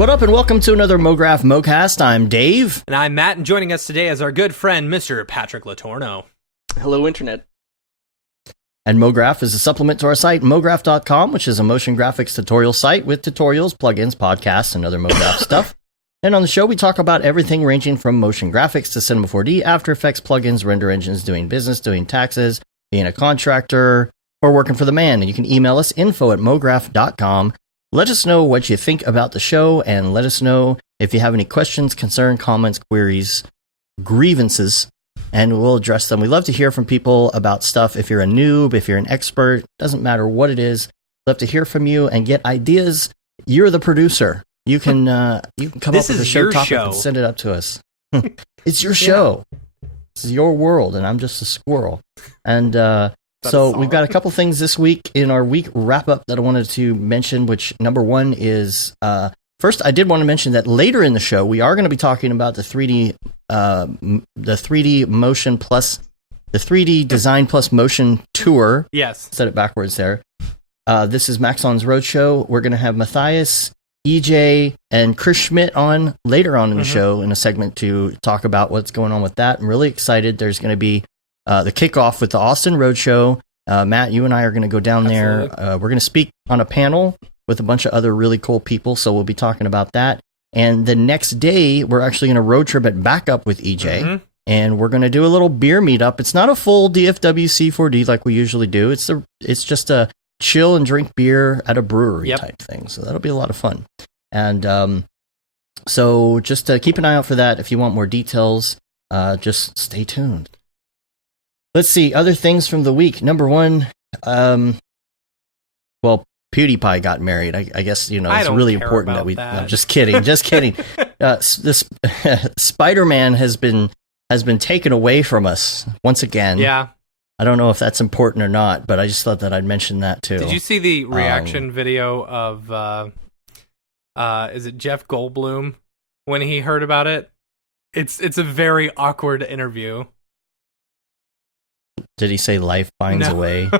What up, and welcome to another Mograph Mocast. I'm Dave. And I'm Matt, and joining us today is our good friend, Mr. Patrick Letourneau. Hello, Internet. And Mograph is a supplement to our site, mograph.com, which is a motion graphics tutorial site with tutorials, plugins, podcasts, and other Mograph stuff. And on the show, we talk about everything ranging from motion graphics to Cinema 4D, After Effects, plugins, render engines, doing business, doing taxes, being a contractor, or working for the man. And you can email us, info@mograph.com. Let us know what you think about the show, and let us know if you have any questions, concerns, comments, queries, grievances, and we'll address them. We love to hear from people about stuff. If you're a noob, if you're an expert, doesn't matter what it is, love to hear from you and get ideas. You're the producer. You can come up with a show topic and send it up to us. It's your show. This is your world, and I'm just a squirrel. And so we've got a couple things this week in our week wrap-up that I wanted to mention, which number one is, first, I did want to mention that later in the show, we are going to be talking about the 3D motion plus, the 3D design plus motion tour. Yes. Said it backwards there. This is Maxon's Roadshow. We're going to have Matthias, EJ, and Chris Schmidt on later on in the show in a segment to talk about what's going on with that. I'm really excited. There's going to be the kickoff with the Austin Roadshow. Matt, you and I are going to go down there. We're going to speak on a panel with a bunch of other really cool people, so we'll be talking about that. And the next day, we're actually going to road trip it back up with EJ, and we're going to do a little beer meetup. It's not a full DFW C4D like we usually do. It's just a chill and drink beer at a brewery type thing, so that'll be a lot of fun. And so just keep an eye out for that. If you want more details, just stay tuned. Let's see, other things from the week. Number one, well, PewDiePie got married. I guess, it's really important that we... No, just kidding, just kidding. This Spider-Man has been taken away from us once again. Yeah. I don't know if that's important or not, but I just thought that I'd mention that too. Did you see the reaction video of, is it Jeff Goldblum, when he heard about it? It's a very awkward interview. Did he say life finds a way?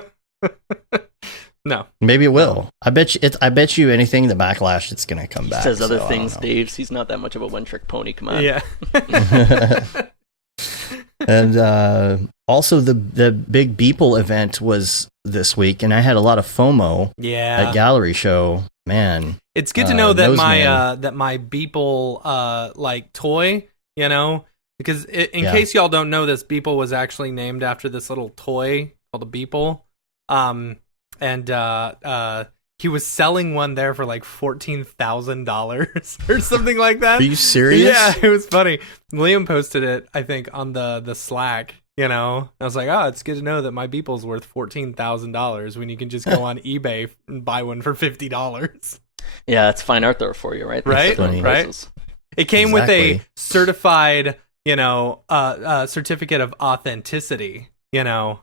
No. Maybe it will. I bet you anything, the backlash, it's going to come back. He says other things, Dave. He's not that much of a one-trick pony. Come on. Yeah. And also the big Beeple event was this week, and I had a lot of FOMO at Gallery Show. Man. It's good to know that my Beeple like toy, because in case y'all don't know this, Beeple was actually named after this little toy called a Beeple. And he was selling one there for like $14,000 or something like that. Are you serious? Yeah, it was funny. Liam posted it, I think, on the Slack, I was like, oh, it's good to know that my Beeple's worth $14,000 when you can just go on eBay and buy one for $50. Yeah, that's fine art there for you, right? Right? It came with a certified, certificate of authenticity, Yeah.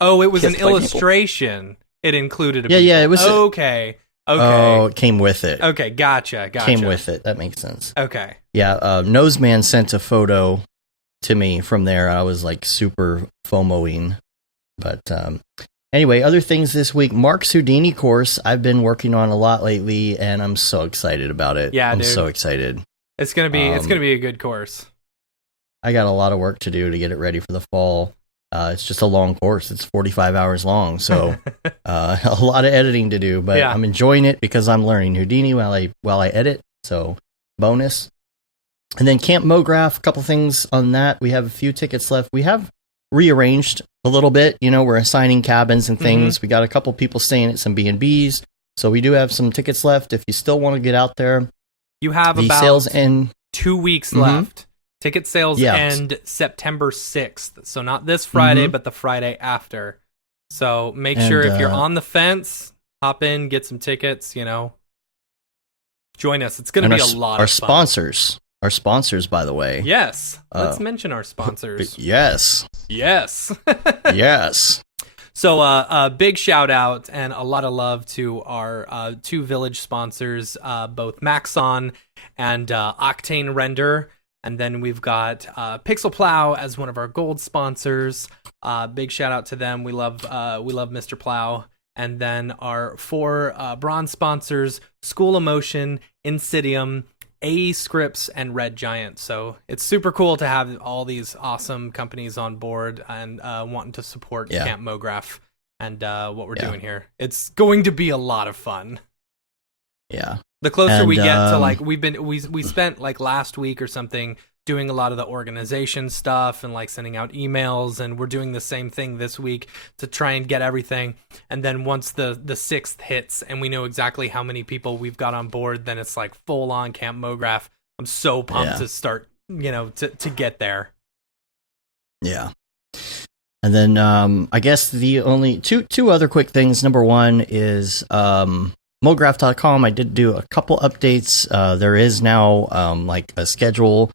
Oh, it was an illustration. It included a Beeple. Yeah, it was. Okay. Oh, it came with it. Okay, gotcha. Came with it. That makes sense. Okay. Yeah, Noseman sent a photo to me from there. I was like super FOMOing. But anyway, other things this week. Mark's Houdini course I've been working on a lot lately, and I'm so excited about it. Yeah, I'm so excited. It's gonna be a good course. I got a lot of work to do to get it ready for the fall. It's just a long course. It's 45 hours long, so a lot of editing to do. But I'm enjoying it because I'm learning Houdini while I edit. So bonus. And then Camp Mograph, a couple things on that. We have a few tickets left. We have rearranged a little bit. We're assigning cabins and things. We got a couple people staying at some B&Bs, so we do have some tickets left. If you still want to get out there, you have the about sales end 2 weeks left. Ticket sales end September 6th. So not this Friday, but the Friday after. So make sure if you're on the fence, hop in, get some tickets, Join us. It's going to be a lot of fun. Our sponsors, by the way. Yes. Let's mention our sponsors. Yes. Yes. Yes. So a big shout out and a lot of love to our two Village sponsors, both Maxon and Octane Render. And then we've got Pixel Plow as one of our gold sponsors. Big shout out to them. We love Mr. Plow. And then our 4 bronze sponsors, School of Motion, Insidium, AE Scripts, and Red Giant. So it's super cool to have all these awesome companies on board and wanting to support Camp Mograph and what we're doing here. It's going to be a lot of fun. Yeah. The closer we get to like we spent like last week or something doing a lot of the organization stuff and like sending out emails, and we're doing the same thing this week to try and get everything. And then once the 6th hits and we know exactly how many people we've got on board, then it's like full on Camp Mograph. I'm so pumped to start, to get there. Yeah. And then I guess the only two other quick things. Number one is Mograph.com. I did do a couple updates. There is now like a schedule,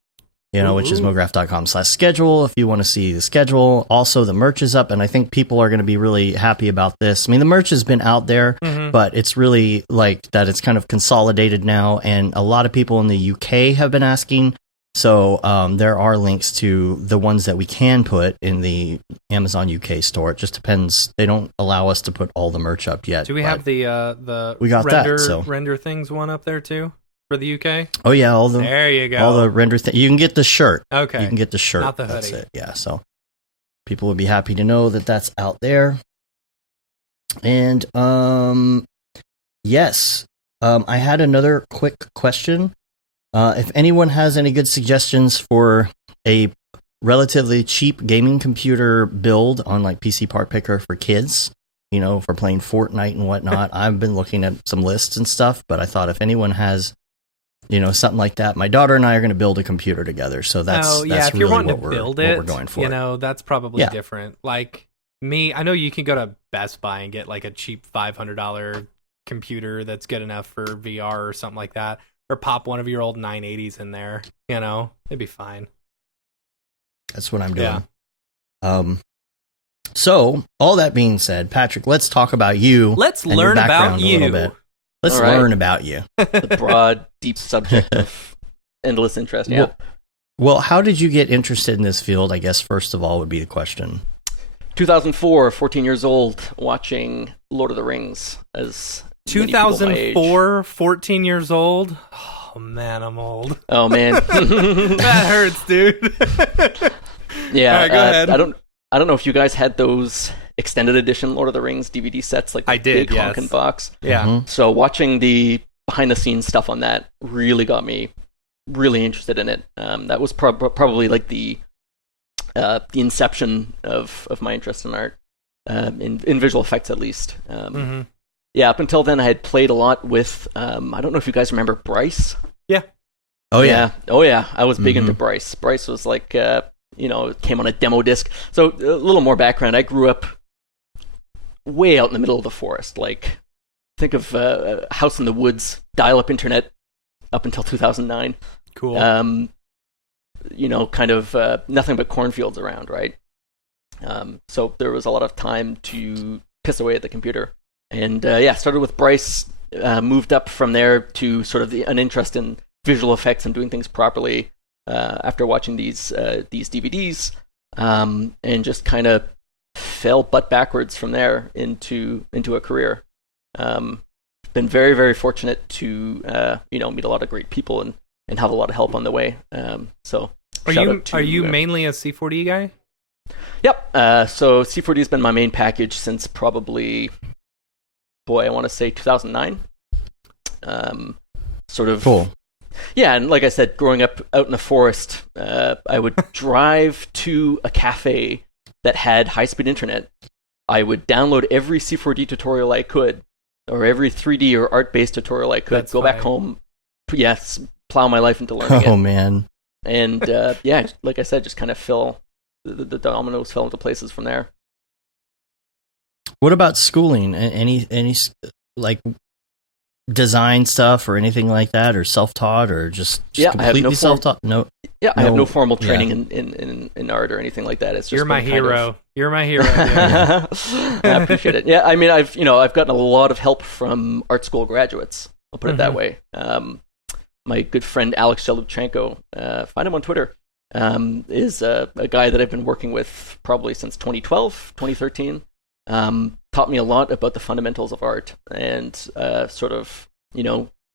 which is Mograph.com/schedule if you want to see the schedule. Also, the merch is up, and I think people are going to be really happy about this. I mean, the merch has been out there, but it's really like that it's kind of consolidated now, and a lot of people in the UK have been asking. So there are links to the ones that we can put in the Amazon UK store. It just depends. They don't allow us to put all the merch up yet. Do we have the we got render things one up there too for the UK? Oh yeah, there you go. All the render things. You can get the shirt. Okay, you can get the shirt. Not the hoodie. That's it. Yeah. So people would be happy to know that that's out there. And yes, I had another quick question. If anyone has any good suggestions for a relatively cheap gaming computer build on like PC Part Picker for kids, for playing Fortnite and whatnot, I've been looking at some lists and stuff, but I thought if anyone has, something like that, my daughter and I are going to build a computer together. So that's if really you're wanting what to build we're going for. That's probably different. Like me, I know you can go to Best Buy and get like a cheap $500 computer that's good enough for VR or something like that. Or pop one of your old 980s in there, it'd be fine. That's what I'm doing. Yeah. So, all that being said, Patrick, let's talk about you. Let's learn about you. A little bit. Let's learn about you. The broad, deep subject of endless interest. Yeah. Well, how did you get interested in this field? I guess first of all would be the question. 2004, 14 years old, watching Lord of the Rings as 2004, 14 years old. Oh man, I'm old. Oh man, that hurts, dude. Yeah, all right, go ahead. I don't know if you guys had those extended edition Lord of the Rings DVD sets, like the big honkin' box. Yeah. Mm-hmm. So watching the behind the scenes stuff on that really got me really interested in it. That was probably like the inception of my interest in art, in visual effects at least. Yeah, up until then, I had played a lot with, I don't know if you guys remember Bryce. Yeah. Oh, yeah. Oh, yeah. I was big into Bryce. Bryce was like, it came on a demo disc. So a little more background. I grew up way out in the middle of the forest. Like, think of a house in the woods, dial-up internet up until 2009. Cool. Kind of nothing but cornfields around, right? So there was a lot of time to piss away at the computer. And started with Bryce, moved up from there to sort of an interest in visual effects and doing things properly after watching these DVDs, and just kind of fell butt backwards from there into a career. Been very, very fortunate to meet a lot of great people and have a lot of help on the way. So are you mainly a C4D guy? Yep. So C4D has been my main package since probably, I want to say 2009. Sort of cool. Yeah, and like I said, growing up out in the forest, I would drive to a cafe that had high-speed internet. I would download every C4D tutorial I could, or every 3D or art-based tutorial I could. Back home, plow my life into learning it. Oh man! And like I said, just kind of the dominoes fell into places from there. What about schooling? Any like design stuff or anything like that, or self-taught, or just completely self-taught? No. Yeah, I have no formal training in art or anything like that. It's just You're my hero. You're my hero. I appreciate it. Yeah, I mean, I've gotten a lot of help from art school graduates. I'll put it that way. My good friend Alex Shalubchenko, find him on Twitter, is a guy that I've been working with probably since 2012, 2013. taught me a lot about the fundamentals of art and sort of,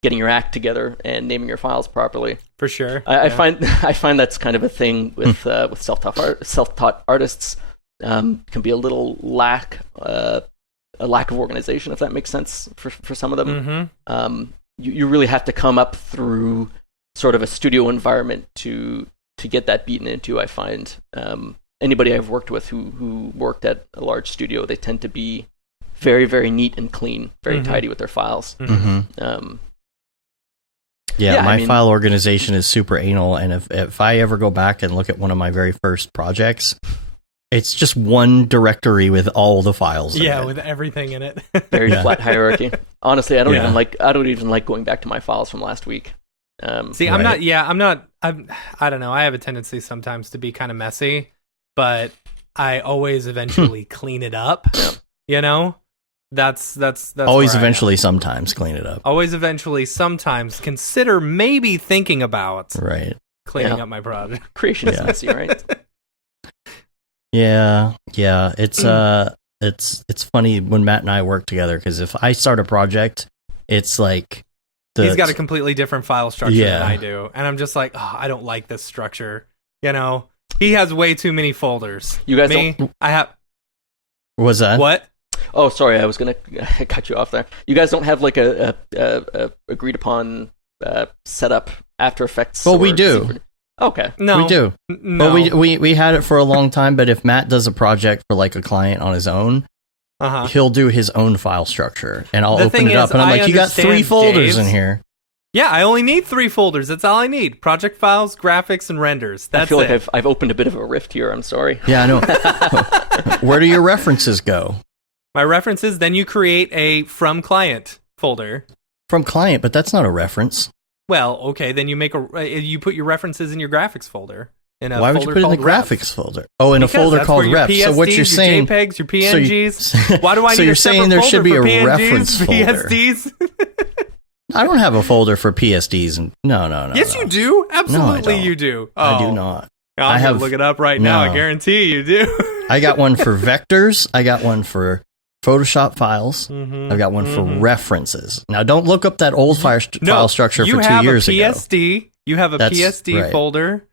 getting your act together and naming your files properly. For sure. I find that's kind of a thing with self-taught artists. Can be a little lack of organization, if that makes sense for some of them. Mm-hmm. You really have to come up through sort of a studio environment to get that beaten into. I find anybody I've worked with who worked at a large studio, they tend to be very, very neat and clean, very tidy with their files. Mm-hmm. My file organization is super anal, and if I ever go back and look at one of my very first projects, it's just one directory with all the files. Yeah, with everything in it. Very flat hierarchy. Honestly, I don't even like going back to my files from last week. I don't know. I have a tendency sometimes to be kind of messy, but I always eventually clean it up. That's always eventually sometimes clean it up. Always eventually sometimes consider maybe thinking about cleaning up my project. Creation is messy, right? Yeah. It's funny when Matt and I work together, because if I start a project, it's like he's got a completely different file structure than I do, and I'm just like, I don't like this structure. He has way too many folders. You guys don't. I have. Was that what? Oh, sorry, I was gonna cut you off there. You guys don't have like a agreed upon setup After Effects? Well, we do. Okay. No, we do. No. But we had it for a long time. But if Matt does a project for like a client on his own, he'll do his own file structure, and I'll open it up, and I'm like, you got 3 folders in here. Yeah, I only need 3 folders. That's all I need. Project files, graphics, and renders. That's it. I feel like I've opened a bit of a rift here. I'm sorry. Yeah, I know. Where do your references go? My references, then you create a from client folder. From client, but that's not a reference. Well, okay, then you put your references in your graphics folder. Why would you put it in the graphics folder? Oh, in a folder called ref. So what you're saying? Your JPEGs, your PNGs. Why do I need you're a separate saying there folder should be for a PNGs, reference folder? PSDs? I don't have a folder for PSDs. And no. Yes, you do. Absolutely, no, you do. I do not. I have look it up right now. I guarantee you do. I got one for vectors. I got one for Photoshop files. I've got one for references. Now, don't look up that old file structure for 2 years ago. You have a PSD folder.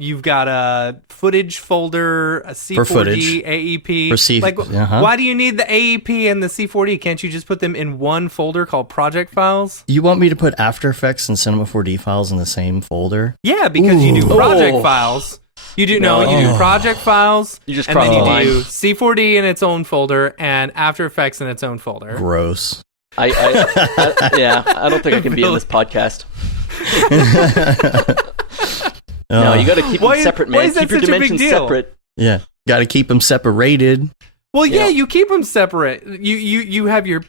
You've got a footage folder, a C4D, AEP. Why do you need the AEP and the C4D? Can't you just put them in one folder called project files? You want me to put After Effects and Cinema 4D files in the same folder? Yeah, because you do project files. You do project files, you just and then you do C4D in its own folder and After Effects in its own folder. Gross. I don't think I can be in this podcast. No, you got to keep them separate, man. Keep your dimensions separate. Yeah, got to keep them separated. Well, yeah, you keep them separate. You have your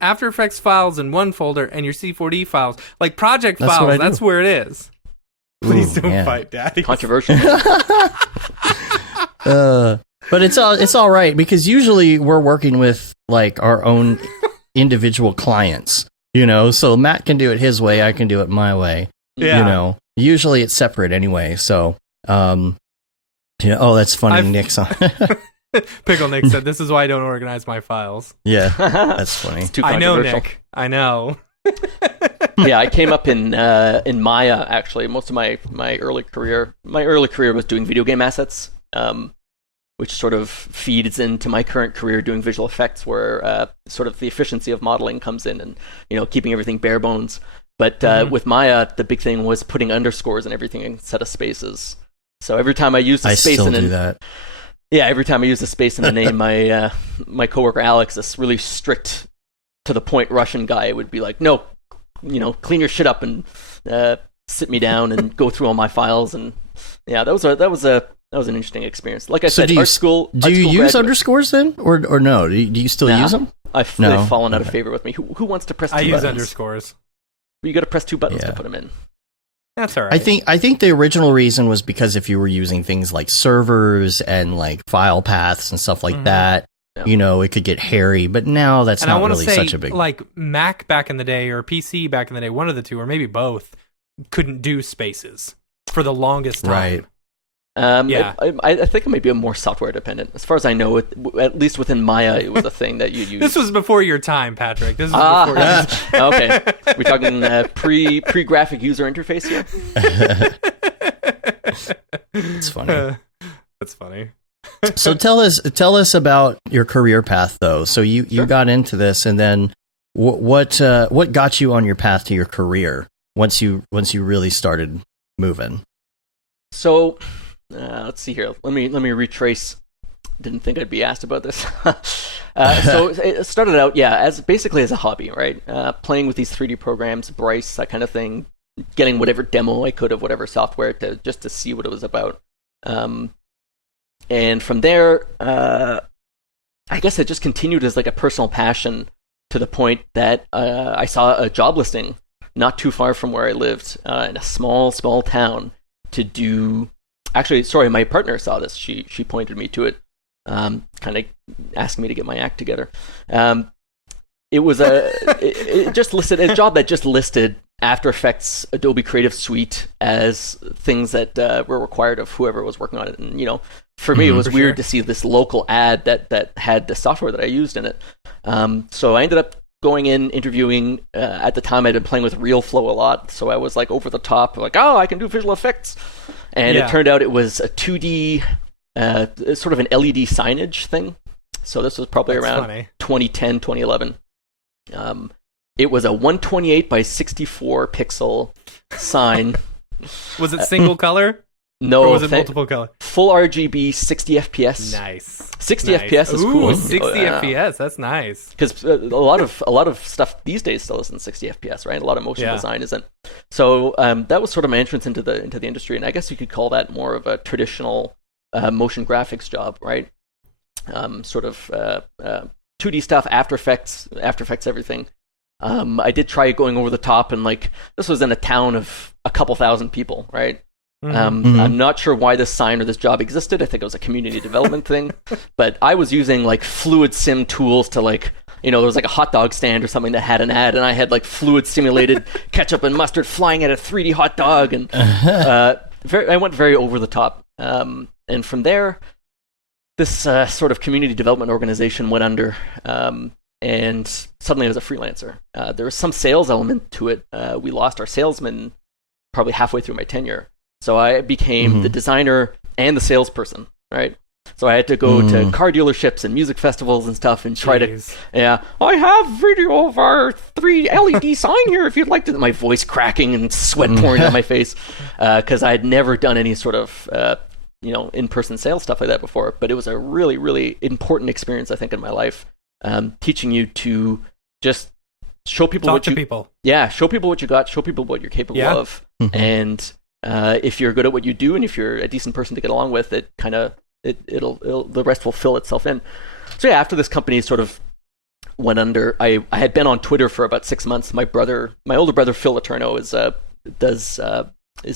After Effects files in one folder and your C4D files, like project files. That's where it is. Please don't fight, Daddy. Controversial. But it's all right, because usually we're working with like our own individual clients, so Matt can do it his way, I can do it my way. Usually it's separate anyway. So that's funny. Nick's on. Pickle Nick said, "This is why I don't organize my files." Yeah, that's funny. It's too I know, controversial. Nick. I know. Yeah, I came up in Maya. Actually, most of my early career was doing video game assets, which sort of feeds into my current career doing visual effects, where sort of the efficiency of modeling comes in, and keeping everything bare bones. But with Maya, the big thing was putting underscores and everything instead of spaces. So every time I used a space every time I used a space in the name, my coworker Alex, this really strict to the point Russian guy, would be like, "No, clean your shit up and sit me down and go through all my files." And yeah, that was an interesting experience. Like I said, art school. Do you use underscores then, or no? Do you still use them? They've fallen out of favor with me. Who wants to press 2 buttons? I use underscores. But you got to press 2 buttons to put them in. That's all right. I think the original reason was because if you were using things like servers and like file paths and stuff like that, it could get hairy. But now that's not really such a big. Like Mac back in the day or PC back in the day, one of the two or maybe both couldn't do spaces for the longest time. Right. Yeah. I think it might be more software dependent. As far as I know, at least within Maya, it was a thing that you used. This was before your time, Patrick. This was before your time. Okay. We're talking pre-graphic user interface here? It's funny. That's funny. So tell us about your career path, though. So you got into this, and then what got you on your path to your career once you really started moving? So let's see here. Let me retrace. Didn't think I'd be asked about this. So it started out, as basically as a hobby, right? Playing with these 3D programs, Bryce, that kind of thing, getting whatever demo I could of whatever software just to see what it was about. And from there, I guess it just continued as like a personal passion to the point that I saw a job listing not too far from where I lived in a small town to do. Actually, sorry, my partner saw this. She pointed me to it, kind of asking me to get my act together. It was it just listed a job that just listed After Effects, Adobe Creative Suite as things that were required of whoever was working on it. And for me, it was weird to see this local ad that had the software that I used in it. So I ended up going in, interviewing. At the time, I'd been playing with RealFlow a lot, so I was like over the top, like, oh, I can do visual effects. And it turned out it was a 2D, sort of an LED signage thing. So this was probably around 2010, 2011. It was a 128 by 64 pixel sign. Was it single color? No. Or was it multiple color? Full RGB, 60 FPS. Nice. 60 FPS is cool. 60 FPS, that's nice. Because a lot of stuff these days still isn't 60 FPS, right? A lot of motion design isn't. So that was sort of my entrance into the industry, and I guess you could call that more of a traditional motion graphics job, right? Sort of 2D stuff, After Effects everything. I did try going over the top, and like this was in a town of a couple thousand people, right? I'm not sure why this sign or this job existed. I think it was a community development thing, but I was using like fluid sim tools to like, there was like a hot dog stand or something that had an ad, and I had like fluid simulated ketchup and mustard flying at a 3D hot dog, and I went very over the top. And from there, this sort of community development organization went under, and suddenly I was a freelancer. There was some sales element to it. We lost our salesman probably halfway through my tenure. So I became the designer and the salesperson, right? So I had to go to car dealerships and music festivals and stuff and try to, I have video of our 3 LED sign here if you'd like to. My voice cracking and sweat pouring down my face because I had never done any sort of, in-person sales stuff like that before. But it was a really, really important experience, I think, in my life, teaching you to just show people people. Yeah, show people what you got, show people what you're capable of, and if you're good at what you do, and if you're a decent person to get along with, it kind of it'll the rest will fill itself in. So after this company sort of went under, I had been on Twitter for about 6 months. My older brother Phil Letourneau is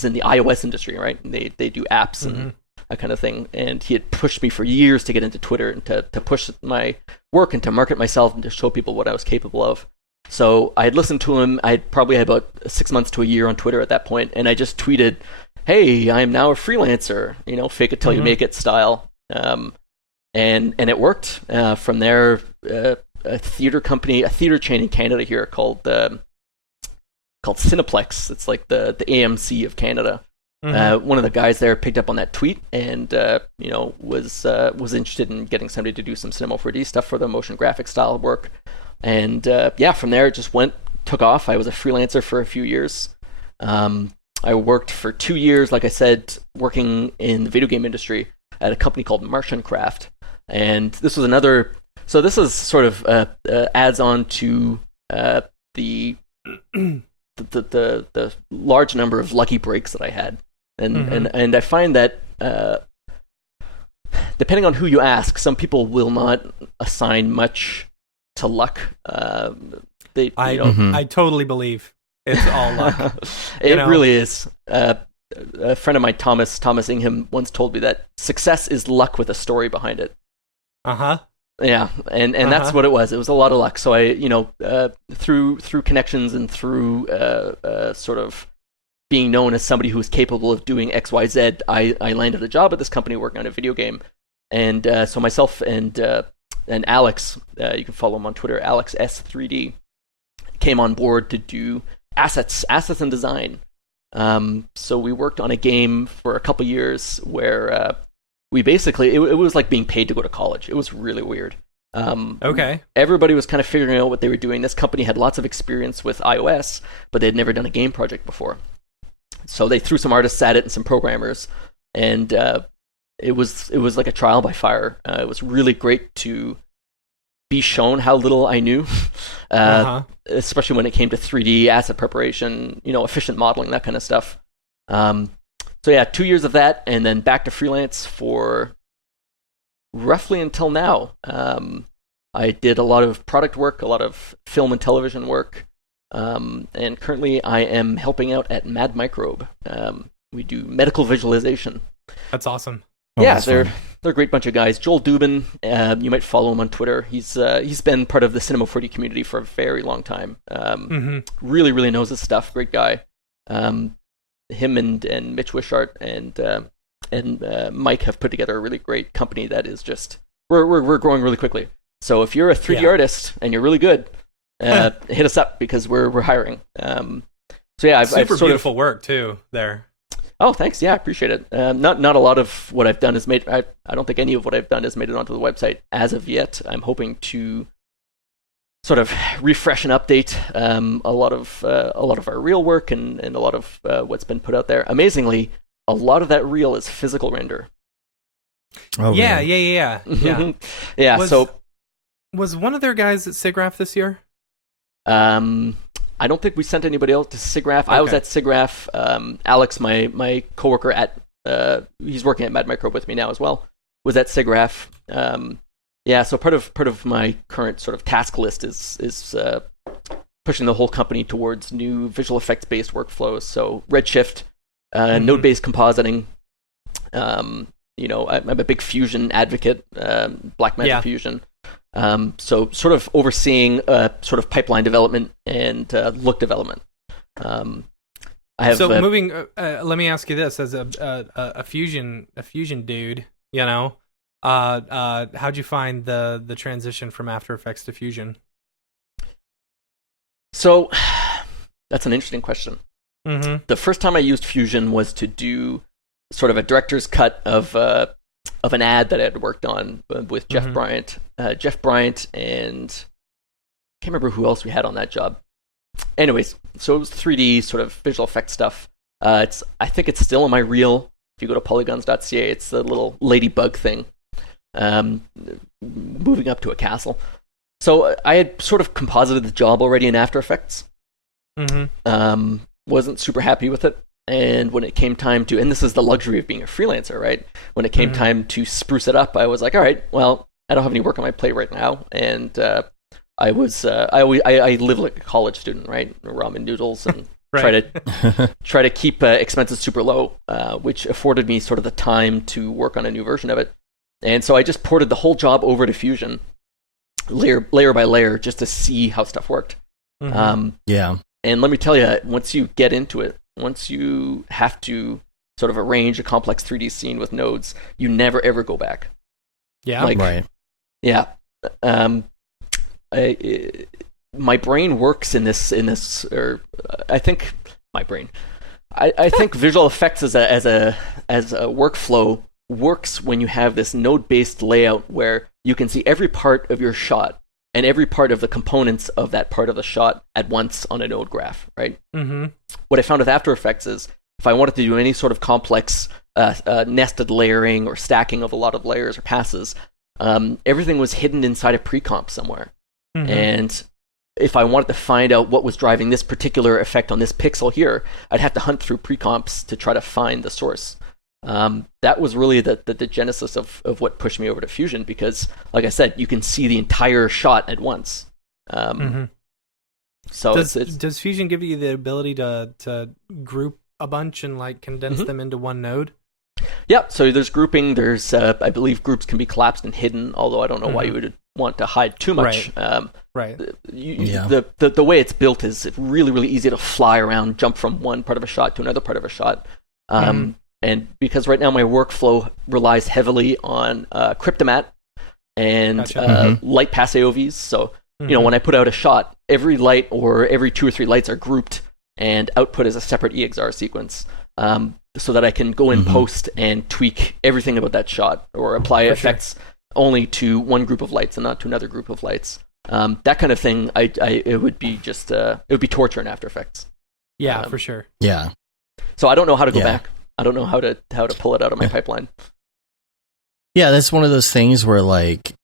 in the iOS industry, right? And they do apps and that kind of thing. And he had pushed me for years to get into Twitter and to push my work and to market myself and to show people what I was capable of. So I had listened to him. I had probably had about 6 months to a year on Twitter at that point, and I just tweeted, "Hey, I am now a freelancer. Fake it till you make it style." And it worked. From there, a theater chain in Canada here called Cineplex. It's like the AMC of Canada. One of the guys there picked up on that tweet and was interested in getting somebody to do some Cinema 4D stuff for the motion graphic style work. And from there it just took off. I was a freelancer for a few years. I worked for 2 years, like I said, working in the video game industry at a company called Martiancraft. And this was another. So this is sort of adds on to the large number of lucky breaks that I had, and I find that depending on who you ask, some people will not assign much to luck. I totally believe it's all luck. It really is. A friend of mine, Thomas Ingham, once told me that success is luck with a story behind it. Yeah, and that's what it was. It was a lot of luck. So I, through connections and through sort of being known as somebody who was capable of doing XYZ, I landed a job at this company working on a video game. And so myself and Alex, you can follow him on Twitter, Alex S3D, came on board to do assets and design. So we worked on a game for a couple years where we basically, it was like being paid to go to college. It was really weird. Okay. Everybody was kind of figuring out what they were doing. This company had lots of experience with iOS, but they'd never done a game project before. So they threw some artists at it and some programmers, and it was like a trial by fire. It was really great to be shown how little I knew, especially when it came to 3D asset preparation, efficient modeling, that kind of stuff. So yeah, 2 years of that, and then back to freelance for roughly until now. I did a lot of product work, a lot of film and television work. And currently I am helping out at Mad Microbe. We do medical visualization. That's awesome. Yeah, they're a great bunch of guys. Joel Dubin, you might follow him on Twitter. He's been part of the Cinema 4D community for a very long time. Really, really knows his stuff. Great guy. Him and Mitch Wishart and Mike have put together a really great company that is just we're growing really quickly. So if you're a 3D artist and you're really good, hit us up because we're hiring. So yeah, I've beautiful work too there. Oh, thanks. Yeah, I appreciate it. Not a lot of what I've done is made. I don't think any of what I've done has made it onto the website as of yet. I'm hoping to sort of refresh and update a lot of our real work and a lot of what's been put out there. Amazingly, a lot of that reel is physical render. Oh, yeah. Yeah. Was one of their guys at SIGGRAPH this year? I don't think we sent anybody else to SIGGRAPH. Okay. I was at SIGGRAPH. Alex, my coworker at he's working at Mad Microbe with me now as well, was at SIGGRAPH. Yeah, so part of my current sort of task list is pushing the whole company towards new visual effects based workflows. So Redshift, node based compositing. I'm a big Fusion advocate, Blackmagic Fusion. So sort of overseeing sort of pipeline development and look development. I have moving. Let me ask you this: as a fusion dude, how'd you find the transition from After Effects to Fusion? So that's an interesting question. Mm-hmm. The first time I used Fusion was to do sort of a director's cut of an ad that I had worked on with Jeff Bryant. Jeff Bryant and I can't remember who else we had on that job. Anyways, so it was 3D sort of visual effects stuff. I think it's still on my reel. If you go to polygons.ca, it's the little ladybug thing, moving up to a castle. I had sort of composited the job already in After Effects. Wasn't super happy with it. And when it came time to, and this is the luxury of being a freelancer, right? When it came time to spruce it up, I was like, all right, well, I don't have any work on my plate right now. And I live like a college student, right? Ramen noodles and try to keep expenses super low, which afforded me sort of the time to work on a new version of it. And so I just ported the whole job over to Fusion, layer by layer, just to see how stuff worked. And let me tell you, once you get into it, once you have to sort of arrange a complex 3D scene with nodes, you never ever go back. Yeah, right. Yeah. My brain works in this, or I think my brain. I think visual effects as a workflow works when you have this node-based layout where you can see every part of your shot and every part of the components of that part of the shot at once on a node graph, right? What I found with After Effects is if I wanted to do any sort of complex nested layering or stacking of a lot of layers or passes, everything was hidden inside a pre-comp somewhere. And if I wanted to find out what was driving this particular effect on this pixel here, I'd have to hunt through pre-comps to try to find the source. That was really the genesis of what pushed me over to Fusion, because, like I said, you can see the entire shot at once. So does Fusion give you the ability to group a bunch and like condense them into one node? Yeah, so there's grouping. There's I believe groups can be collapsed and hidden, although I don't know why you would want to hide too much. Right. The way it's built is really, really easy to fly around, jump from one part of a shot to another part of a shot. And because right now my workflow relies heavily on Cryptomat and light pass AOVs, so when I put out a shot, every light or every 2 or 3 lights are grouped and output as a separate EXR sequence, so that I can go in post and tweak everything about that shot or apply effects only to one group of lights and not to another group of lights. That kind of thing, it would be torture in After Effects. Yeah, for sure. Yeah. So I don't know how to go back. I don't know how to pull it out of my pipeline. Yeah, that's one of those things where, like,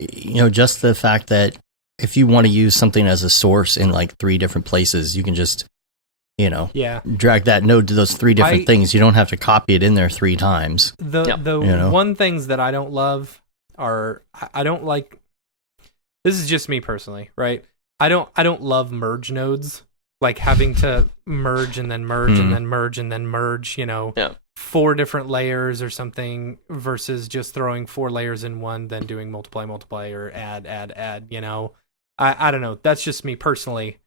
just the fact that if you want to use something as a source in like 3 different places, you can just, drag that node to those 3 different things. You don't have to copy it in there 3 times. The one things that I don't love are, I don't like, this is just me personally, right? I don't love merge nodes, like having to merge and then merge and then merge and then merge, 4 different layers or something versus just throwing 4 layers in one, then doing multiply or add. I don't know. That's just me personally.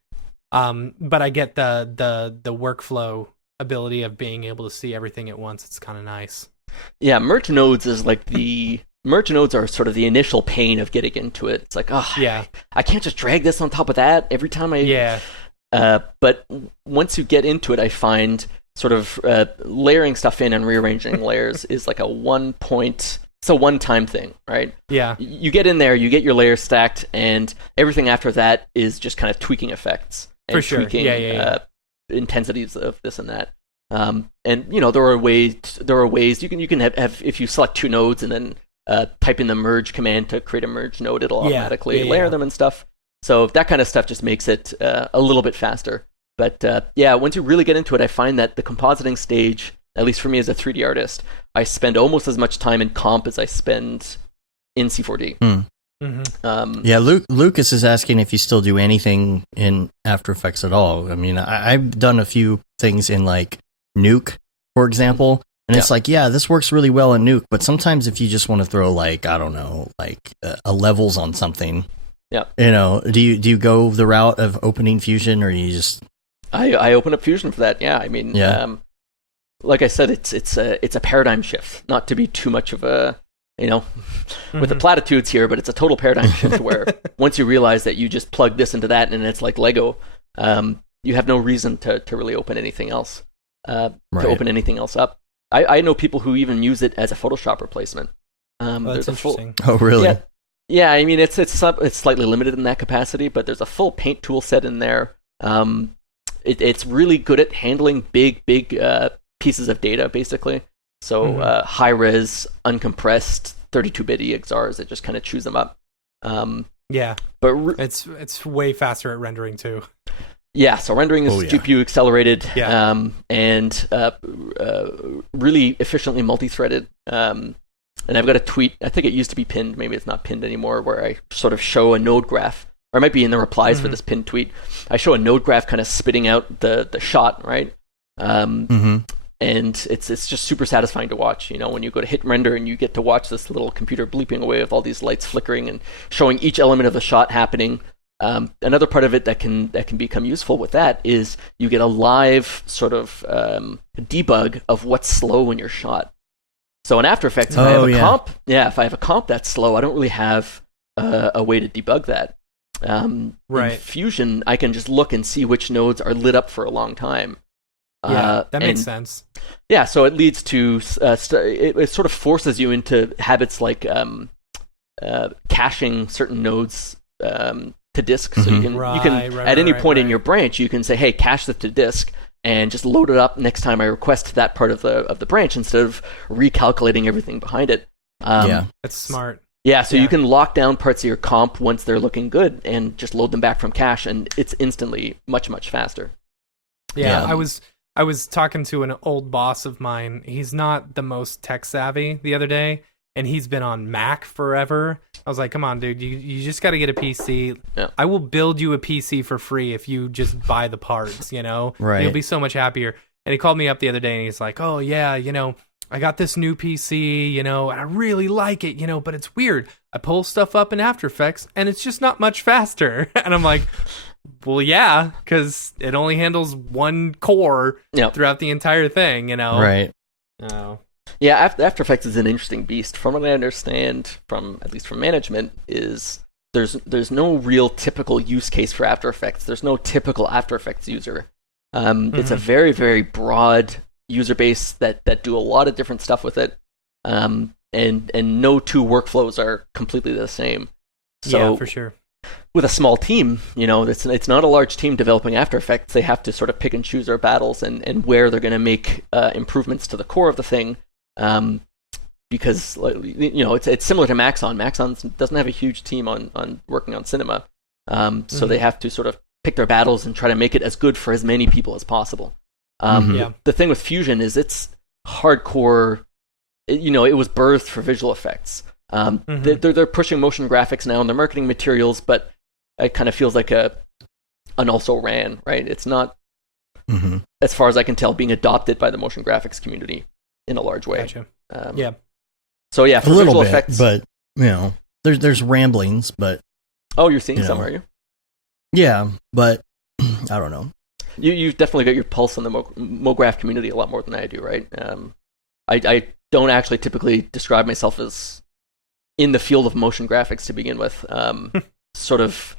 But I get the workflow ability of being able to see everything at once. It's kind of nice. Yeah, merge nodes are sort of the initial pain of getting into it. It's like, I can't just drag this on top of that every time but once you get into it, I find sort of layering stuff in and rearranging layers is like it's a one-time thing, right? Yeah. You get in there, you get your layers stacked, and everything after that is just kind of tweaking effects and tweaking intensities of this and that. And there are ways you can have if you select 2 nodes and then type in the merge command to create a merge node, it'll automatically layer them and stuff. So that kind of stuff just makes it a little bit faster. But once you really get into it, I find that the compositing stage, at least for me as a 3D artist, I spend almost as much time in comp as I spend in C4D. Lucas is asking if you still do anything in After Effects at all. I mean, I've done a few things in like Nuke, for example, and it's like, this works really well in Nuke, but sometimes if you just want to throw like, I don't know, like a levels on something, do you go the route of opening Fusion, or you just... I open up Fusion for that. Yeah, I mean, like I said, it's a paradigm shift. Not to be too much of a with the platitudes here, but it's a total paradigm shift where once you realize that you just plug this into that and it's like Lego, you have no reason to really open anything else. To open anything else up. I know people who even use it as a Photoshop replacement. That's interesting. Oh, really? Yeah. I mean, it's slightly limited in that capacity, but there's a full paint tool set in there. It's really good at handling big pieces of data, basically. So high res, uncompressed, 32-bit EXRs, it just kind of chews them up. But it's way faster at rendering too. Yeah, so rendering is GPU accelerated, and really efficiently multi-threaded. And I've got a tweet, I think it used to be pinned, maybe it's not pinned anymore, where I sort of show a node graph, or it might be in the replies for this pinned tweet. I show a node graph kind of spitting out the shot, right? And it's just super satisfying to watch, when you go to hit render and you get to watch this little computer bleeping away with all these lights flickering and showing each element of the shot happening. Another part of it that can become useful with that is you get a live sort of debug of what's slow in your shot. So in After Effects, if I have a comp that's slow, I don't really have a way to debug that. In Fusion, I can just look and see which nodes are lit up for a long time. That makes sense. Yeah, so it leads to it sort of forces you into habits like caching certain nodes to disk. So you can at any point in your branch, you can say, hey, cache this to disk, and just load it up next time I request that part of the branch instead of recalculating everything behind it. That's smart. Yeah, so you can lock down parts of your comp once they're looking good and just load them back from cache, and it's instantly much, much faster. Yeah. I was talking to an old boss of mine. He's not the most tech savvy the other day, and he's been on Mac forever. I was like, come on, dude, you just got to get a PC. Yeah. I will build you a PC for free if you just buy the parts, Right. You'll be so much happier. And he called me up the other day, and he's like, oh, yeah, I got this new PC, and I really like it, but it's weird. I pull stuff up in After Effects and it's just not much faster. And I'm like, well, yeah, because it only handles one core throughout the entire thing, you know? Right. Oh. Yeah, After Effects is an interesting beast. From what I understand, at least from management, is there's no real typical use case for After Effects. There's no typical After Effects user. It's a very, very broad user base that do a lot of different stuff with it. And no two workflows are completely the same. So yeah, for sure. With a small team, you know, it's not a large team developing After Effects. They have to sort of pick and choose their battles and where they're going to make improvements to the core of the thing. Because, you know, it's similar to Maxon. Maxon doesn't have a huge team on working on cinema. So they have to sort of pick their battles and try to make it as good for as many people as possible. The thing with Fusion is it's hardcore. You know, it was birthed for visual effects. They're pushing motion graphics now in their marketing materials, but it kind of feels like an also ran, right? It's not, as far as I can tell, being adopted by the motion graphics community in a large way. Gotcha. So yeah, for a little visual bit, effects, but you know, there's ramblings, but oh, you're seeing some, are you? Yeah, but I don't know. You've definitely got your pulse on the Mograph community a lot more than I do, right? I don't actually typically describe myself as in the field of motion graphics to begin with. Sort of.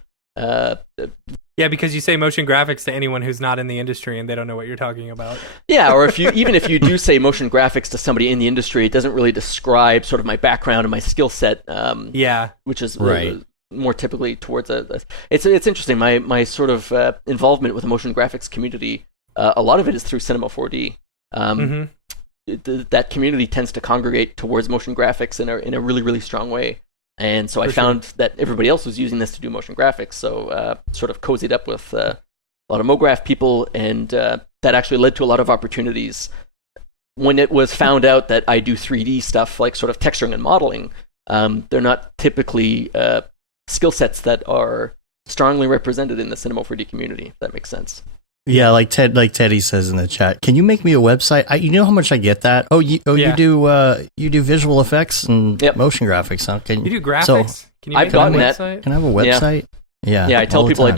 Yeah, because you say motion graphics to anyone who's not in the industry and they don't know what you're talking about. Yeah, or even if you do say motion graphics to somebody in the industry, it doesn't really describe sort of my background and my skill set. Which is more typically towards it's interesting. My sort of involvement with the motion graphics community, a lot of it is through Cinema 4D. That community tends to congregate towards motion graphics in a really, really strong way. And so I found that everybody else was using this to do motion graphics, so sort of cozied up with a lot of Mograph people, and that actually led to a lot of opportunities. When it was found out that I do 3D stuff, like sort of texturing and modeling, they're not typically skill sets that are strongly represented in the Cinema 4D community, if that makes sense. Yeah, like Teddy says in the chat, can you make me a website? You know how much I get that? You do visual effects and motion graphics, huh? You do graphics? Can you make I've gotten a that. website? Can I have a website? Yeah. I tell people I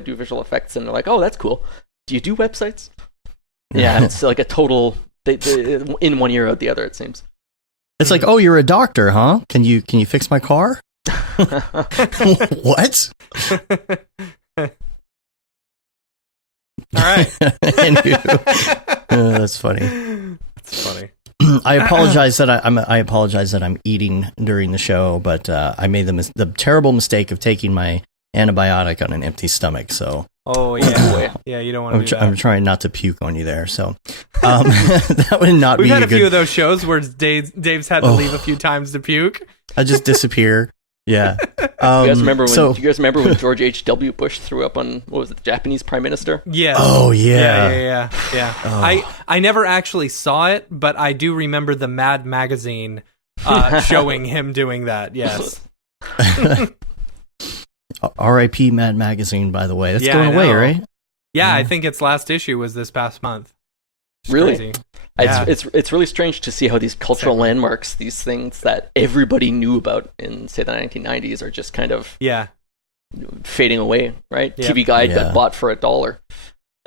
do visual effects, and they're like, "Oh, that's cool. Do you do websites?" Yeah, it's like a total in one ear out the other. It seems. It's like, oh, you're a doctor, huh? Can you fix my car? What? All right. That's funny. That's funny. I apologize that I'm eating during the show, but I made the terrible mistake of taking my antibiotic on an empty stomach. So. Oh yeah, yeah. You don't want to do that. I'm trying not to puke on you there. So that would not be. We've had a few of those shows where Dave's had to leave a few times to puke. I just disappear. Yeah. Do you guys remember when George H.W. Bush threw up on, what was it, the Japanese Prime Minister? Yeah. Oh, yeah. Yeah. Oh. I never actually saw it, but I do remember the Mad magazine showing him doing that. Yes. R.I.P. Mad magazine, by the way. That's going away, right? Yeah, I think its last issue was this past month. Really? Crazy. It's really strange to see how these cultural landmarks, these things that everybody knew about in, say, the 1990s, are just kind of fading away, right? Yep. TV Guide got bought for $1.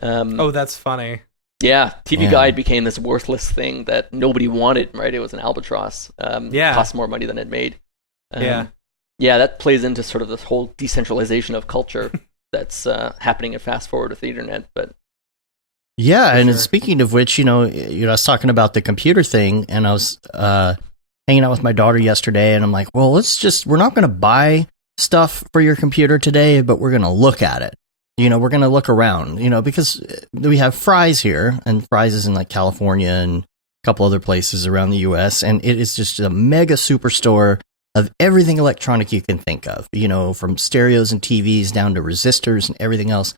Oh, that's funny. Yeah, TV Guide became this worthless thing that nobody wanted, right? It was an albatross. Cost more money than it made. Yeah, that plays into sort of this whole decentralization of culture that's happening in fast forward with the internet, but... Yeah, and speaking of which, I was talking about the computer thing, and I was hanging out with my daughter yesterday, and I'm like, well, we're not going to buy stuff for your computer today, but we're going to look at it. We're going to look around, because we have Fry's here, and Fry's is in like California and a couple other places around the US, and it is just a mega superstore of everything electronic you can think of, from stereos and TVs down to resistors and everything else.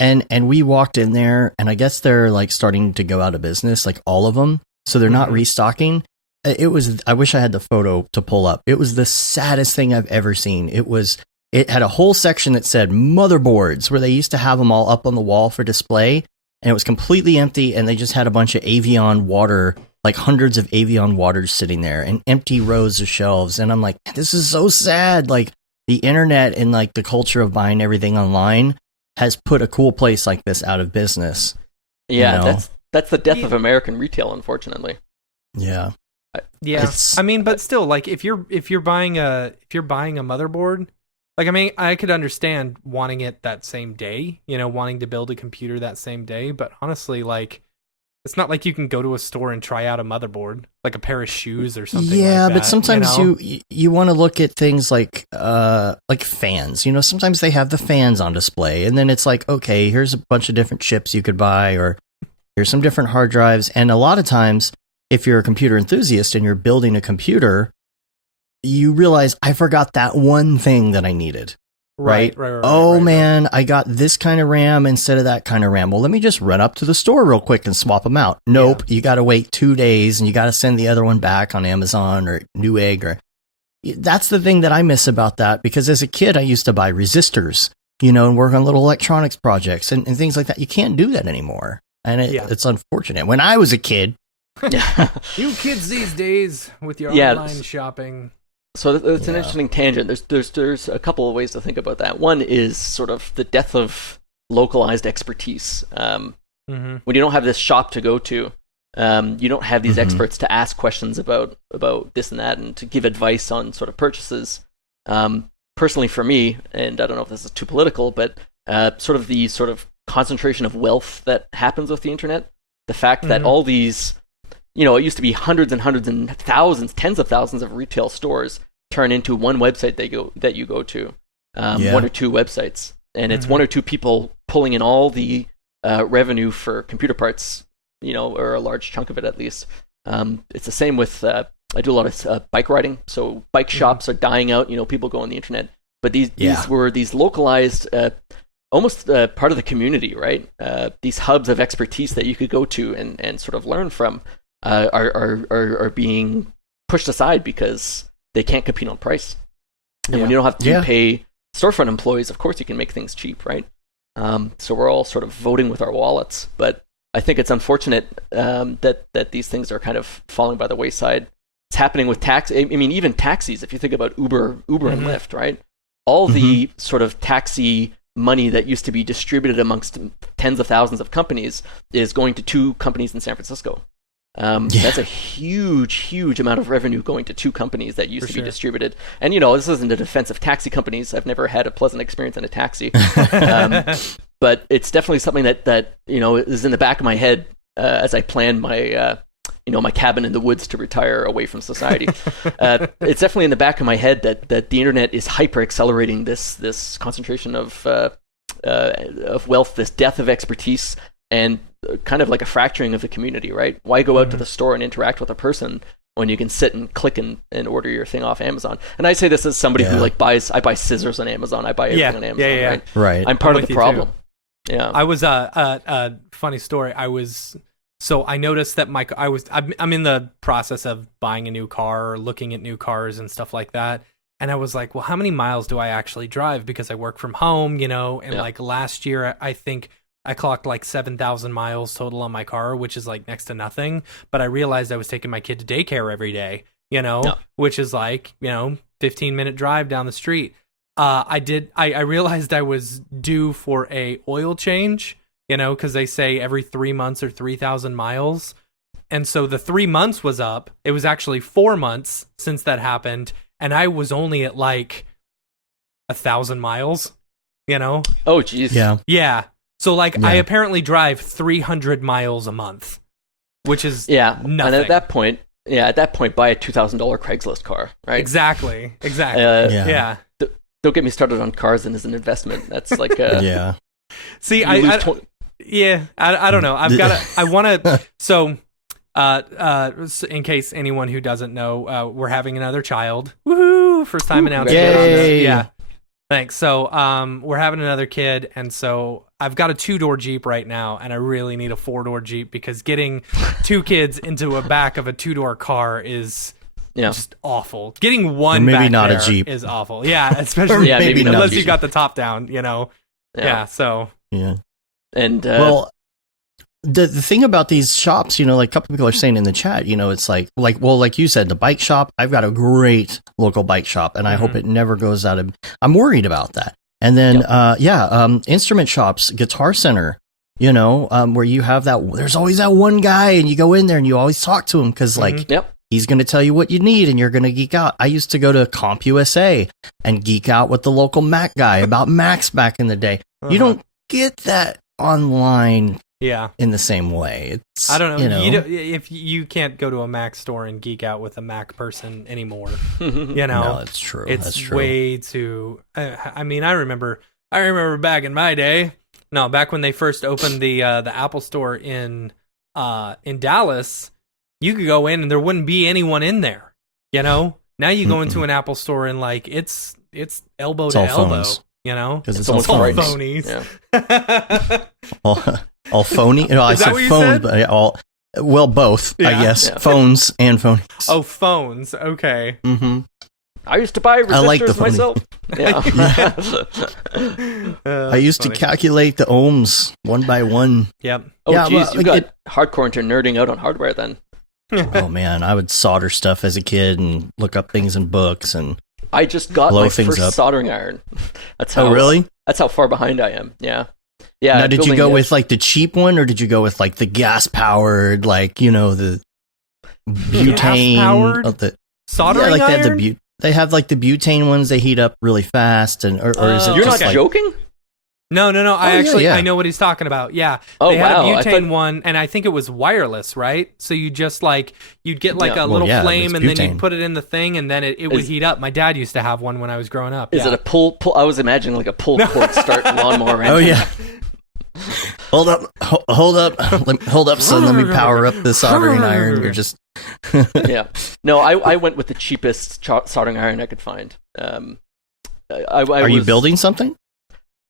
And we walked in there, and I guess they're like starting to go out of business, like all of them. So they're not restocking. I wish I had the photo to pull up. It was the saddest thing I've ever seen. It had a whole section that said motherboards, where they used to have them all up on the wall for display, and it was completely empty. And they just had a bunch of Avion water, like hundreds of Avion waters sitting there and empty rows of shelves. And I'm like, this is so sad. Like the internet and like the culture of buying everything online has put a cool place like this out of business. Yeah, that's the death of American retail, unfortunately. Yeah. Yeah. I mean, but still, like if you're buying a motherboard, like, I mean, I could understand wanting it that same day, wanting to build a computer that same day. But honestly, like, it's not like you can go to a store and try out a motherboard, like a pair of shoes or something. Yeah, like that, but sometimes you want to look at things like fans. Sometimes they have the fans on display, and then it's like, okay, here's a bunch of different chips you could buy, or here's some different hard drives. And a lot of times, if you're a computer enthusiast and you're building a computer, you realize I forgot that one thing that I needed. Right. Man, I got this kind of RAM instead of that kind of RAM. Well, let me just run up to the store real quick and swap them out. Nope. Yeah. You got to wait 2 days and you got to send the other one back on Amazon or Newegg. That's the thing that I miss about that, because as a kid, I used to buy resistors, and work on little electronics projects and things like that. You can't do that anymore. And it's unfortunate. When I was a kid. You kids these days with your online shopping. So it's an interesting tangent. There's a couple of ways to think about that. One is sort of the death of localized expertise. When you don't have this shop to go to, you don't have these experts to ask questions about this and that and to give advice on sort of purchases. Personally, for me, and I don't know if this is too political, but sort of concentration of wealth that happens with the internet, the fact that all these, it used to be hundreds and hundreds and thousands, tens of thousands of retail stores turn into one website that you go to, one or two websites, and it's one or two people pulling in all the revenue for computer parts, or a large chunk of it at least. It's the same with I do a lot of bike riding, so bike shops are dying out. People go on the internet, but these were these localized, almost part of the community, right? These hubs of expertise that you could go to and sort of learn from. Are being pushed aside because they can't compete on price. And when you don't have to pay storefront employees, of course you can make things cheap, right? So we're all sort of voting with our wallets. But I think it's unfortunate that these things are kind of falling by the wayside. It's happening with taxi. I mean, even taxis. If you think about Uber and Lyft, right? All the sort of taxi money that used to be distributed amongst tens of thousands of companies is going to 2 companies in San Francisco. That's a huge amount of revenue going to 2 companies that used to be distributed. And, this isn't a defense of taxi companies. I've never had a pleasant experience in a taxi. But it's definitely something that is in the back of my head as I plan my, my cabin in the woods to retire away from society. It's definitely in the back of my head that the internet is hyper accelerating this concentration of wealth, this death of expertise, and kind of like a fracturing of the community, right? Why go out to the store and interact with a person when you can sit and click and order your thing off Amazon? And I say this as somebody who I buy scissors on Amazon. I buy everything on Amazon, right? I'm part of the problem. Yeah. I was funny story. I noticed that I'm in the process of buying a new car or looking at new cars and stuff like that. And I was like, well, how many miles do I actually drive? Because I work from home, and like last year, I think I clocked like 7,000 miles total on my car, which is like next to nothing. But I realized I was taking my kid to daycare every day, which is like, 15-minute drive down the street. I realized I was due for a oil change, because they say every 3 months or 3,000 miles. And so the 3 months was up. It was actually 4 months since that happened. And I was only at like 1,000 miles, Oh, geez. Yeah. So, I apparently drive 300 miles a month, which is nothing. And at that point, buy a $2,000 Craigslist car, right? Exactly. Don't get me started on cars and as an investment. That's like See, I don't know. I want to. So, in case anyone who doesn't know, we're having another child. Woohoo! First time announcement. Yay! Yeah. Thanks. So, we're having another kid, and so I've got a 2-door Jeep right now, and I really need a 4-door Jeep because getting 2 kids into a back of a 2-door car is just awful. Getting one maybe back not there a Jeep is awful. Yeah, especially maybe unless you got the top down. Yeah. So yeah. And the thing about these shops, like a couple people are saying in the chat, it's like you said, the bike shop. I've got a great local bike shop, and I hope it never goes out of. I'm worried about that. And then, instrument shops, Guitar Center, where you have that. There's always that one guy, and you go in there and you always talk to him because, he's going to tell you what you need, and you're going to geek out. I used to go to CompUSA and geek out with the local Mac guy about Macs back in the day. You don't get that online. Yeah, in the same way. It's, I don't know. If you can't go to a Mac store and geek out with a Mac person anymore, No, it's true. It's way too. I remember back in my day. No, back when they first opened the Apple Store in Dallas, you could go in and there wouldn't be anyone in there. Now you go into an Apple Store and it's elbow to elbow. Phones. Because it's all phonies. Yeah. All phony? I said phones, but both, I guess. Yeah. Phones and phonies. Oh, phones. Okay. Mm-hmm. I used to buy resistors myself. Yeah. I used to calculate the ohms one by one. Yep. Oh, geez, you got hardcore into nerding out on hardware then. Oh, man. I would solder stuff as a kid and look up things in books and I just got my first soldering iron. That's how. Oh, really? That's how far behind I am. Yeah. Yeah. Now, did you go with the cheap one, or did you go with the gas powered, the butane? Gas powered soldering iron? They have the butane ones. They heat up really fast, or is it? You're not joking? No. I know what he's talking about. Yeah. Oh, they had a butane one, and I think it was wireless, right? So you just you'd get a little flame, and then you'd put it in the thing, and then it would heat up. My dad used to have one when I was growing up. Is it a pull? I was imagining a pull cord start lawnmower engine. Oh yeah. Hold up, son. Let me power up the soldering iron. You're just. Yeah. No, I went with the cheapest soldering iron I could find. Are you building something?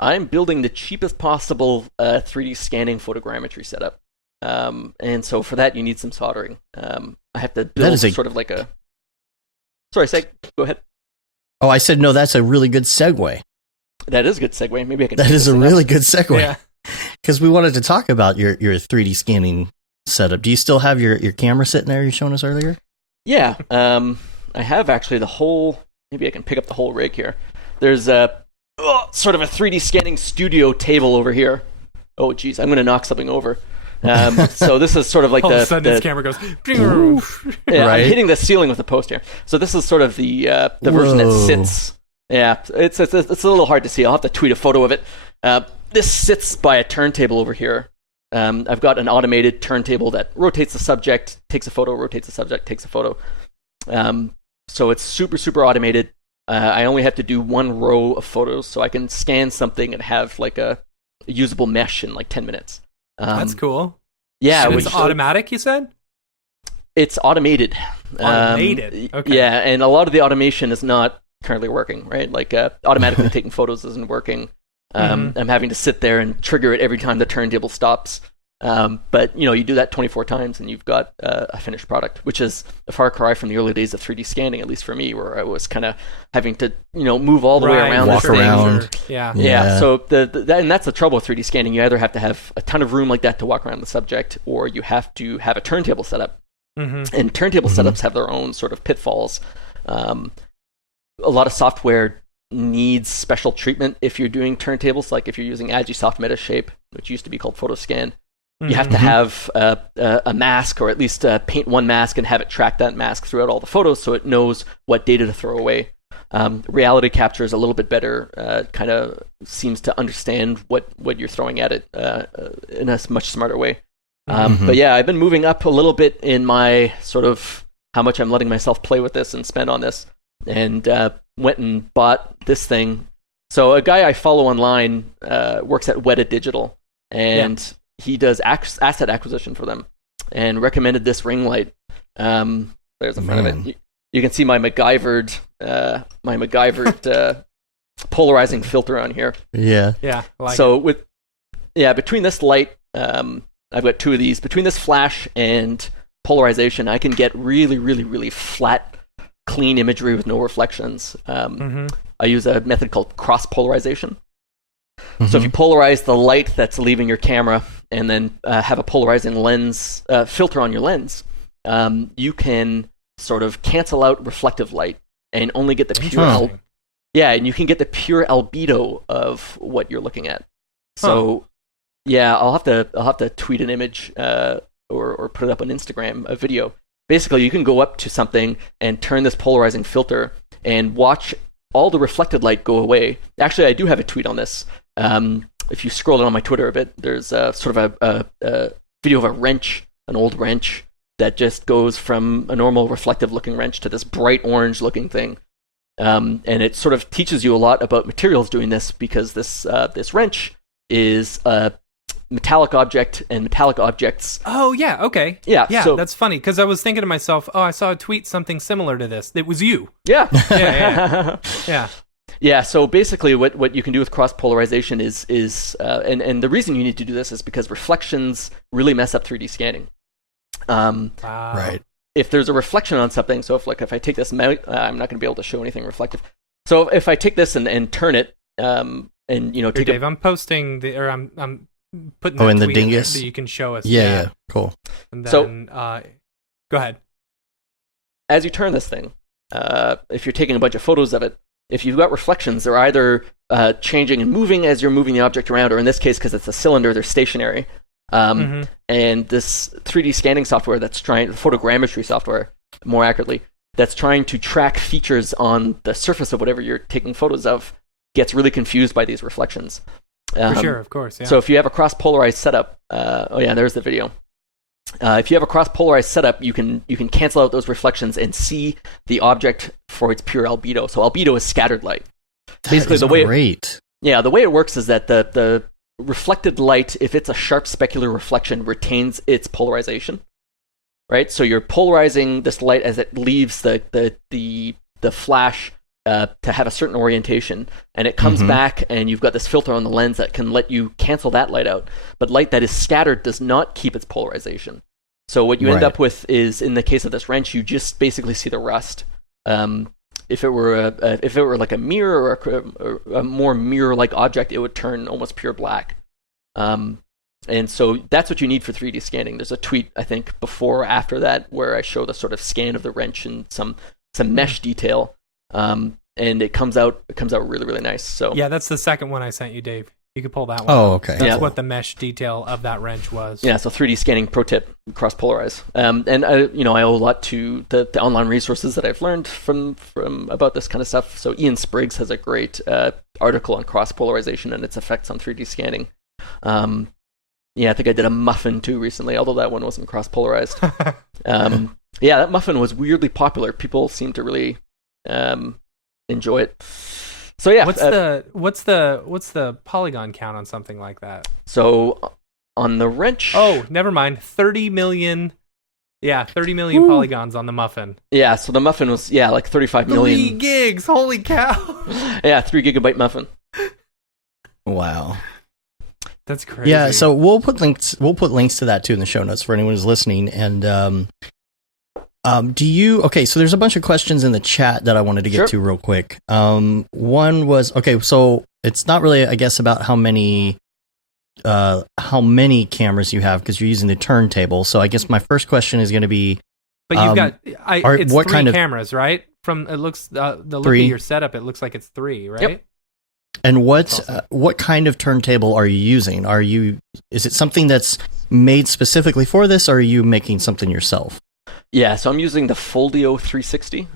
I'm building the cheapest possible 3D scanning photogrammetry setup. And so for that, you need some soldering. I have to build sort of like a... Sorry, go ahead. Oh, I said, no, that's a really good segue. That is a good segue. Maybe I can... That is a really good segue. Yeah. Because we wanted to talk about your 3D scanning setup. Do you still have your camera sitting there you showed us earlier? Yeah. I have actually the whole... Maybe I can pick up the whole rig here. There's sort of a 3D scanning studio table over here. Oh, geez, I'm going to knock something over. So this is sort of all of a sudden his camera goes... Yeah, right? I'm hitting the ceiling with the post here. So this is sort of the version that sits... Yeah, it's a little hard to see. I'll have to tweet a photo of it. This sits by a turntable over here. I've got an automated turntable that rotates the subject, takes a photo, rotates the subject, takes a photo. So it's super, super automated. I only have to do one row of photos, so I can scan something and have a usable mesh in 10 minutes. That's cool. Yeah. And it's automatic, you said? It's automated. Automated? Okay. Yeah, and a lot of the automation is not currently working, right? Automatically taking photos isn't working. I'm having to sit there and trigger it every time the turntable stops. But you do that 24 times and you've got a finished product, which is a far cry from the early days of 3D scanning, at least for me, where I was kind of having to move all the way around. Walk around. Sure. Yeah. So and that's the trouble with 3D scanning. You either have to have a ton of room like that to walk around the subject, or you have to have a turntable setup. And turntable setups have their own sort of pitfalls. A lot of software needs special treatment if you're doing turntables, like if you're using Agisoft Metashape, which used to be called PhotoScan. You have to have a mask, or at least paint one mask and have it track that mask throughout all the photos so it knows what data to throw away. Reality capture is a little bit better, kind of seems to understand what you're throwing at it in a much smarter way. But yeah, I've been moving up a little bit in my sort of how much I'm letting myself play with this and spend on this, and went and bought this thing. So a guy I follow online works at Weta Digital, and he does asset acquisition for them, and recommended this ring light. There's in front of it. You can see my MacGyvered polarizing filter on here. Yeah. Yeah. Between this light, I've got two of these. Between this flash and polarization, I can get really, really, really flat, clean imagery with no reflections. I use a method called cross polarization. So if you polarize the light that's leaving your camera and then have a polarizing lens filter on your lens, you can sort of cancel out reflective light and only get the pure and you can get the pure albedo of what you're looking at. So I'll have to tweet an image or put it up on Instagram, a video. Basically, you can go up to something and turn this polarizing filter and watch all the reflected light go away. Actually, I do have a tweet on this. If you scroll down on my Twitter a bit, there's sort of a video of a wrench, an old wrench, that just goes from a normal reflective-looking wrench to this bright orange-looking thing. And it sort of teaches you a lot about materials doing this, because this wrench is a metallic object, and metallic objects... Oh, yeah, okay. Yeah, so, that's funny, because I was thinking to myself, I saw a tweet something similar to this. It was you. Yeah. Yeah. Yeah, so basically what you can do with cross-polarization is and the reason you need to do this is because reflections really mess up 3D scanning. Right. If there's a reflection on something, so if I take this I'm not going to be able to show anything reflective. So if I take this and turn it, and take Dave, I'm posting I'm putting that in the tweet in there dingus so you can show us. Yeah, cool. And then, go ahead. As you turn this thing, if you're taking a bunch of photos of it, if you've got reflections, they're either changing and moving as you're moving the object around, or in this case, because it's a cylinder, they're stationary. And this 3D scanning software photogrammetry software, more accurately, that's trying to track features on the surface of whatever you're taking photos of, gets really confused by these reflections. For sure, of course, yeah. So if you have a cross-polarized setup, there's the video. If you have a cross-polarized setup, you can cancel out those reflections and see the object for its pure albedo. So albedo is scattered light. Basically, the way the way it works is that the reflected light, if it's a sharp specular reflection, retains its polarization. Right? So you're polarizing this light as it leaves the flash to have a certain orientation, and it comes back, and you've got this filter on the lens that can let you cancel that light out. But light that is scattered does not keep its polarization. So what you end up with is, in the case of this wrench, you just basically see the rust. If it were like a mirror or a more mirror-like object, it would turn almost pure black. And so that's what you need for 3D scanning. There's a tweet, I think, before or after that, where I show the sort of scan of the wrench and some mesh detail. And it comes out really, really nice. So yeah, that's the second one I sent you, Dave. You could pull that one. Oh, okay. That's what the mesh detail of that wrench was. Yeah, so 3D scanning pro tip, cross polarize. And I owe a lot to the online resources that I've learned from about this kind of stuff. So Ian Spriggs has a great article on cross polarization and its effects on 3D scanning. I think I did a muffin too recently, although that one wasn't cross polarized. That muffin was weirdly popular. People seem to really enjoy it. So yeah, what's the polygon count on something like that? So on the wrench, never mind, 30 million. Yeah, 30 million polygons on the muffin. Yeah, so the muffin was like 35 million. 3 gigs, holy cow! Yeah, 3 gigabyte muffin. Wow, that's crazy. Yeah, so we'll put links to that too in the show notes for anyone who's listening. And so there's a bunch of questions in the chat that I wanted to get to real quick. One was, so it's not really, I guess, about how many cameras you have, because you're using the turntable. So I guess my first question is going to be, but you've got it's what 3 kind of cameras, right? From it looks the look of your setup, it looks like it's 3, right? Yep. And what kind of turntable are you using? Is it something that's made specifically for this, or are you making something yourself? Yeah, so I'm using the Foldio 360.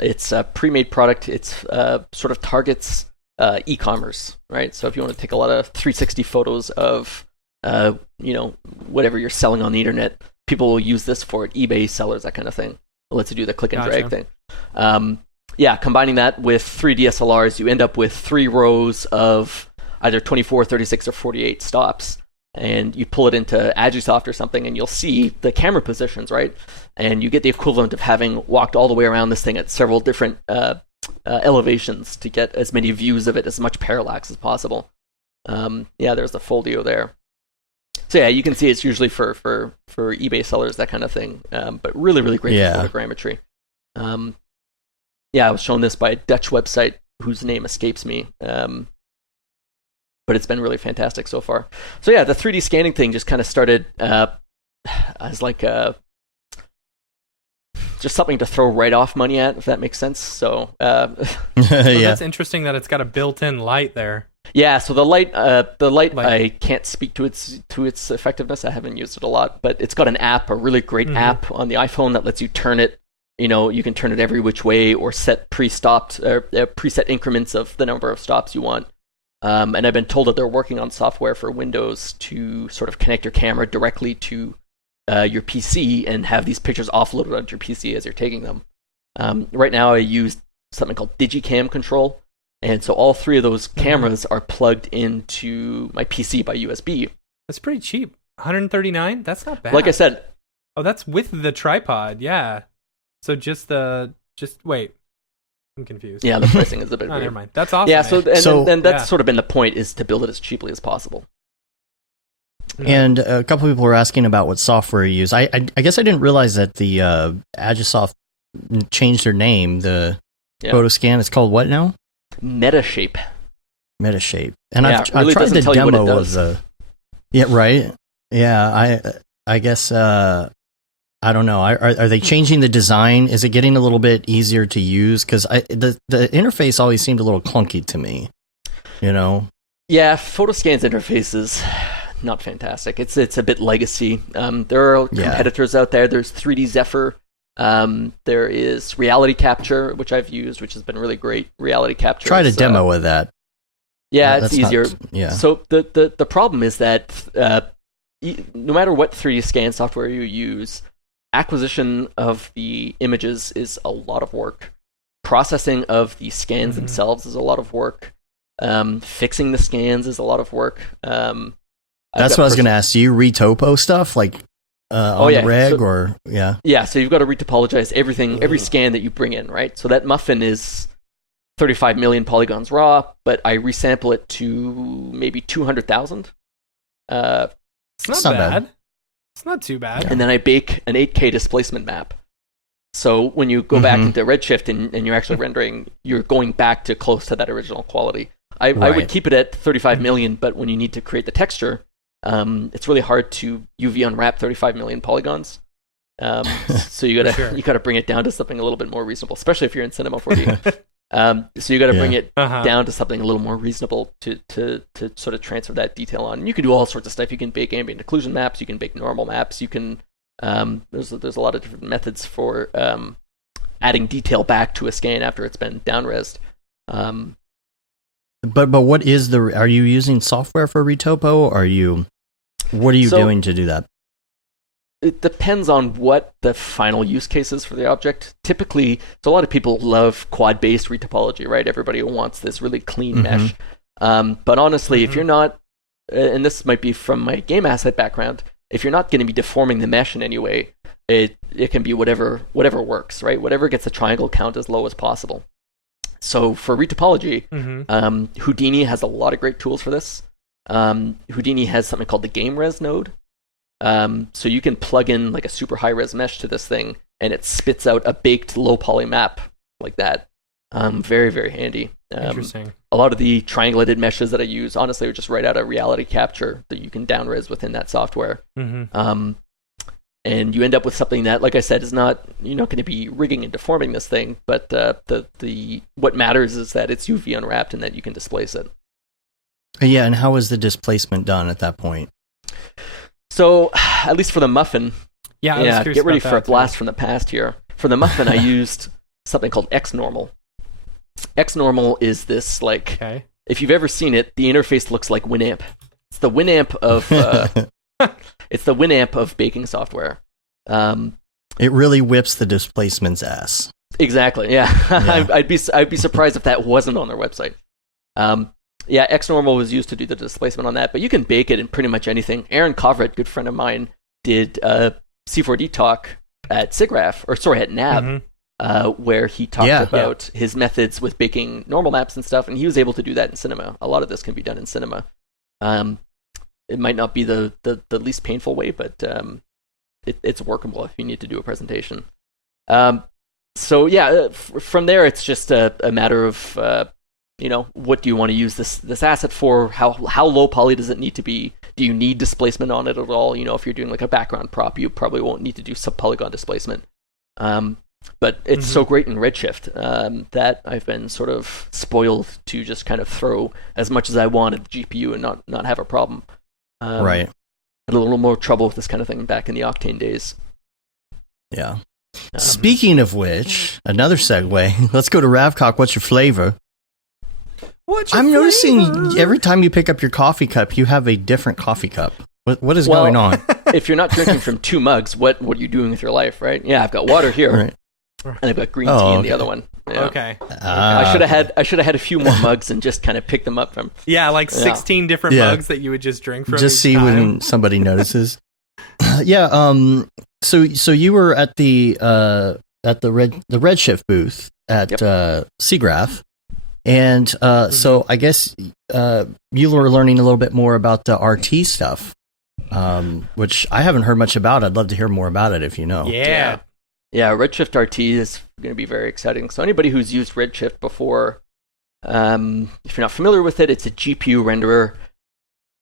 It's a pre-made product. It's sort of targets e-commerce, right? So if you want to take a lot of 360 photos of, whatever you're selling on the internet, people will use this for it. eBay sellers, that kind of thing. It lets you do the click and drag thing. Combining that with 3 DSLRs, you end up with 3 rows of either 24, 36, or 48 stops. And you pull it into Agisoft or something, and you'll see the camera positions, right? And you get the equivalent of having walked all the way around this thing at several different elevations to get as many views of it, as much parallax as possible. There's the Foldio there. So yeah, you can see it's usually for eBay sellers, that kind of thing. But really, really great for photogrammetry. I was shown this by a Dutch website whose name escapes me. but it's been really fantastic so far. So yeah, the 3D scanning thing just kind of started as like just something to throw write-off money at, if that makes sense. So, That's interesting that it's got a built-in light there. Yeah, so the light, I can't speak to its effectiveness. I haven't used it a lot, but it's got an app, a really great app on the iPhone that lets you turn it. You can turn it every which way or set preset increments of the number of stops you want. And I've been told that they're working on software for Windows to sort of connect your camera directly to your PC and have these pictures offloaded onto your PC as you're taking them. Right now I use something called Digicam Control, and so all 3 of those cameras are plugged into my PC by USB. That's pretty cheap. $139? That's not bad. Like I said. Oh, that's with the tripod, yeah. So wait. I'm confused. Yeah, the pricing is a bit weird. Never mind. That's awesome. Yeah, and that's sort of been the point, is to build it as cheaply as possible. And a couple people were asking about what software you use. I guess I didn't realize that the Agisoft changed their name. The photo scan, it's called what now? Metashape. And I've tried the demo of the. Yeah, right. Yeah, I guess I don't know. Are they changing the design? Is it getting a little bit easier to use? Because the interface always seemed a little clunky to me. Yeah, PhotoScan's interface is not fantastic. It's a bit legacy. There are competitors out there. There's 3D Zephyr. There is Reality Capture, which I've used, which has been really great. Reality Capture. Tried a demo with that. Yeah, it's easier. So the problem is that no matter what 3D scan software you use, acquisition of the images is a lot of work. Processing of the scans themselves is a lot of work. Fixing the scans is a lot of work. That's what I was going to ask. Do you retopo stuff on the reg Yeah, so you've got to retopologize every scan that you bring in, right? So that muffin is 35 million polygons raw, but I resample it to maybe 200,000. It's not bad. It's not too bad. And then I bake an 8K displacement map. So when you go back into Redshift and you're actually rendering, you're going back to close to that original quality. I would keep it at 35 million, but when you need to create the texture, it's really hard to UV unwrap 35 million polygons. So you gotta bring it down to something a little bit more reasonable, especially if you're in Cinema 4D. So you got to bring it down to something a little more reasonable to sort of transfer that detail on. And you can do all sorts of stuff. You can bake ambient occlusion maps. You can bake normal maps. You can there's a lot of different methods for adding detail back to a scan after it's been down-resed. But what is are you using software for retopo? What are you doing to do that? It depends on what the final use case is for the object. Typically, so a lot of people love quad-based retopology, right? Everybody wants this really clean mesh. But honestly, if you're not, and this might be from my game asset background, if you're not going to be deforming the mesh in any way, it can be whatever works, right? Whatever gets the triangle count as low as possible. So for retopology, Houdini has a lot of great tools for this. Houdini has something called the game res node. So you can plug in like a super high res mesh to this thing, and it spits out a baked low poly map like that. Very, very handy. Interesting. A lot of the triangulated meshes that I use, honestly, are just right out of Reality Capture that you can down res within that software. And you end up with something that, like I said, is not, you're not going to be rigging and deforming this thing, but what matters is that it's UV unwrapped and that you can displace it. Yeah, and how is the displacement done at that point? So, at least for the muffin, get ready for a blast from the past here. For the muffin, I used something called XNormal. XNormal is this, if you've ever seen it, the interface looks like Winamp. It's the Winamp of it's the Winamp of baking software. It really whips the displacement's ass. Exactly. Yeah. I'd be surprised if that wasn't on their website. XNormal was used to do the displacement on that, but you can bake it in pretty much anything. Aaron Kovret, good friend of mine, did C4D talk at at NAB, where he talked about his methods with baking normal maps and stuff, and he was able to do that in Cinema. A lot of this can be done in Cinema. It might not be the least painful way, but it's workable if you need to do a presentation. From there, it's just a matter of what do you want to use this asset for? How low poly does it need to be? Do you need displacement on it at all? If you're doing like a background prop, you probably won't need to do sub-polygon displacement. But it's so great in Redshift that I've been sort of spoiled to just kind of throw as much as I want at the GPU and not have a problem. Right. Had a little more trouble with this kind of thing back in the Octane days. Yeah. Speaking of which, another segue. Let's go to Ravcock. What's your flavor? Noticing every time you pick up your coffee cup, you have a different coffee cup. What is going on? If you're not drinking from 2 mugs, what are you doing with your life, right? Yeah, I've got water here, right. And I've got green tea in the other one. Yeah. Okay. I should have had a few more mugs and just kind of pick them up from. Yeah, like 16 different mugs that you would just drink from. Just see when somebody notices. Yeah. So you were at the Redshift booth at SIGGRAPH. And so I guess you were learning a little bit more about the RT stuff, which I haven't heard much about. I'd love to hear more about it if you know. Yeah, Redshift RT is going to be very exciting. So anybody who's used Redshift before, if you're not familiar with it, it's a GPU renderer.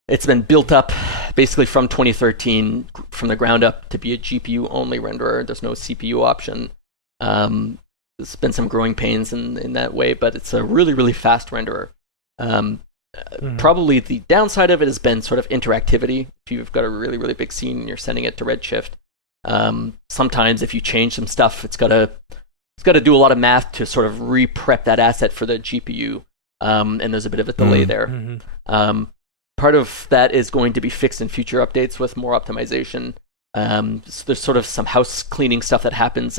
It's been built up basically from 2013 from the ground up to be a GPU-only renderer. There's no CPU option. There's been some growing pains in that way, but it's a really, really fast renderer. Probably the downside of it has been sort of interactivity. If you've got a really, really big scene and you're sending it to Redshift, sometimes if you change some stuff, it's got to do a lot of math to sort of re-prep that asset for the GPU, and there's a bit of a delay there. Part of that is going to be fixed in future updates with more optimization. So there's sort of some house cleaning stuff that happens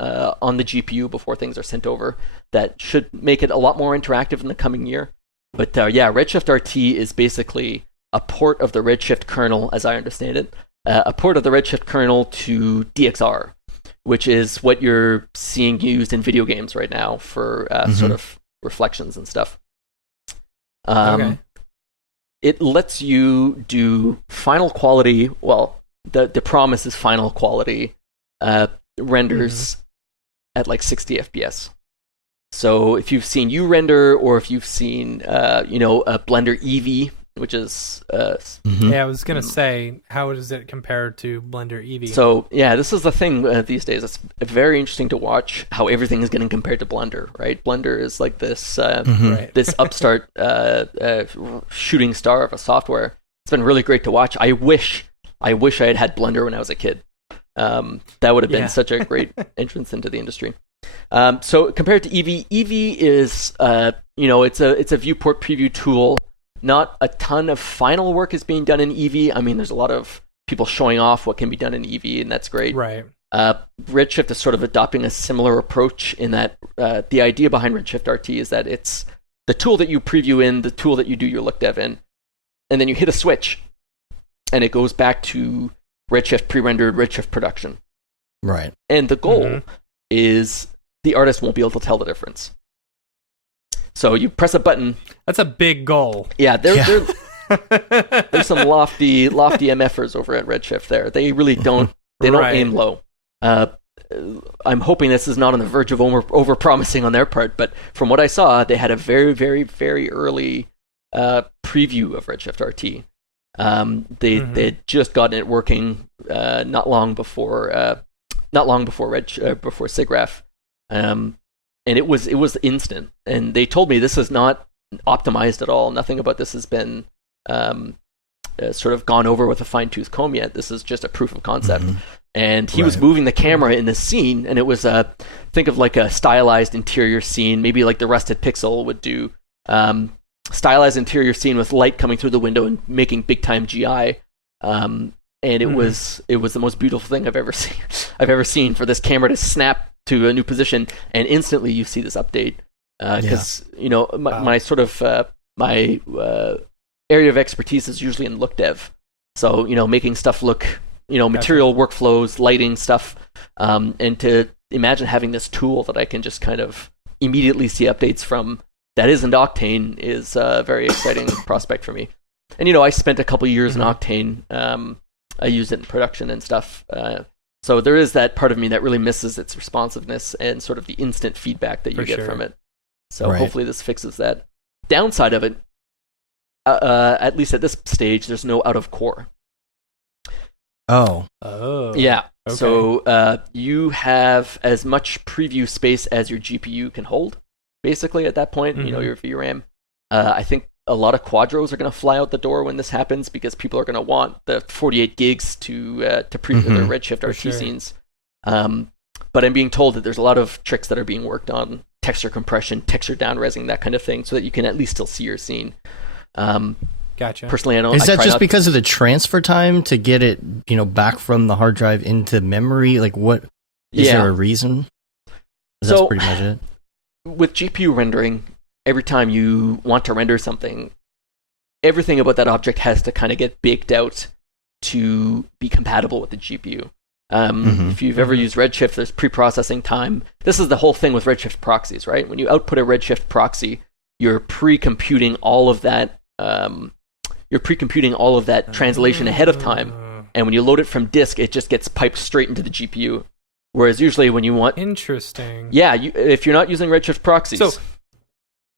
on the GPU before things are sent over that should make it a lot more interactive in the coming year. But Redshift RT is basically a port of the Redshift kernel, as I understand it, a port of the Redshift kernel to DXR, which is what you're seeing used in video games right now for sort of reflections and stuff. Okay. It lets you do final quality, the promise is final quality renders at like 60 FPS. So if you've seen URender or if you've seen, a Blender Eevee, which is... Yeah, I was going to say, how does it compare to Blender Eevee? So, this is the thing these days. It's very interesting to watch how everything is getting compared to Blender, right? Blender is like this this upstart shooting star of a software. It's been really great to watch. I wish I had Blender when I was a kid. That would have been such a great entrance into the industry. So compared to Eevee, Eevee is, it's a viewport preview tool. Not a ton of final work is being done in Eevee. I mean, there's a lot of people showing off what can be done in Eevee, and that's great. Right. Redshift is sort of adopting a similar approach in that the idea behind Redshift RT is that it's the tool that you preview in, the tool that you do your look dev in, and then you hit a switch, and it goes back to Redshift pre-rendered, Redshift production. Right. And the goal is the artist won't be able to tell the difference. So you press a button. That's a big goal. Yeah, there's some lofty MFers over at Redshift there. They really don't aim low. I'm hoping this is not on the verge of over-promising on their part, but from what I saw, they had a very, very, very early preview of Redshift RT. They'd just gotten it working not long before SIGGRAPH, and it was instant. And they told me this is not optimized at all. Nothing about this has been sort of gone over with a fine-tooth comb yet. This is just a proof of concept. And he was moving the camera in this scene, and it was think of like a stylized interior scene, maybe like the Rusted Pixel would do. Stylized interior scene with light coming through the window and making big time GI, and it was the most beautiful thing I've ever seen for this camera to snap to a new position and instantly you see this update because my sort of my area of expertise is usually in look dev, so making stuff look material workflows, lighting stuff, and to imagine having this tool that I can just kind of immediately see updates from. That isn't Octane is a very exciting prospect for me. And, I spent a couple years in Octane. I used it in production and stuff. So there is that part of me that really misses its responsiveness and sort of the instant feedback that you get from it. So hopefully this fixes that. Downside of it, at least at this stage, there's no out of core. Oh. Yeah. Okay. So you have as much preview space as your GPU can hold, basically, at that point, your VRAM. I think a lot of Quadros are going to fly out the door when this happens because people are going to want the 48 gigs to preview their Redshift RT scenes. But I'm being told that there's a lot of tricks that are being worked on, texture compression, texture downresing, that kind of thing, so that you can at least still see your scene. Gotcha. Personally, I don't. Is that just because of the transfer time to get it, back from the hard drive into memory? Like, what is there a reason? That's pretty much it. With GPU rendering, every time you want to render something, everything about that object has to kind of get baked out to be compatible with the GPU. If you've ever used Redshift, there's pre-processing time. This is the whole thing with Redshift proxies, right? When you output a Redshift proxy, you're pre-computing all of that. Translation ahead of time, and when you load it from disk, it just gets piped straight into the GPU. Whereas usually when you want, interesting, if you're not using Redshift proxies. So,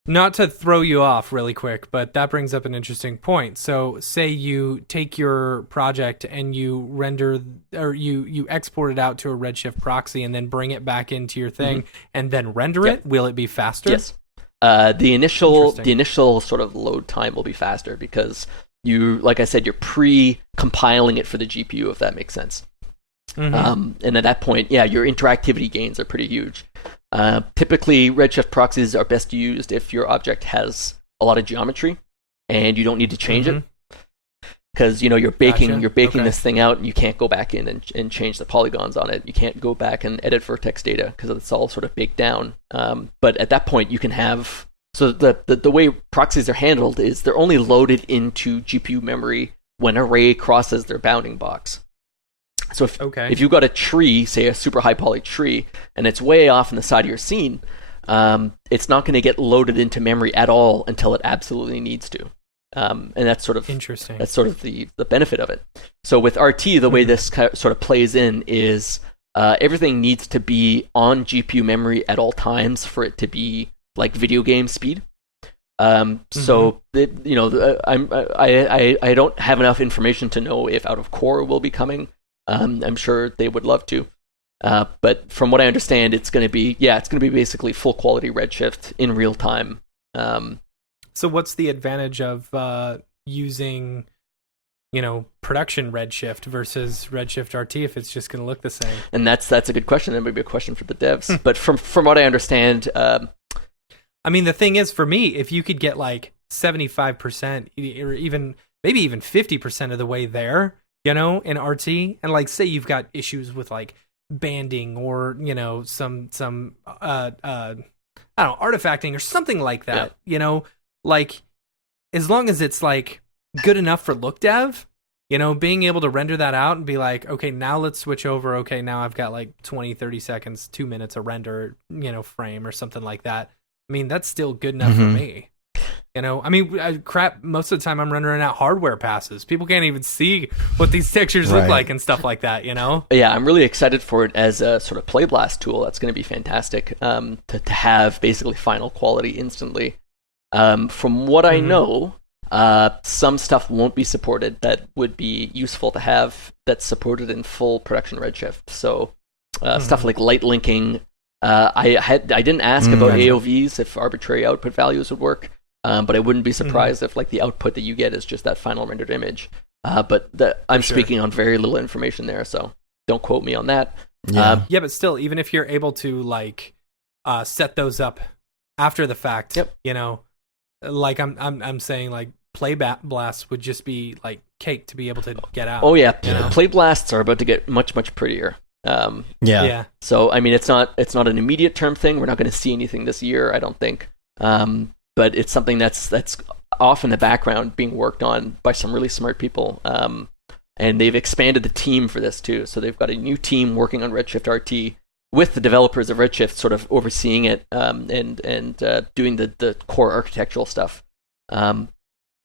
not to throw you off really quick, but that brings up an interesting point. So, say you take your project and you render, or you export it out to a Redshift proxy, and then bring it back into your thing, and then render it. Will it be faster? Yes. The initial sort of load time will be faster because like I said, you're pre-compiling it for the GPU, if that makes sense. And at that point, your interactivity gains are pretty huge. Typically, Redshift proxies are best used if your object has a lot of geometry and you don't need to change it. Because you're baking this thing out, and you can't go back in and change the polygons on it. You can't go back and edit vertex data because it's all sort of baked down. But at that point, you can have the way proxies are handled is they're only loaded into GPU memory when array crosses their bounding box. So if you've got a tree, say a super high poly tree, and it's way off on the side of your scene, it's not going to get loaded into memory at all until it absolutely needs to. And that's sort of interesting. That's sort of the benefit of it. So with RT, the way this sort of plays in is everything needs to be on GPU memory at all times for it to be like video game speed. So I don't have enough information to know if out of core will be coming. I'm sure they would love to. But from what I understand, it's going to be basically full quality Redshift in real time. So what's the advantage of using, production Redshift versus Redshift RT if it's just going to look the same? And that's a good question. That may be a question for the devs. But from what I understand, the thing is, for me, if you could get like 75% or even 50% of the way there, in RT, and like say you've got issues with like banding or some I don't know, artifacting or something like that, like as long as it's like good enough for look dev, being able to render that out and be like, okay, now let's switch over. Okay, now I've got like 20-30 seconds, 2 minutes of render, frame or something like that. That's still good enough for me. Most of the time I'm rendering out hardware passes. People can't even see what these textures look like and stuff like that, Yeah, I'm really excited for it as a sort of play blast tool. That's going to be fantastic to have basically final quality instantly. From what I know, some stuff won't be supported that would be useful to have that's supported in full production Redshift. So stuff like light linking. I didn't ask about AOVs, if arbitrary output values would work. But I wouldn't be surprised if like the output that you get is just that final rendered image. But I'm speaking on very little information there, so don't quote me on that. Yeah, but still, even if you're able to like set those up after the fact, like I'm saying, like play blasts would just be like cake to be able to get out. Oh yeah, play blasts are about to get much prettier. So it's not an immediate term thing. We're not going to see anything this year, I don't think. But it's something that's off in the background being worked on by some really smart people. And they've expanded the team for this too. So they've got a new team working on Redshift RT with the developers of Redshift sort of overseeing it and doing the core architectural stuff. The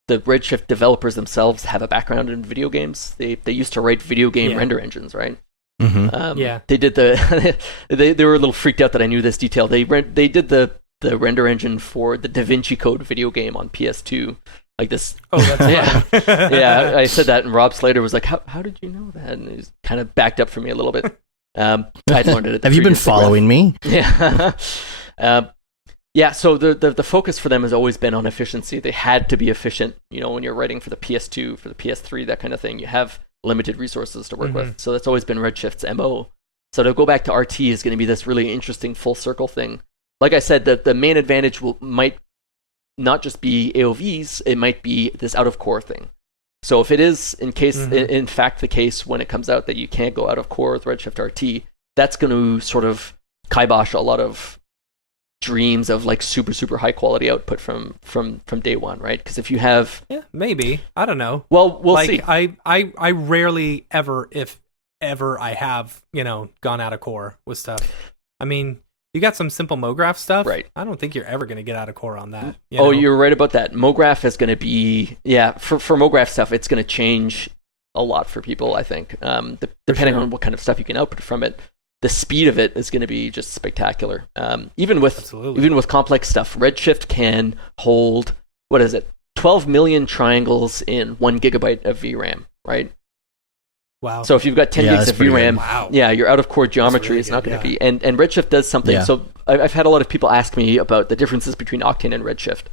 Redshift developers themselves have a background in video games. They used to write video game render engines, right? Mm-hmm. They did they were a little freaked out that I knew this detail. They did the the render engine for the Da Vinci Code video game on PS2. Like this. Oh, that's yeah. I said that, and Rob Slater was like, "How did you know that?" And he was kind of backed up for me a little bit. I learned it. Have you been following me? Yeah. Yeah. So the focus for them has always been on efficiency. They had to be efficient. When you're writing for the PS2, for the PS3, that kind of thing, you have limited resources to work with. So that's always been Redshift's MO. So to go back to RT is going to be this really interesting full circle thing. Like I said, the main advantage might not just be AOVs, it might be this out of core thing. So if it is in fact the case when it comes out that you can't go out of core with Redshift RT, that's going to sort of kibosh a lot of dreams of like super, super high quality output from day one, right? Because if you have... Yeah, maybe. I don't know. Well, we'll see. I rarely ever, if ever I have, gone out of core with stuff. I mean... You got some simple Mograph stuff. Right. I don't think you're ever going to get out of core on that. You're right about that. Mograph is going to be, for Mograph stuff, it's going to change a lot for people, I think. Depending on what kind of stuff you can output from it, the speed of it is going to be just spectacular. Even with complex stuff, Redshift can hold, 12 million triangles in 1 gigabyte of VRAM, right? Wow. So if you've got 10 gigs of VRAM, your out-of-core geometry really is not going to good, be. And Redshift does something. Yeah. So I've had a lot of people ask me about the differences between Octane and Redshift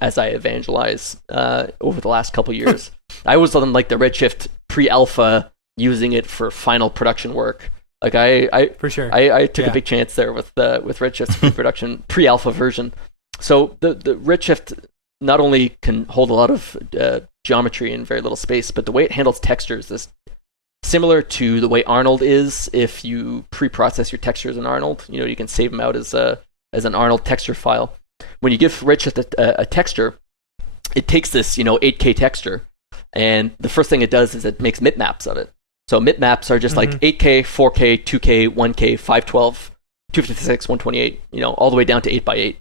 as I evangelize over the last couple years. I was on like the Redshift pre-alpha, using it for final production work. Like for sure. I took a big chance there with Redshift's pre-production pre-alpha version. So the Redshift not only can hold a lot of geometry in very little space, but the way it handles textures is similar to the way Arnold is. If you pre-process your textures in Arnold, you can save them out as an Arnold texture file. When you give Redshift a texture, it takes this 8K texture, and the first thing it does is it makes bitmaps of it. So bitmaps are just like 8K, 4K, 2K, 1K, 512, 256, 128, all the way down to 8x8.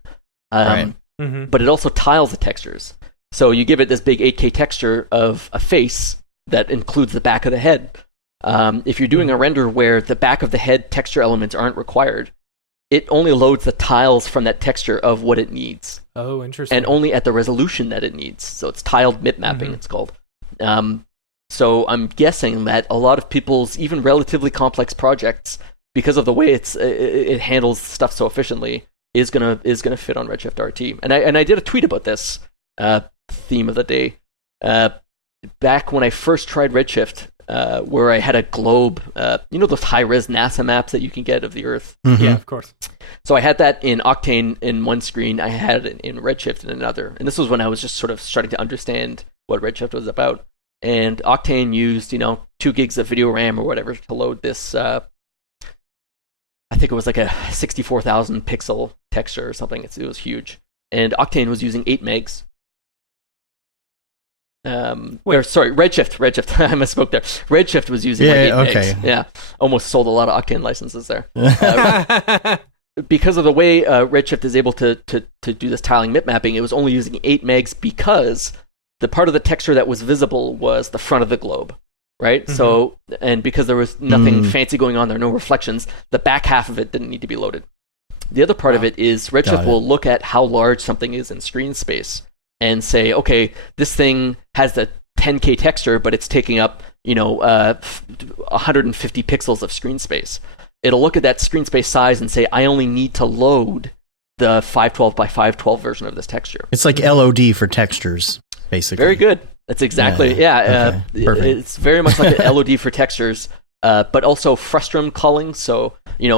Right. But it also tiles the textures. So you give it this big 8K texture of a face that includes the back of the head. If you're doing a render where the back of the head texture elements aren't required, it only loads the tiles from that texture of what it needs. Oh, interesting. And only at the resolution that it needs. So it's tiled bitmapping, it's called. So I'm guessing that a lot of people's even relatively complex projects, because of the way it handles stuff so efficiently, is gonna fit on Redshift RT. And I did a tweet about this theme of the day back when I first tried Redshift, where I had a globe, those high-res NASA maps that you can get of the Earth. Yeah, of course. So I had that in Octane in one screen. I had it in Redshift in another. And this was when I was just sort of starting to understand what Redshift was about. And Octane used 2 gigs of video RAM or whatever to load this. I think it was like a 64,000 pixel texture or something. It was huge. And Octane was using 8 megs. Redshift. I misspoke there. Redshift was using 8 megs. Yeah, almost sold a lot of Octane licenses there. Because of the way Redshift is able to do this tiling bitmapping, it was only using 8 megs because the part of the texture that was visible was the front of the globe. Right? So, and because there was nothing fancy going on there, no reflections, the back half of it didn't need to be loaded. The other part of it is Redshift will look at how large something is in screen space and say, okay, this thing has the 10K texture, but it's taking up, 150 pixels of screen space. It'll look at that screen space size and say, I only need to load the 512 by 512 version of this texture. It's like LOD for textures, basically. Very good. That's exactly, it's very much like an LOD for textures, but also frustum culling, so,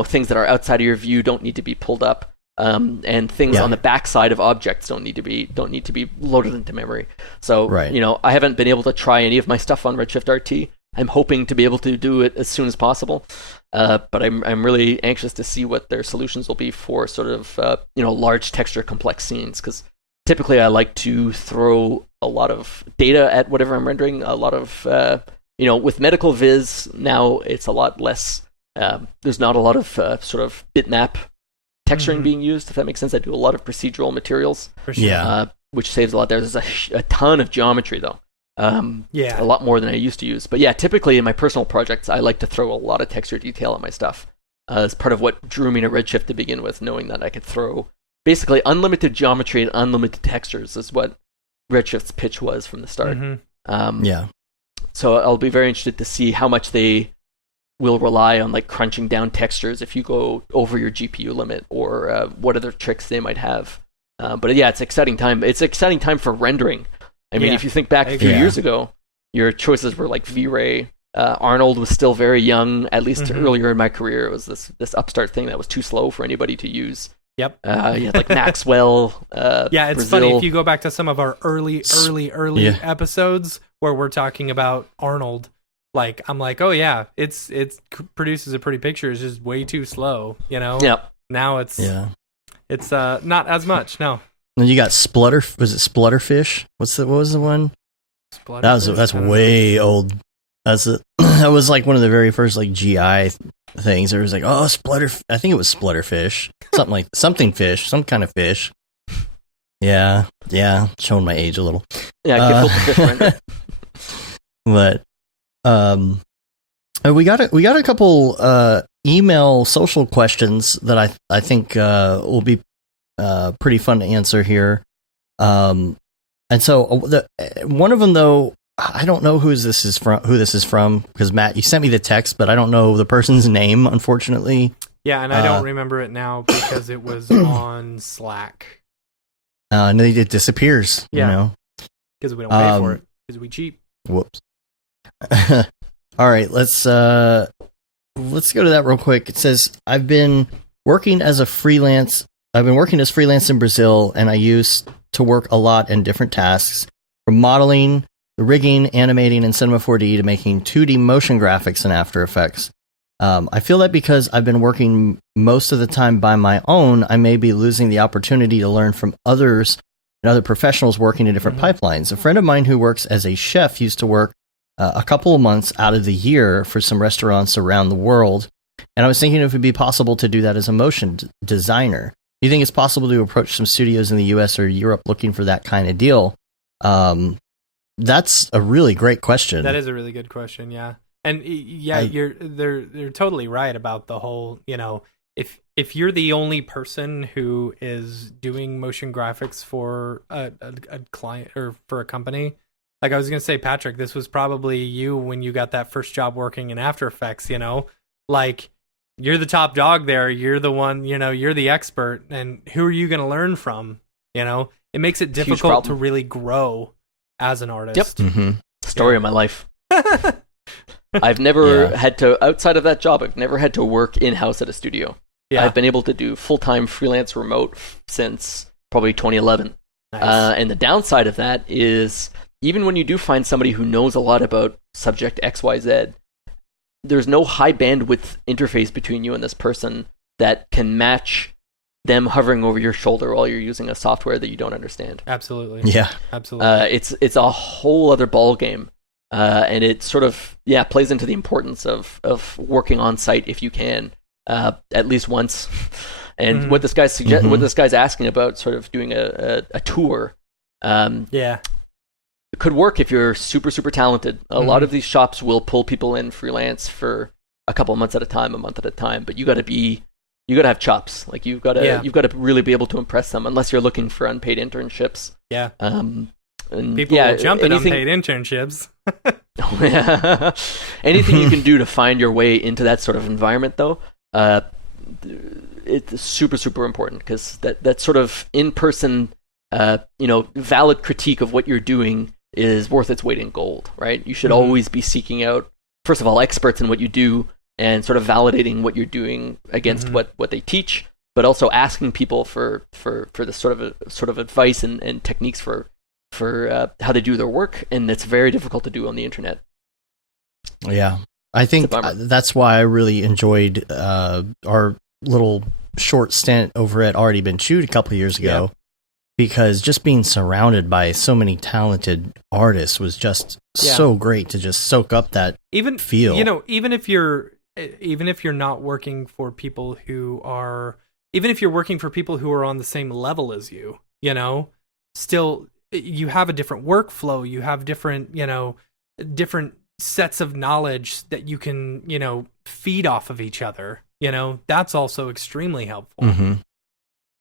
things that are outside of your view don't need to be pulled up, and things on the backside of objects don't need to be loaded into memory. So, I haven't been able to try any of my stuff on Redshift RT. I'm hoping to be able to do it as soon as possible, but I'm really anxious to see what their solutions will be for sort of, large texture complex scenes, because typically I like to throw a lot of data at whatever I'm rendering, a lot of, with medical viz, now it's a lot less, there's not a lot of sort of bitmap texturing being used, if that makes sense. I do a lot of procedural materials, for sure. Which saves a lot there. There's a ton of geometry, though. A lot more than I used to use. But yeah, typically in my personal projects, I like to throw a lot of texture detail at my stuff. As part of what drew me to Redshift to begin with, knowing that I could throw basically unlimited geometry and unlimited textures is what Redshift's pitch was from the start. So I'll be very interested to see how much they will rely on like crunching down textures if you go over your GPU limit, or what other tricks they might have. But yeah, it's exciting time. It's an exciting time for rendering. I mean, if you think back a few years ago, your choices were like V-Ray. Arnold was still very young, at least earlier in my career. It was this upstart thing that was too slow for anybody to use. Yep. You had like Maxwell. Yeah, it's Brazil. funny if you go back to some of our early episodes where we're talking about Arnold. Like, I'm like, oh yeah, it produces a pretty picture. It's just way too slow, you know. Yep. Now it's not as much. No. And you got Splutter. Was it Splutterfish? What was the one? That's way old. That was like one of the very first like GI things. There was like, oh, I think it was Splutterfish, something fish, some kind of fish. Yeah, showing my age a little. Yeah, get fish render. But we got a couple email social questions that I think will be pretty fun to answer here. And so one of them though, I don't know who this is from, because Matt, you sent me the text, but I don't know the person's name, unfortunately. Yeah, and I don't remember it now because it was on Slack. And then it disappears. Yeah, you know, because we don't pay for it because we cheap. Whoops. All right, let's go to that real quick. It says, I've been working as freelance in Brazil, and I used to work a lot in different tasks, from modeling, the rigging, animating in Cinema 4D to making 2D motion graphics in After Effects. I feel that because I've been working most of the time by my own, I may be losing the opportunity to learn from others and other professionals working in different pipelines. A friend of mine who works as a chef used to work a couple of months out of the year for some restaurants around the world, and I was thinking if it would be possible to do that as a motion designer. Do you think it's possible to approach some studios in the US or Europe looking for that kind of deal? That's a really great question. That is a really good question, yeah. And they're totally right about the whole, you know, if you're the only person who is doing motion graphics for a client or for a company, like I was going to say, Patrick, this was probably you when you got that first job working in After Effects, you know, like you're the top dog there. You're the one, you know, you're the expert, and who are you going to learn from? You know, it makes it difficult to really grow as an artist. Yep. Story of my life. I've never had to, outside of that job, I've never had to work in-house at a studio. Yeah. I've been able to do full-time freelance remote since probably 2011. Nice. And the downside of that is, even when you do find somebody who knows a lot about subject XYZ, there's no high bandwidth interface between you and this person that can match them hovering over your shoulder while you're using a software that you don't understand. Absolutely. Yeah. Absolutely. It's a whole other ball game. And it sort of plays into the importance of working on site if you can, at least once. And what this guy's what this guy's asking about, sort of doing a tour, it could work if you're super, super talented. A lot of these shops will pull people in freelance for a couple of months at a time, a month at a time, but you got to have chops. Like you've got to really be able to impress them, unless you're looking for unpaid internships. Yeah. And people will jump at unpaid internships. Anything you can do to find your way into that sort of environment, though, it's super, super important, because that sort of in-person, valid critique of what you're doing is worth its weight in gold, right? You should always be seeking out, first of all, experts in what you do, and sort of validating what you're doing against what they teach, but also asking people for this sort of advice and techniques for how they do their work, and it's very difficult to do on the internet. Yeah, I think that's why I really enjoyed our little short stint over at Already Been Chewed a couple of years ago, because just being surrounded by so many talented artists was just so great to just soak up that feel. You know, even if you're not working for people who are, even if you're working for people who are on the same level as you, you know, still you have a different workflow, you have different sets of knowledge that you can, you know, feed off of each other. You know, that's also extremely helpful.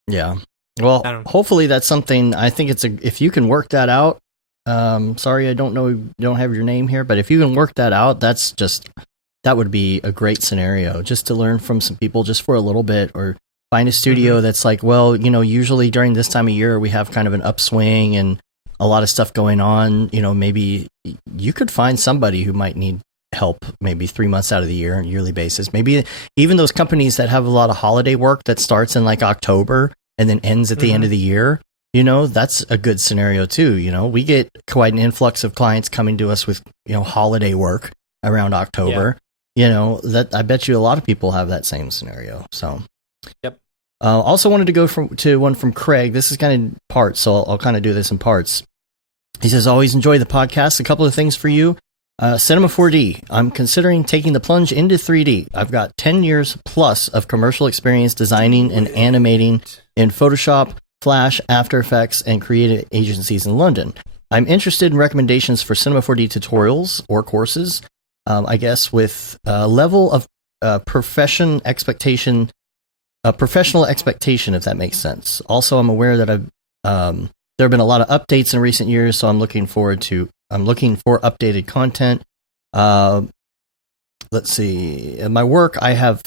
Yeah. Well, hopefully that's something. I think if you can work that out. Sorry, I don't have your name here, but if you can work that out, that would be a great scenario, just to learn from some people just for a little bit, or find a studio that's like, well, usually during this time of year we have kind of an upswing and a lot of stuff going on. Maybe you could find somebody who might need help maybe 3 months out of the year on a yearly basis. Maybe even those companies that have a lot of holiday work that starts in like October and then ends at the end of the year. That's a good scenario too. We get quite an influx of clients coming to us with, holiday work around October. That I bet you a lot of people have that same scenario. So, yep. Also wanted to go to one from Craig. This is kind of parts, so I'll kind of do this in parts. He says, always enjoy the podcast. A couple of things for you. Cinema 4D. I'm considering taking the plunge into 3D. I've got 10 years plus of commercial experience designing and animating in Photoshop, Flash, After Effects, and creative agencies in London. I'm interested in recommendations for Cinema 4D tutorials or courses, I guess, with a level of professional expectation, if that makes sense. Also, I'm aware that there have been a lot of updates in recent years, so I'm looking for updated content. Let's see. In my work, I have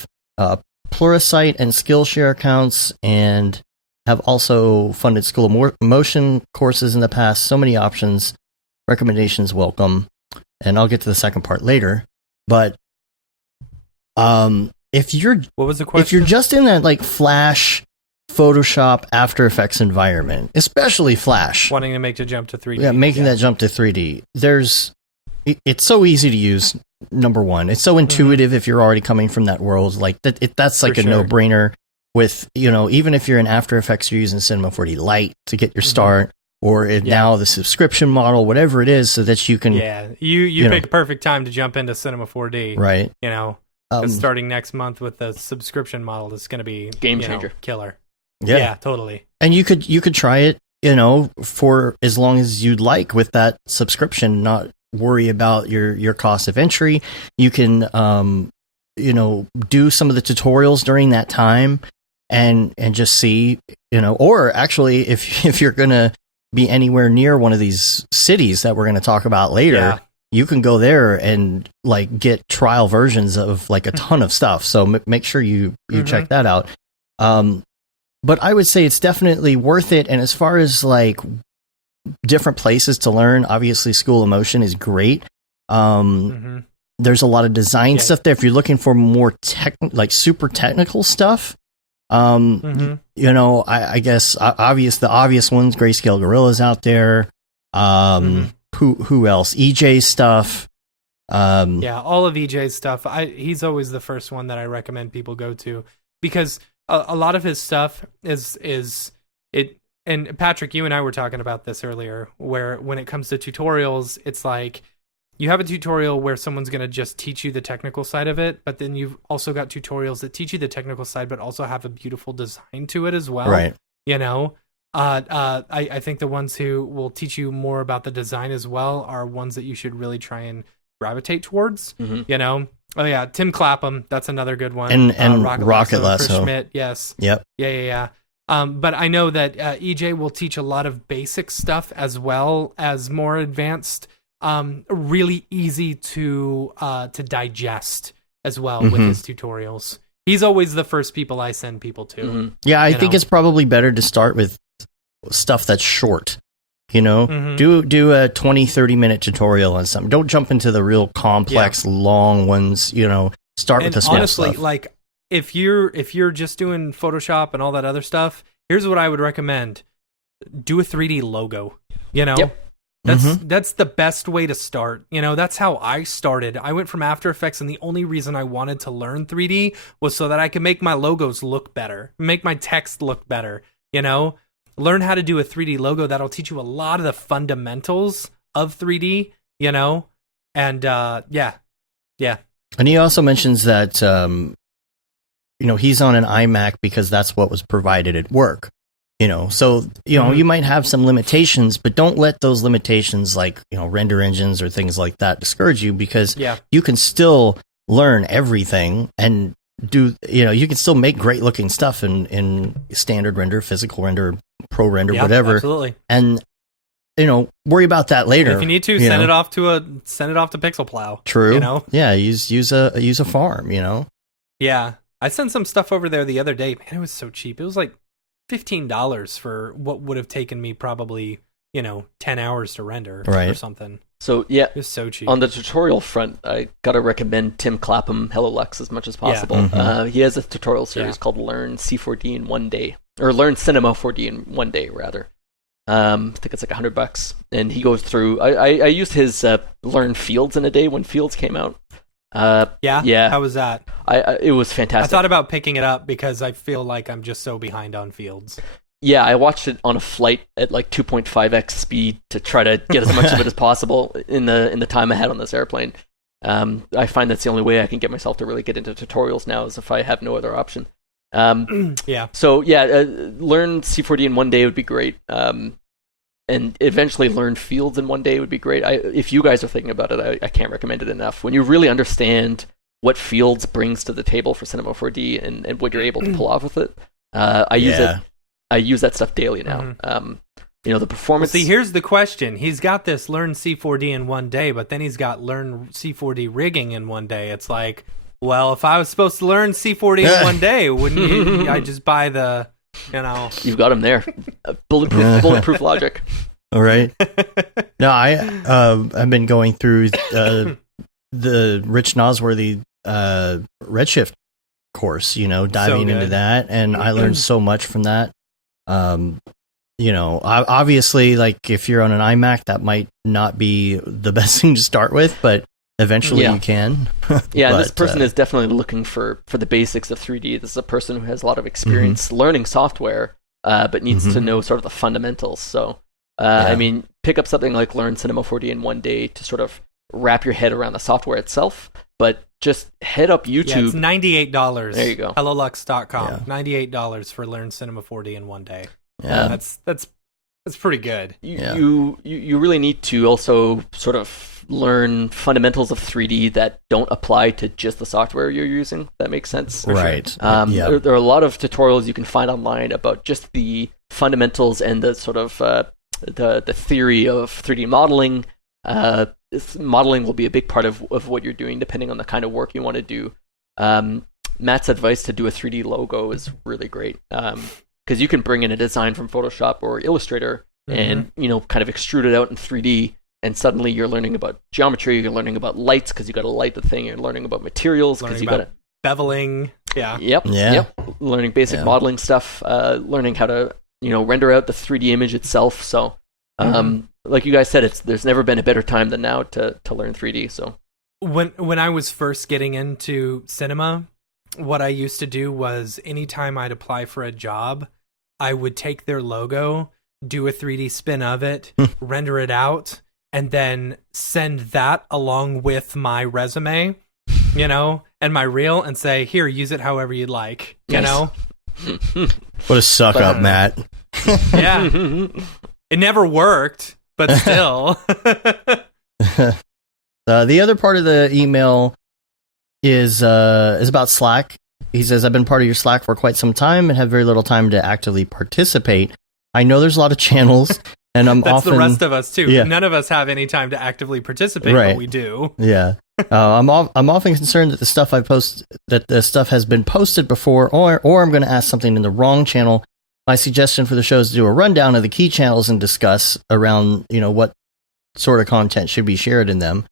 Pluralsight and Skillshare accounts, and have also funded School of Motion courses in the past. So many options. Recommendations welcome. And I'll get to the second part later. But if you're what was the question? If you're just in that like Flash, Photoshop, After Effects environment, especially Flash, wanting to make the jump to 3D, that jump to 3D, it's so easy to use. Number one, it's so intuitive if you're already coming from that world. Like that's like a no-brainer. With even if you're in After Effects, you're using Cinema 4D Lite to get your start, or now the subscription model, whatever it is, so that you can. Yeah, you pick a perfect time to jump into Cinema 4D, right? 'Cause starting next month with the subscription model is going to be game changer, killer. Yeah, totally. And you could try it, for as long as you'd like with that subscription. Not worry about your cost of entry. You can do some of the tutorials during that time. And just see, or actually, if you're going to be anywhere near one of these cities that we're going to talk about later, you can go there and like get trial versions of like a ton of stuff. So make sure you check that out. But I would say it's definitely worth it. And as far as like different places to learn, obviously School of Motion is great. There's a lot of design stuff there. If you're looking for more super technical stuff, I guess the obvious ones, Grayscale Gorilla's out there. Who else? EJ stuff. All of EJ's stuff. He's always the first one that I recommend people go to, because a lot of his stuff is it. And Patrick, you and I were talking about this earlier, where when it comes to tutorials, it's like you have a tutorial where someone's going to just teach you the technical side of it, but then you've also got tutorials that teach you the technical side, but also have a beautiful design to it as well. Right. I think the ones who will teach you more about the design as well are ones that you should really try and gravitate towards. Oh yeah, Tim Clapham, that's another good one. And Rocket Lasso. Chris Schmidt, yes. Yep. Yeah. But I know that EJ will teach a lot of basic stuff as well as more advanced. Really easy to digest as well with his tutorials. He's always the first people I send people to. Yeah, I think it's probably better to start with stuff that's short. Do a 20-30 minute tutorial on something. Don't jump into the real complex long ones. Start with the small honestly, stuff. like if you're just doing Photoshop and all that other stuff, here's what I would recommend: do a 3D logo. Yep. That's the best way to start. That's how I started. I went from After Effects, and the only reason I wanted to learn 3D was so that I could make my logos look better, make my text look better. Learn how to do a 3D logo. That'll teach you a lot of the fundamentals of 3D. And yeah. And he also mentions that he's on an iMac because that's what was provided at work. So you might have some limitations, but don't let those limitations like render engines or things like that discourage you, because you can still learn everything and do, you can still make great looking stuff in standard render, physical render, pro render, whatever. Absolutely. And worry about that later. If you need to, send it off to Pixel Plow. True. Yeah, use a farm. Yeah, I sent some stuff over there the other day. Man, it was so cheap. It was like $15 for what would have taken me probably 10 hours to render or something. So yeah, it was so cheap. On the tutorial front, I gotta recommend Tim Clapham HelloLux as much as possible. He has a tutorial series called Learn C4D in 1 day, or Learn Cinema 4D in 1 day rather. I think it's like $100, and he goes through. I used his Learn Fields in a day when Fields came out. Yeah. How was that? It was fantastic. I thought about picking it up because I feel like I'm just so behind on Fields. Yeah, I watched it on a flight at like 2.5x speed to try to get as much of it as possible in the time I had on this airplane. I find that's the only way I can get myself to really get into tutorials now, is if I have no other option. So learn C4D in 1 day would be great. And eventually learn Fields in 1 day would be great. If you guys are thinking about it, I can't recommend it enough. When you really understand what Fields brings to the table for Cinema 4D and what you're able to pull off with it, I use that stuff daily now. The performance. Well, see, here's the question. He's got this Learn C4D in 1 day, but then he's got Learn C4D rigging in 1 day. It's like, well, if I was supposed to learn C4D in 1 day, wouldn't I just buy the... You've got him there. Bulletproof logic. All right. No, I've been going through the Rich Nosworthy Redshift course, diving into that, and I learned so much from that. Obviously, like if you're on an iMac, that might not be the best thing to start with, but eventually you can. Yeah, this person is definitely looking for the basics of 3D. This is a person who has a lot of experience learning software, but needs to know sort of the fundamentals. So, I mean, pick up something like Learn Cinema 4D in 1 day to sort of wrap your head around the software itself, but just head up YouTube. Yeah, it's $98. There you go. HelloLux.com. $98 for Learn Cinema 4D in 1 day. Yeah, that's pretty good. You really need to also sort of learn fundamentals of 3D that don't apply to just the software you're using. That makes sense. Right. There are a lot of tutorials you can find online about just the fundamentals and the sort of the theory of 3D modeling. Modeling will be a big part of what you're doing, depending on the kind of work you want to do. Matt's advice to do a 3D logo is really great, because you can bring in a design from Photoshop or Illustrator and kind of extrude it out in 3D, and suddenly you're learning about geometry, you're learning about lights because you got to light the thing, you're learning about materials because you got to beveling. Yep. Learning basic modeling stuff, learning how to render out the 3D image itself. So like you guys said, there's never been a better time than now to learn 3D. So when I was first getting into cinema, what I used to do was anytime I'd apply for a job, I would take their logo, do a 3D spin of it, render it out, and then send that along with my resume, and my reel, and say, here, use it however you'd like, What a suck up, Matt. Yeah. It never worked, but still. The other part of the email is about Slack. He says, I've been part of your Slack for quite some time and have very little time to actively participate. I know there's a lot of channels, and I'm That's often... the rest of us, too. Yeah. None of us have any time to actively participate, but we do. Yeah. I'm often concerned that the stuff has been posted before, or I'm going to ask something in the wrong channel. My suggestion for the show is to do a rundown of the key channels and discuss around, what sort of content should be shared in them.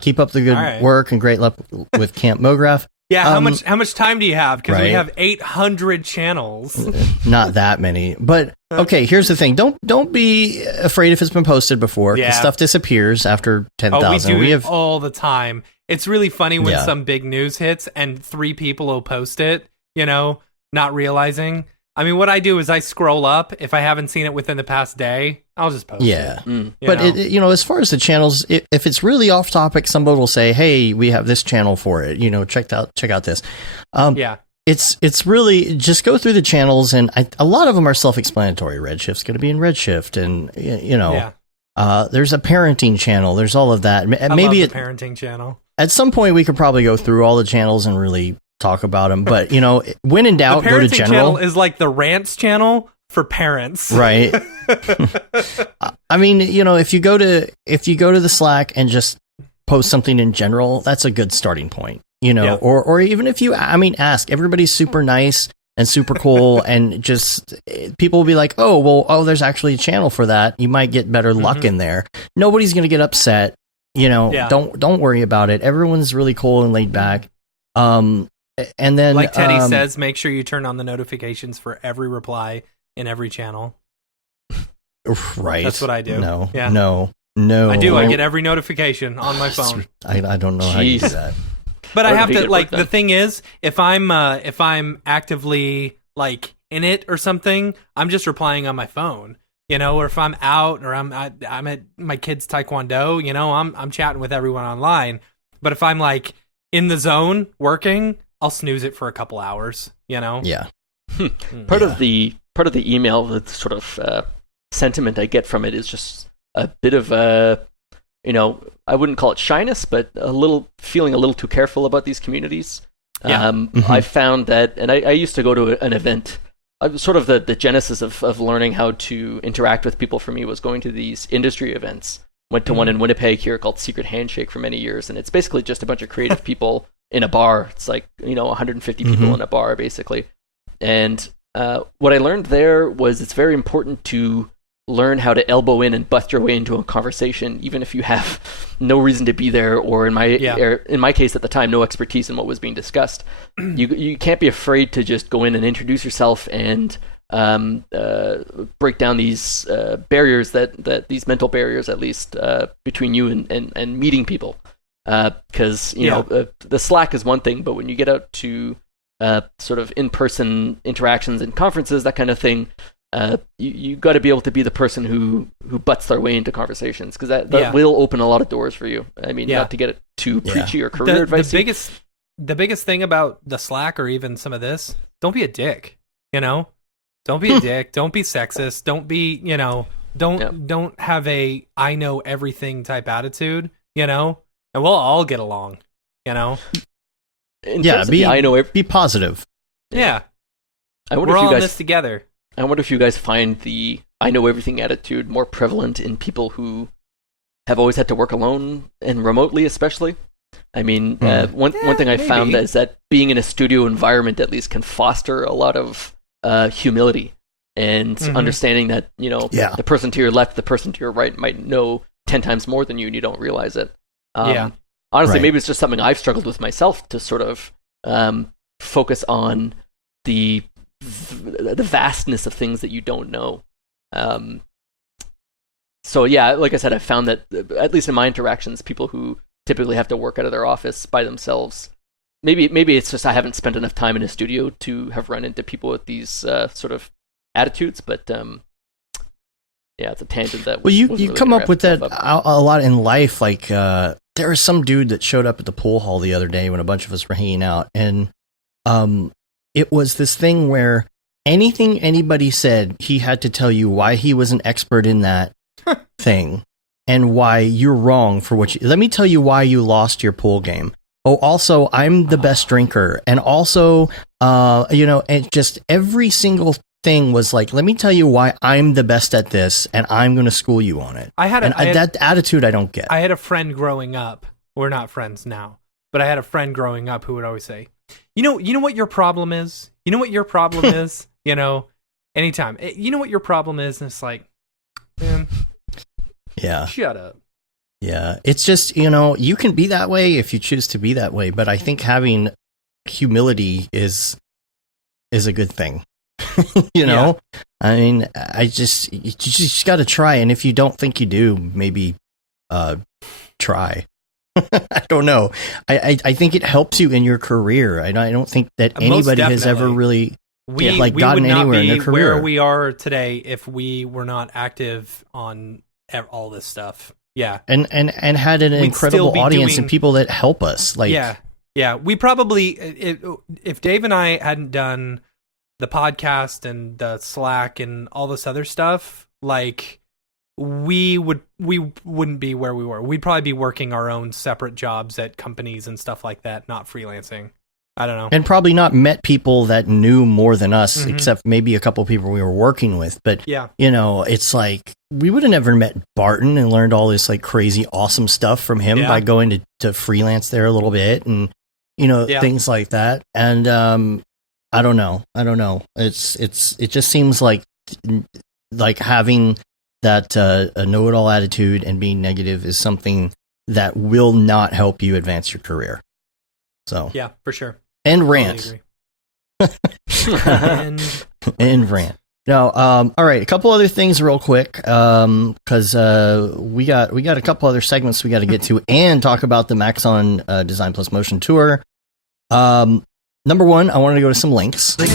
Keep up the good work and great luck with Camp Mograph. Yeah, how much time do you have? Because we have 800 channels. Not that many, but okay. Here's the thing: don't be afraid if it's been posted before. Yeah. Stuff disappears after 10,000. We do it all the time. It's really funny when some big news hits and 3 people will post it. Not realizing. I mean, what I do is I scroll up. If I haven't seen it within the past day, I'll just post it. Yeah. But, as far as the channels, if it's really off topic, somebody will say, hey, we have this channel for it. Check out this. It's really just go through the channels, and a lot of them are self-explanatory. Redshift's going to be in Redshift, and, there's a parenting channel. There's all of that. Maybe the parenting channel. At some point, we could probably go through all the channels and really talk about them. But when in doubt, the go to parenting general. channel is like the rants channel for parents, right? I mean, if you go to the Slack and just post something in general, that's a good starting point. Or even if you, ask. Everybody's super nice and super cool, and just people will be like, there's actually a channel for that. You might get better luck in there. Nobody's gonna get upset. Don't worry about it. Everyone's really cool and laid back. And then, like Teddy says, make sure you turn on the notifications for every reply in every channel. Right. That's what I do. No. I do. I get every notification on my phone. I don't know how you do that. But I have to, like, the thing is, if I'm actively like in it or something, I'm just replying on my phone. Or if I'm out or I'm at my kid's taekwondo, I'm chatting with everyone online. But if I'm like in the zone working, I'll snooze it for a couple hours. Yeah. Part of the email, the sort of sentiment I get from it is just a bit of I wouldn't call it shyness, but feeling a little too careful about these communities. Yeah. I found that, and I used to go to an event. Sort of the genesis of learning how to interact with people for me was going to these industry events. Went to one in Winnipeg here called Secret Handshake for many years, and it's basically just a bunch of creative people in a bar. It's like 150 people in a bar basically. And what I learned there was it's very important to learn how to elbow in and bust your way into a conversation, even if you have no reason to be there, or in my case at the time, no expertise in what was being discussed. You can't be afraid to just go in and introduce yourself and break down these barriers, that these mental barriers at least, between you and meeting people. Because the Slack is one thing, but when you get out to sort of in-person interactions and conferences, that kind of thing, you got to be able to be the person who butts their way into conversations, because that will open a lot of doors for you. Not to get it too preachy or career advice. The biggest thing about the Slack, or even some of this, don't be a dick. Don't be a dick. Don't be sexist. Don't be don't have a I know everything type attitude. And we'll all get along. Be positive. Yeah. We're all in this together. I wonder if you guys find the I know everything attitude more prevalent in people who have always had to work alone and remotely, especially. One thing I found is that being in a studio environment at least can foster a lot of humility and understanding that the person to your left, the person to your right might know 10 times more than you, and you don't realize it. Honestly, maybe it's just something I've struggled with myself, to sort of focus on the vastness of things that you don't know. So like I said, I found that at least in my interactions, people who typically have to work out of their office by themselves, maybe it's just I haven't spent enough time in a studio to have run into people with these sort of attitudes. But it's a tangent that. Well, you really come up with that a lot in life. Like there was some dude that showed up at the pool hall the other day when a bunch of us were hanging out, and it was this thing where anything anybody said, he had to tell you why he was an expert in that thing and why you're wrong for what you... Let me tell you why you lost your pool game. Oh, also, I'm the best drinker. And also, and just every single thing was like, let me tell you why I'm the best at this, and I'm going to school you on it. That attitude I don't get. I had a friend growing up. We're not friends now, but I had a friend growing up who would always say, you know what your problem is? You know what your problem is? Anytime. You know what your problem is? And it's like, man, shut up. Yeah. It's just, you can be that way if you choose to be that way. But I think having humility is a good thing. You just got to try. And if you don't think you do, maybe try. I don't know. I think it helps you in your career. I don't think that anybody has ever really gotten anywhere in their career. Where we are today if we were not active on all this stuff. Yeah, and had an incredible audience and people that help us. We probably if Dave and I hadn't done the podcast and the Slack and all this other stuff, we wouldn't be where we were. We'd probably be working our own separate jobs at companies and stuff like that, not freelancing. I don't know. And probably not met people that knew more than us, except maybe a couple people we were working with. But, it's like we would have never met Barton and learned all this like crazy, awesome stuff from him by going to freelance there a little bit and, things like that. And I don't know. It just seems like having that a know-it-all attitude and being negative is something that will not help you advance your career. So yeah, for sure. And rant. and rant. No, all right. A couple other things real quick, because we got a couple other segments we got to get to and talk about the Maxon Design Plus Motion Tour. Number one, I wanted to go to some links. I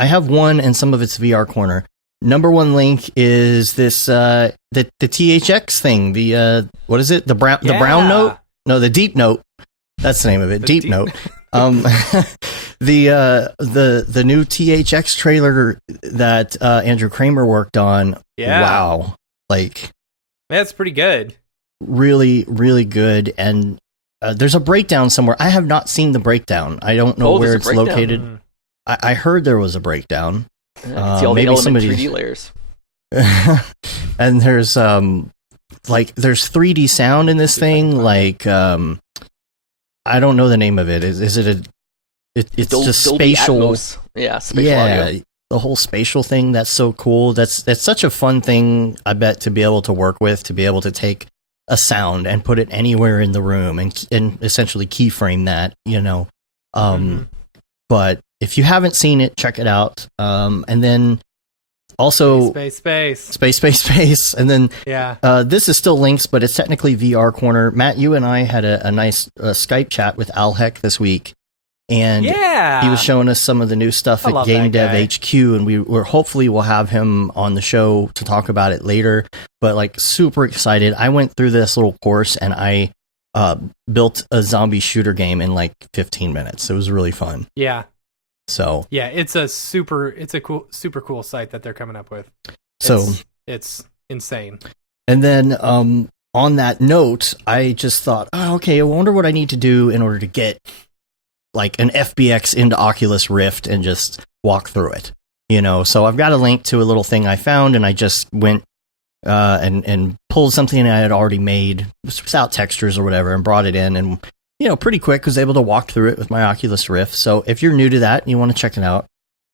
have one, and some of it's VR Corner. Number one link is this the THX thing. The what is it? The brown note? No, the deep note. That's the name of it. Deep note. The new THX trailer that Andrew Kramer worked on. Yeah. Wow. That's pretty good. Really, really good. And there's a breakdown somewhere. I have not seen the breakdown. I don't know where it's located. I heard there was a breakdown. See all the element 3D layers. And there's there's 3D sound in this thing. I don't know the name of it. Is it it's just spatial? Atmos. Yeah, spatial audio. The whole spatial thing. That's so cool. That's such a fun thing. I bet to be able to work with, to be able to take a sound and put it anywhere in the room and essentially keyframe that. But if you haven't seen it, check it out. And then also space. And then this is still links, but it's technically VR Corner. Matt, you and I had a nice Skype chat with Al Heck this week, and he was showing us some of the new stuff at Game Dev HQ, and we're hopefully we'll have him on the show to talk about it later. But super excited. I went through this little course and I built a zombie shooter game in 15 minutes. It was really fun. Yeah. So yeah, it's a super cool site that they're coming up with. It's insane. And then on that note, I just thought, okay, I wonder what I need to do in order to get an FBX into Oculus Rift and just walk through it. So I've got a link to a little thing I found, and I just went and pulled something I had already made without textures or whatever and brought it in, and pretty quick was able to walk through it with my Oculus Rift. So if you're new to that and you want to check it out,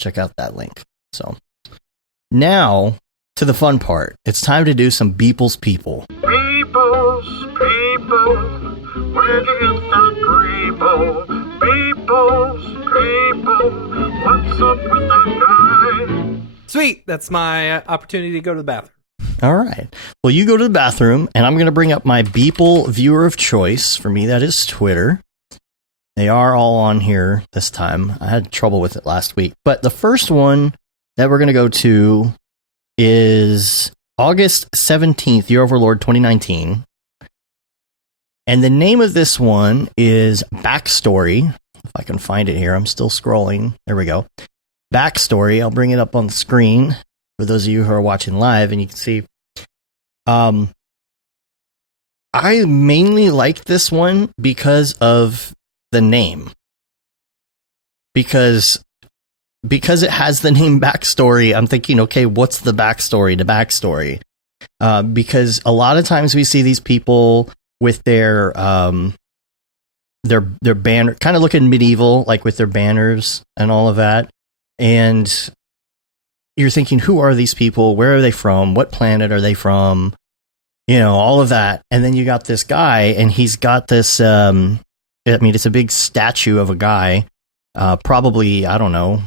check out that link. So now to the fun part. It's time to do some Beeple's People. Beeple's People, where'd you get that Greeble? Beeple's People, what's up with that guy? Sweet, that's my opportunity to go to the bathroom. All right. Well, you go to the bathroom, and I'm going to bring up my Beeple viewer of choice. For me, that is Twitter. They are all on here this time. I had trouble with it last week. But the first one that we're going to go to is August 17th, Year Overlord 2019. And the name of this one is Backstory. If I can find it here, I'm still scrolling. There we go. Backstory. I'll bring it up on the screen for those of you who are watching live, and you can see. I mainly like this one because of the name. Because it has the name Backstory, I'm thinking, okay, what's the backstory to Backstory? Because a lot of times we see these people with their banner, kind of looking medieval, with their banners and all of that. And you're thinking, who are these people? Where are they from? What planet are they from? All of that. And then you got this guy, and he's got this, it's a big statue of a guy, probably, I don't know,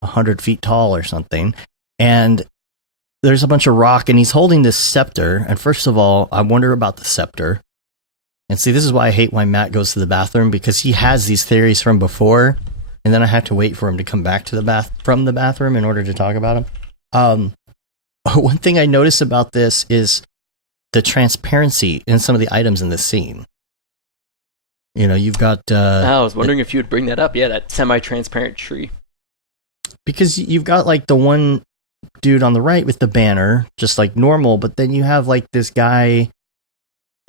100 feet tall or something. And there's a bunch of rock, and he's holding this scepter. And first of all, I wonder about the scepter. And see, this is why I hate when Matt goes to the bathroom, because he has these theories from before, and then I have to wait for him to come back to from the bathroom in order to talk about him. One thing I noticed about this is the transparency in some of the items in this scene. You've got... I was wondering if you would bring that up. Yeah, that semi-transparent tree. Because you've got, the one dude on the right with the banner, just like normal, but then you have like this guy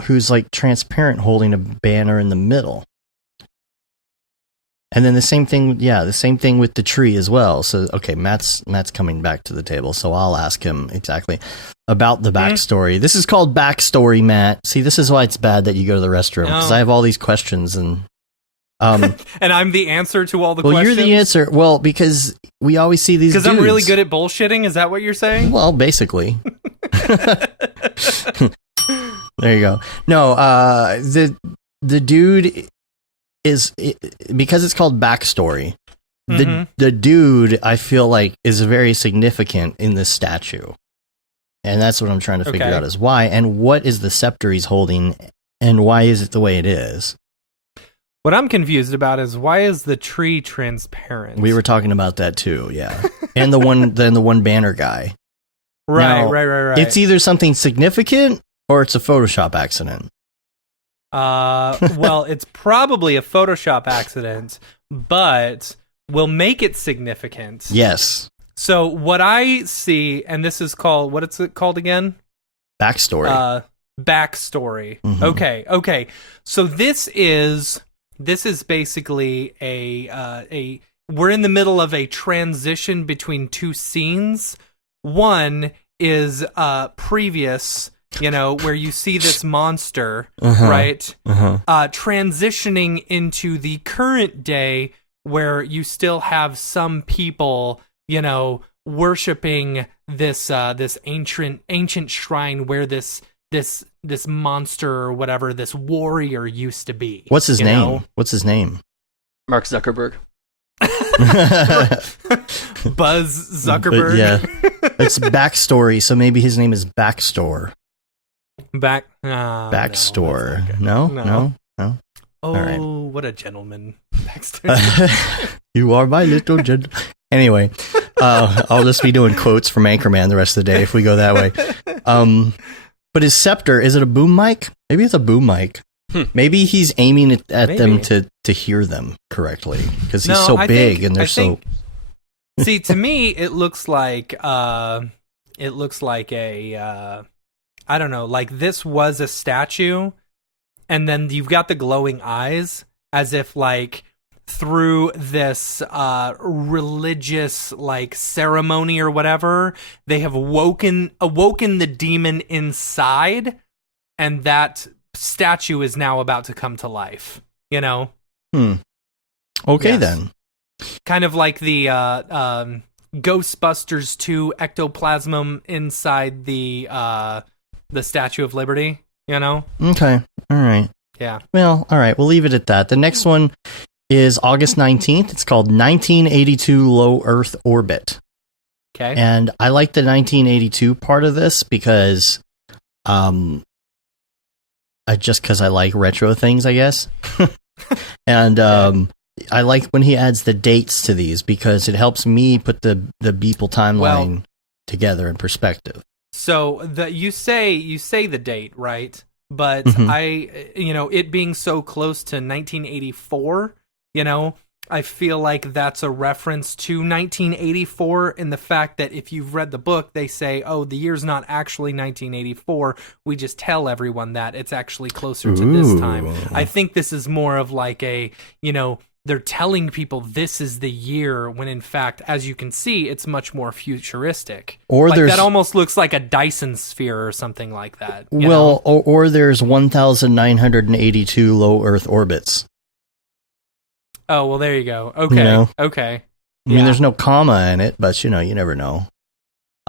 who's like transparent holding a banner in the middle. And then the same thing with the tree as well. So, okay, Matt's coming back to the table, so I'll ask him exactly about the backstory. This is called backstory, Matt. See, this is why it's bad that you go to the restroom, because I have all these questions and... and I'm the answer to all the questions? Well, you're the answer. Well, because we always see these dudes. Because I'm really good at bullshitting? Is that what you're saying? Well, basically. There you go. No, the dude is... because it's called backstory, the dude, I feel like, is very significant in this statue. And that's what I'm trying to figure out is why, and what is the scepter he's holding, and why is it the way it is? What I'm confused about is why is the tree transparent? We were talking about that too, yeah. And the one banner guy. Right. It's either something significant or it's a Photoshop accident. Well, it's probably a Photoshop accident, but we'll make it significant. Yes. So what I see, and this is called, what is it called again? Backstory. Backstory. Mm-hmm. Okay. So this is basically a we're in the middle of a transition between two scenes. One is previous, where you see this monster, right? Transitioning into the current day where you still have some people, worshiping this ancient shrine where this monster or whatever, this warrior used to be. What's his name? What's his name? Mark Zuckerberg. Buzz Zuckerberg. Yeah. It's backstory, so maybe his name is Backstore. Backstore. No. Oh, right. What a gentleman. Backstore. You are my little gentleman. Anyway, I'll just be doing quotes from Anchorman the rest of the day if we go that way. But his scepter, is it a boom mic? Maybe it's a boom mic. Maybe he's aiming it at them to hear them correctly, because he's so big and they're so... See, to me, it looks like I don't know, like this was a statue, and then you've got the glowing eyes, as if like through this religious like ceremony or whatever, they have awoken the demon inside, and that statue is now about to come to life. Okay, yes. then. Kind of like the Ghostbusters 2 ectoplasm inside the Statue of Liberty, Okay, all right. Yeah. Well, all right, we'll leave it at that. The next one is August 19th. It's called 1982 Low Earth Orbit. Okay. And I like the 1982 part of this because just because I like retro things, I guess. And I like when he adds the dates to these because it helps me put the Beeple timeline together in perspective. So you say the date, right? But it being so close to 1984, I feel like that's a reference to 1984 in the fact that if you've read the book, they say, oh, the year's not actually 1984. We just tell everyone that it's actually closer to this time. I think this is more of like a, they're telling people this is the year when in fact, as you can see, it's much more futuristic. Or like that almost looks like a Dyson sphere or something like that. Or there's 1,982 low Earth orbits. Oh, well, there you go. Okay. Okay. I mean, there's no comma in it, but you never know.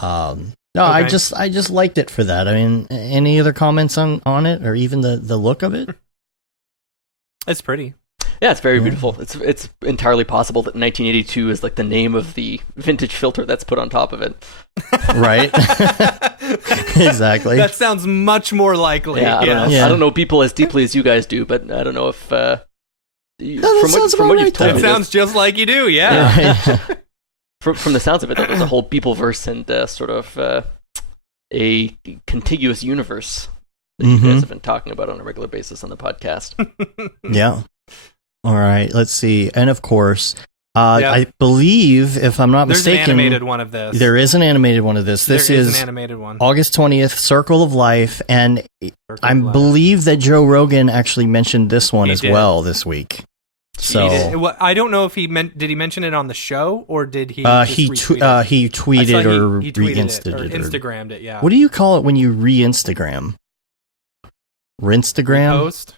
No, I just liked it for that. I mean, any other comments on it, or even the look of it? It's pretty. Yeah, it's very beautiful. It's entirely possible that 1982 is like the name of the vintage filter that's put on top of it. Right. Exactly. That sounds much more likely. Yeah, I don't know people as deeply as you guys do, but I don't know if from what you've told me, it sounds just like you do. Yeah. From the sounds of it, there's a whole Beepleverse and sort of a contiguous universe that you guys have been talking about on a regular basis on the podcast. Yeah. All right. Let's see. And of course, I believe, if I'm not mistaken, there's an animated one of this. There is an animated one of this. This is an animated one. August 20th, Circle of Life, and I believe that Joe Rogan actually mentioned this one well this week. So I don't know if did he mention it on the show or did he? He tweeted or Instagrammed it. Yeah. What do you call it when you re-Instagram? Rinstagram? Post.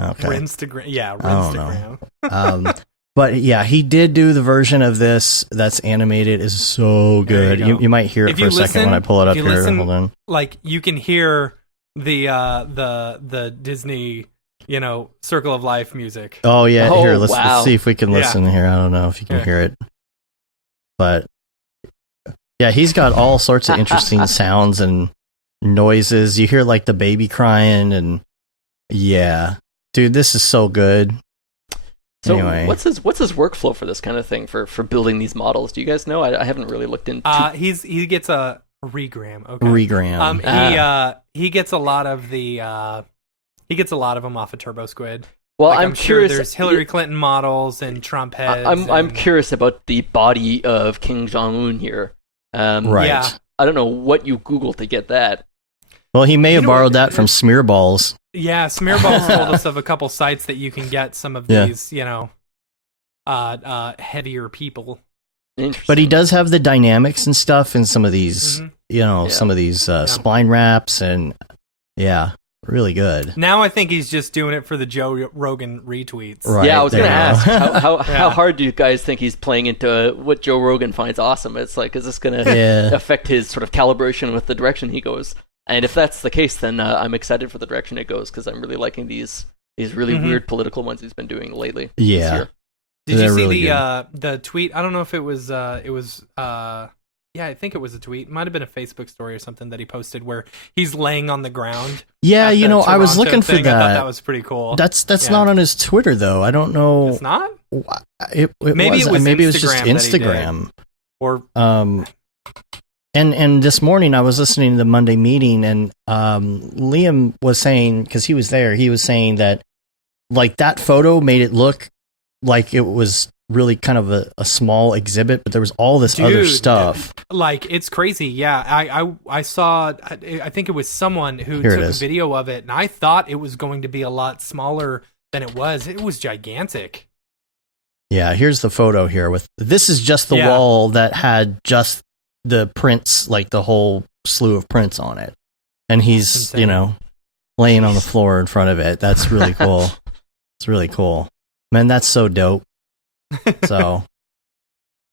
Okay. Rinstagram. Yeah. Rinstagram. But yeah, he did do the version of this that's animated. Is so good. You might hear it for a second when I pull it up here. Hold on. Like you can hear the Disney, Circle of Life music. Oh yeah, here let's see if we can listen here. I don't know if you can hear it, but yeah, he's got all sorts of interesting sounds and noises. You hear like the baby crying, and yeah, dude, this is so good. So anyway. what's his workflow for this kind of thing for building these models? Do you guys know? I haven't really looked into. He gets a regram. Okay. Regram. He gets a lot of the he gets a lot of them off of Turbo Squid. Well, like, I'm curious. Sure there's Hillary Clinton models and Trump heads. I'm curious about the body of Kim Jong-un here. Right. Yeah. I don't know what you Googled to get that. Well, he may have borrowed that from Smearballs. Yeah, Smearballs told us of a couple sites that you can get some of these, heavier people. But he does have the dynamics and stuff in some of these, some of these spline wraps, and really good. Now I think he's just doing it for the Joe Rogan retweets. Right, yeah, I was going to ask, how hard do you guys think he's playing into what Joe Rogan finds awesome? It's like, is this going to affect his sort of calibration with the direction he goes? And if that's the case, then I'm excited for the direction it goes, because I'm really liking these really weird political ones he's been doing lately. Yeah. Did you see the tweet? I don't know if it was I think it was a tweet. It might have been a Facebook story or something that he posted where he's laying on the ground. Yeah, I was looking for that. I thought that was pretty cool. That's not on his Twitter though. I don't know. It's not? Maybe it was just Instagram. Or And this morning I was listening to the Monday meeting, and Liam was saying, because he was there, he was saying that like that photo made it look like it was really kind of a small exhibit, but there was all this other stuff. Like, it's crazy. Yeah, I saw, I think it was someone who took a video of it, and I thought it was going to be a lot smaller than it was. It was gigantic. Yeah, here's the photo here. This is just the wall that had just the prints, like the whole slew of prints on it, and he's laying on the floor in front of it. That's really cool. It's really cool, man. That's so dope. So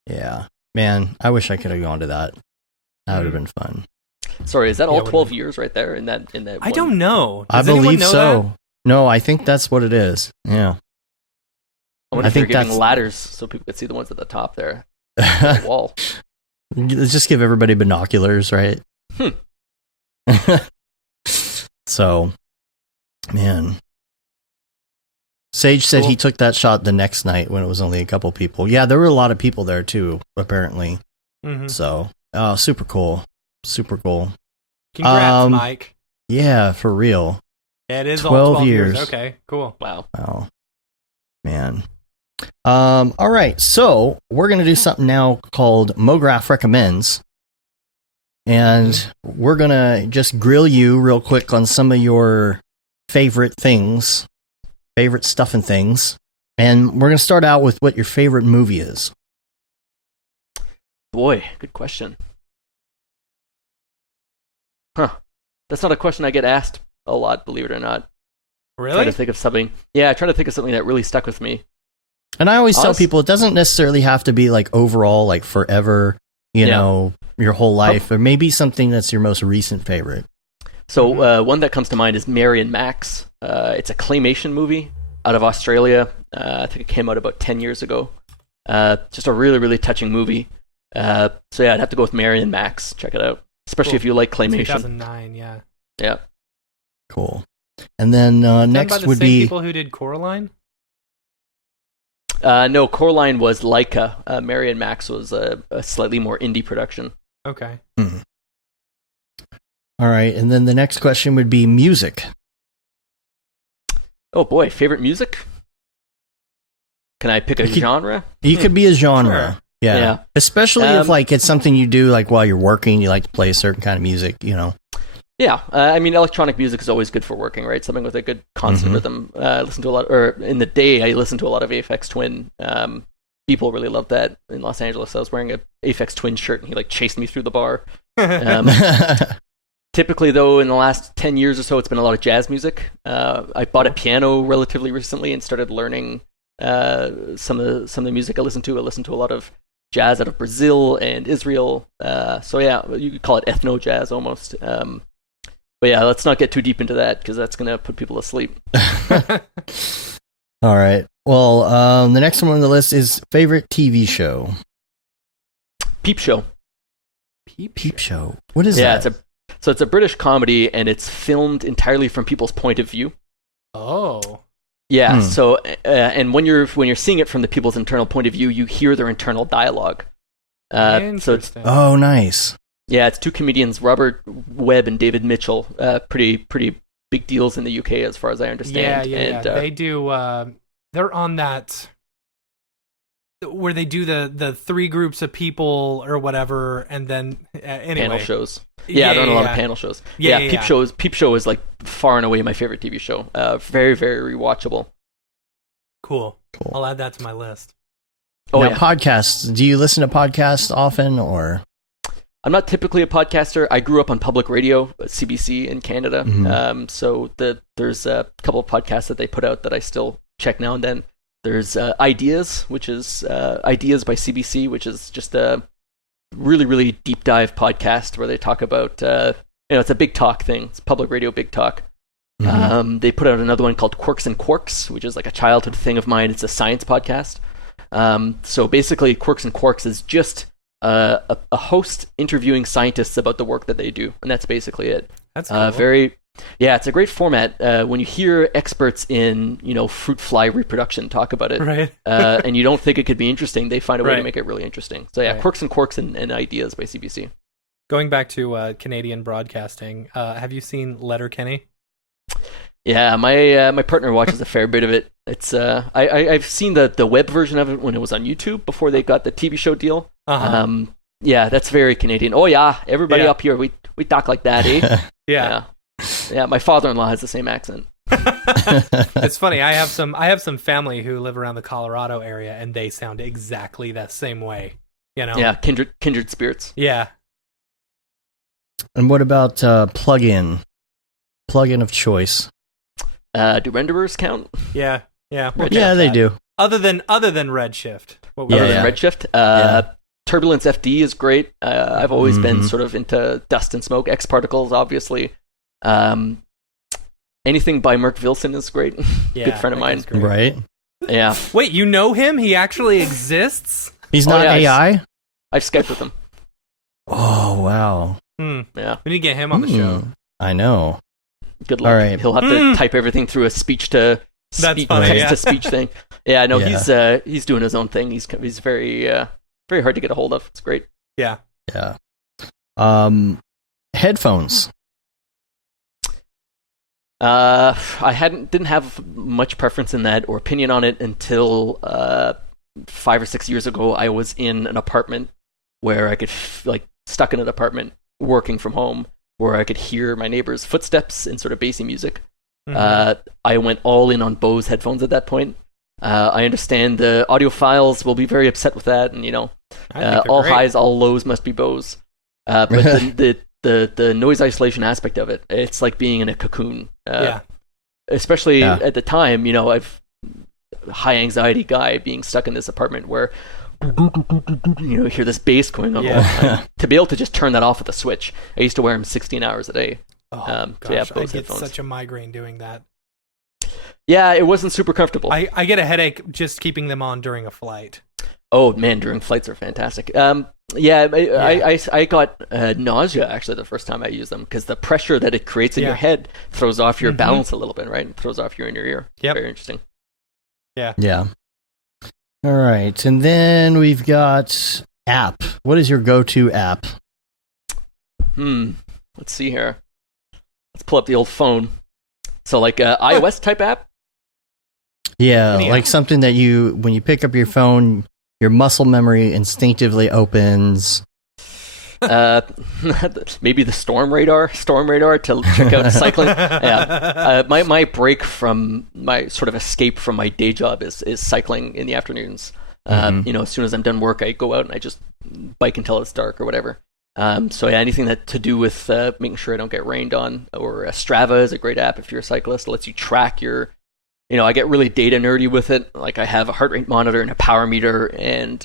yeah, man, I wish I could have gone to that. That would have been fun. Sorry, is that all 12 years right there in that I don't know. Does I believe so. That? No, I think that's what it is. Yeah, I wonder if they're giving ladders so people could see the ones at the top there. The wall. Let's just give everybody binoculars, right? So, man. Sage said he took that shot the next night when it was only a couple people. Yeah, there were a lot of people there too, apparently. Mm-hmm. So, super cool. Super cool. Congrats, Mike. Yeah, for real. Yeah, it is 12 years. Okay, cool. Wow. Man. All right, so we're going to do something now called Mograph Recommends. And we're going to just grill you real quick on some of your favorite things, favorite stuff and things. And we're going to start out with what your favorite movie is. Boy, good question. That's not a question I get asked a lot, believe it or not. Really? Trying to think of something. Yeah, trying to think of something that really stuck with me. And I always tell people it doesn't necessarily have to be like overall, like forever, know, your whole life, or maybe something that's your most recent favorite. So one that comes to mind is Mary and Max. It's a claymation movie out of Australia. I think it came out about 10 years ago. Just a really, really touching movie. So yeah, I'd have to go with Mary and Max. Check it out, especially if you like claymation. 2009, yeah. Yeah. Cool. And then next would be people who did Coraline. No, Coraline was Leica. Mary and Max was a slightly more indie production. Okay. All right, and then the next question would be music. Oh boy, favorite music? Can I pick a genre? You could be a genre. Sure. Yeah. Especially if like it's something you do like while you're working, you like to play a certain kind of music, you know. Yeah, I mean, electronic music is always good for working, right? Something with a good constant rhythm. I listen to a lot, or in the day, I listen to a lot of Aphex Twin. People really loved that in Los Angeles. I was wearing a Aphex Twin shirt, and he like chased me through the bar. Typically, though, in the last 10 years or so, it's been a lot of jazz music. I bought a piano relatively recently and started learning some of the music I listen to. I listen to a lot of jazz out of Brazil and Israel. So yeah, you could call it ethno jazz almost. But yeah, let's not get too deep into that because that's going to put people to sleep. All right. Well, the next one on the list is favorite TV show. Peep Show. Peep Show. What is that? It's a British comedy, and it's filmed entirely from people's point of view. Oh. Yeah. So, and when you're seeing it from the people's internal point of view, you hear their internal dialogue. Interesting. Oh, nice. Yeah, it's two comedians, Robert Webb and David Mitchell. Pretty big deals in the UK, as far as I understand. Yeah. They do. They're on that where they do the three groups of people or whatever, and then anyway. Panel shows. Yeah, they're on a lot of panel shows. Yeah. Peep Show is like far and away my favorite TV show. Very, very rewatchable. Cool. I'll add that to my list. Now, podcasts. Do you listen to podcasts often, or? I'm not typically a podcaster. I grew up on public radio, CBC in Canada. So there's a couple of podcasts that they put out that I still check now and then. There's Ideas, which is Ideas by CBC, which is just a really, really deep dive podcast where they talk about, it's a big talk thing. It's public radio big talk. They put out another one called Quirks and Quarks, which is like a childhood thing of mine. It's a science podcast. So basically, Quirks and Quarks is just a host interviewing scientists about the work that they do, and that's basically it. That's cool. It's a great format. When you hear experts in fruit fly reproduction talk about it, right? And you don't think it could be interesting, they find a way to make it really interesting. So yeah, Quirks and Quarks and Ideas by CBC. Going back to Canadian broadcasting, have you seen Letterkenny? Yeah, my partner watches a fair bit of it. It's I've seen the web version of it when it was on YouTube before they got the TV show deal. Yeah, that's very Canadian. Oh yeah, everybody up here we talk like that, eh? Yeah. My father-in-law has the same accent. It's funny. I have some family who live around the Colorado area, and they sound exactly the same way. Yeah, kindred spirits. Yeah. And what about plugin of choice? Do renderers count? Yeah. Yeah, they do. Other than Redshift. Redshift. Turbulence FD is great. I've always been sort of into dust and smoke. X Particles, obviously. Anything by Merck Vilson is great. Good friend of mine. Right. Yeah. Wait, you know him? He actually exists? He's not AI? I've Skyped with him. Oh, wow. Yeah. We need to get him on the show. I know. Good luck. All right. He'll have to type everything through a speech to speech thing. Yeah, no, he's doing his own thing. He's very very hard to get a hold of. It's great. Yeah. Headphones. I didn't have much preference in that or opinion on it until 5 or 6 years ago. I was in an apartment where I could stuck in an apartment working from home where I could hear my neighbor's footsteps and sort of bassy music. I went all in on Bose headphones at that point. I understand the audiophiles will be very upset with that, and all highs, all lows must be Bose. But the noise isolation aspect of it, it's like being in a cocoon. Especially at the time, I've high anxiety guy being stuck in this apartment where hear this bass going on all the time. To be able to just turn that off with a switch. I used to wear them 16 hours a day. Gosh, I get such a migraine doing that. Yeah, it wasn't super comfortable. I get a headache just keeping them on during a flight. Oh man, during flights are fantastic. I got nausea actually the first time I used them because the pressure that it creates in your head throws off your balance a little bit, right? It throws off your inner ear. Yep. Very interesting. Yeah. All right, and then we've got app. What is your go-to app? Let's see here. Let's pull up the old phone. So like iOS type app? Yeah, like something that when you pick up your phone, your muscle memory instinctively opens. Maybe the storm radar to check out cycling. Yeah, my break from my sort of escape from my day job is cycling in the afternoons. As soon as I'm done work, I go out and I just bike until it's dark or whatever. So yeah, anything that to do with making sure I don't get rained on, or Strava is a great app if you're a cyclist. It lets you track your, I get really data nerdy with it. Like I have a heart rate monitor and a power meter and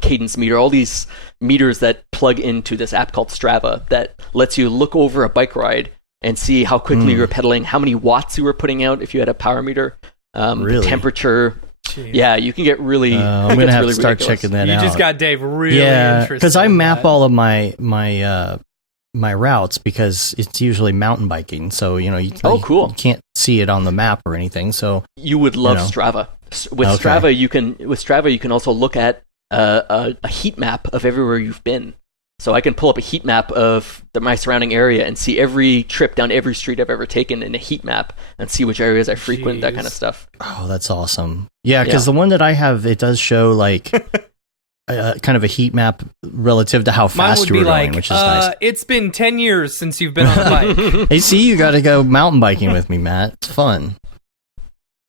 cadence meter, all these meters that plug into this app called Strava that lets you look over a bike ride and see how quickly you were pedaling, how many watts you were putting out if you had a power meter, really? The temperature. Jeez. Yeah, you can get really. I'm gonna have to start checking that out. You just got Dave really interested. Because I map all of my routes because it's usually mountain biking. So cool. You can't see it on the map or anything. So you would love Strava. With Strava, you can also look at a heat map of everywhere you've been. So I can pull up a heat map of my surrounding area and see every trip down every street I've ever taken in a heat map and see which areas I frequent, that kind of stuff. Oh, that's awesome. Yeah, because the one that I have, it does show like kind of a heat map relative to how fast you were going, which is nice. It's been 10 years since you've been on a bike. Hey, see, you got to go mountain biking with me, Matt. It's fun.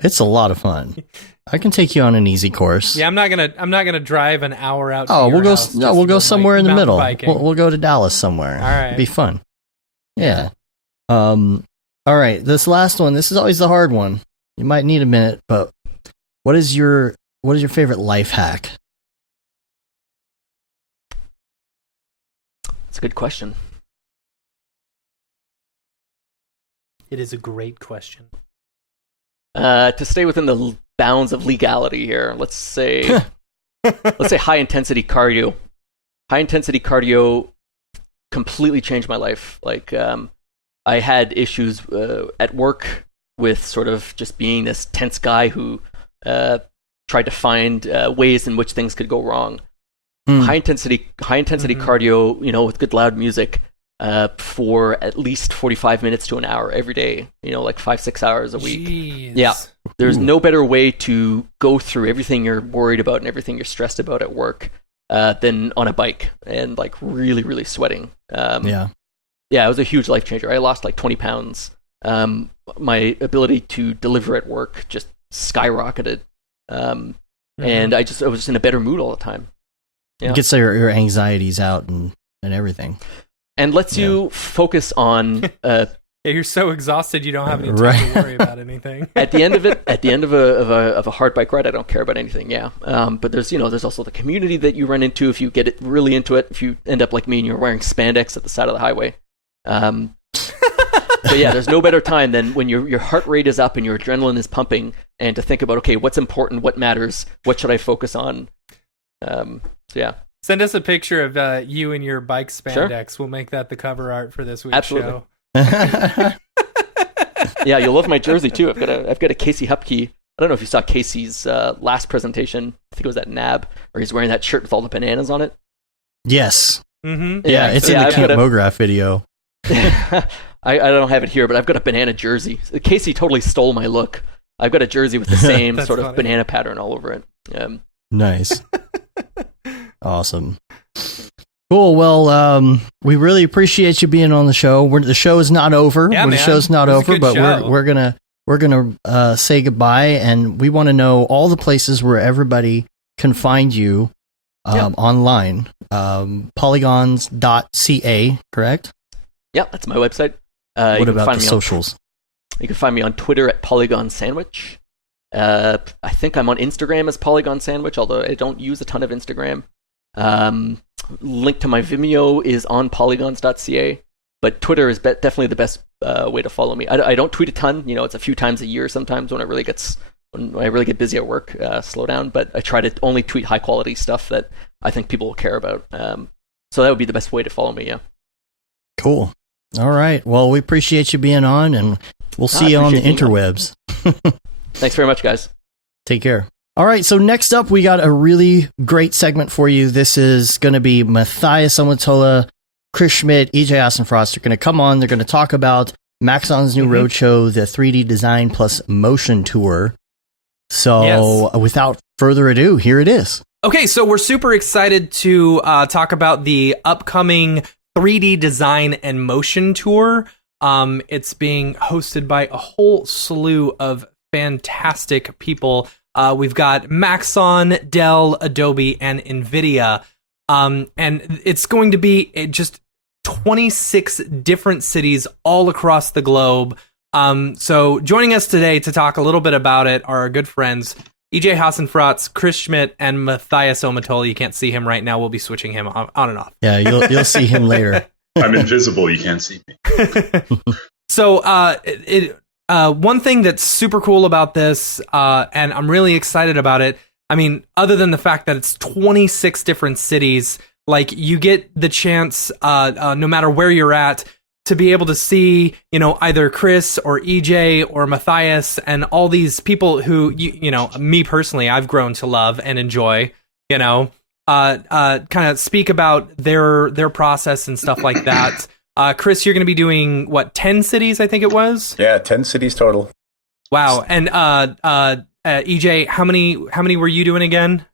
It's a lot of fun. I can take you on an easy course. Yeah, I'm not gonna drive an hour out. We'll go somewhere in the middle. We'll go to Dallas somewhere. All right, it'll be fun. Yeah. All right. This last one. This is always the hard one. You might need a minute, but what is your favorite life hack? That's a good question. It is a great question. To stay within the bounds of legality here, let's say high intensity cardio. High intensity cardio completely changed my life. Like I had issues at work with sort of just being this tense guy who tried to find ways in which things could go wrong. High intensity cardio, with good loud music, for at least 45 minutes to an hour every day, like 5-6 hours a week. Jeez. Yeah. There's no better way to go through everything you're worried about and everything you're stressed about at work than on a bike and like really, really sweating. Yeah, it was a huge life changer. I lost like 20 pounds. My ability to deliver at work just skyrocketed. And I was just in a better mood all the time. Yeah. It gets your anxieties out and everything. And lets you focus on. You're so exhausted you don't have any time to worry about anything. At the end of a hard bike ride, I don't care about anything. Yeah, but there's also the community that you run into if you get really into it. If you end up like me and you're wearing spandex at the side of the highway. But yeah, there's no better time than when your heart rate is up and your adrenaline is pumping, and to think about, okay, what's important, what matters, what should I focus on? Yeah. Send us a picture of you and your bike spandex. Sure. We'll make that the cover art for this week's show. Yeah, you'll love my jersey too. I've got a Casey Hupke. I don't know if you saw Casey's last presentation. I think it was at NAB, where he's wearing that shirt with all the bananas on it. Yes. Mm-hmm. Yeah, it's in the Camp Mograph video. I don't have it here, but I've got a banana jersey. Casey totally stole my look. I've got a jersey with the same sort of banana pattern all over it. Nice. Awesome. Cool. Well, we really appreciate you being on the show. The show is not over. Yeah, the show's not over, but we're gonna say goodbye, and we want to know all the places where everybody can find you online. Polygons.ca, correct? Yeah, that's my website. What about the socials? You can find me on Twitter at Polygon Sandwich. I think I'm on Instagram as Polygon Sandwich, although I don't use a ton of Instagram. Link to my Vimeo is on polygons.ca, but Twitter is definitely the best way to follow me. I don't tweet a ton. It's a few times a year sometimes when I really get busy at work, slow down, but I try to only tweet high quality stuff that I think people will care about. So that would be the best way to follow me, yeah. Cool. All right. Well, we appreciate you being on, and we'll see you on the interwebs. Thanks very much, guys. Take care. All right, so next up, we got a really great segment for you. This is going to be Matthias Amatola, Chris Schmidt, EJ Assenfrost are going to come on. They're going to talk about Maxon's new roadshow, the 3D Design Plus Motion Tour. So without further ado, here it is. Okay, so we're super excited to talk about the upcoming 3D Design and Motion Tour. It's being hosted by a whole slew of fantastic people. We've got Maxon, Dell, Adobe, and NVIDIA. And it's going to be just 26 different cities all across the globe. So joining us today to talk a little bit about it are our good friends EJ Hassenfratz, Chris Schmidt, and Matthias Omatol. You can't see him right now. We'll be switching him on and off. Yeah, you'll see him later. I'm invisible. You can't see me. So one thing that's super cool about this, and I'm really excited about it, I mean, other than the fact that it's 26 different cities, like you get the chance, no matter where you're at, to be able to see, either Chris or EJ or Matthias and all these people who, me personally, I've grown to love and enjoy, kind of speak about their process and stuff like that. Chris, you're going to be doing, 10 cities, I think it was? Yeah, 10 cities total. Wow. And EJ, how many were you doing again?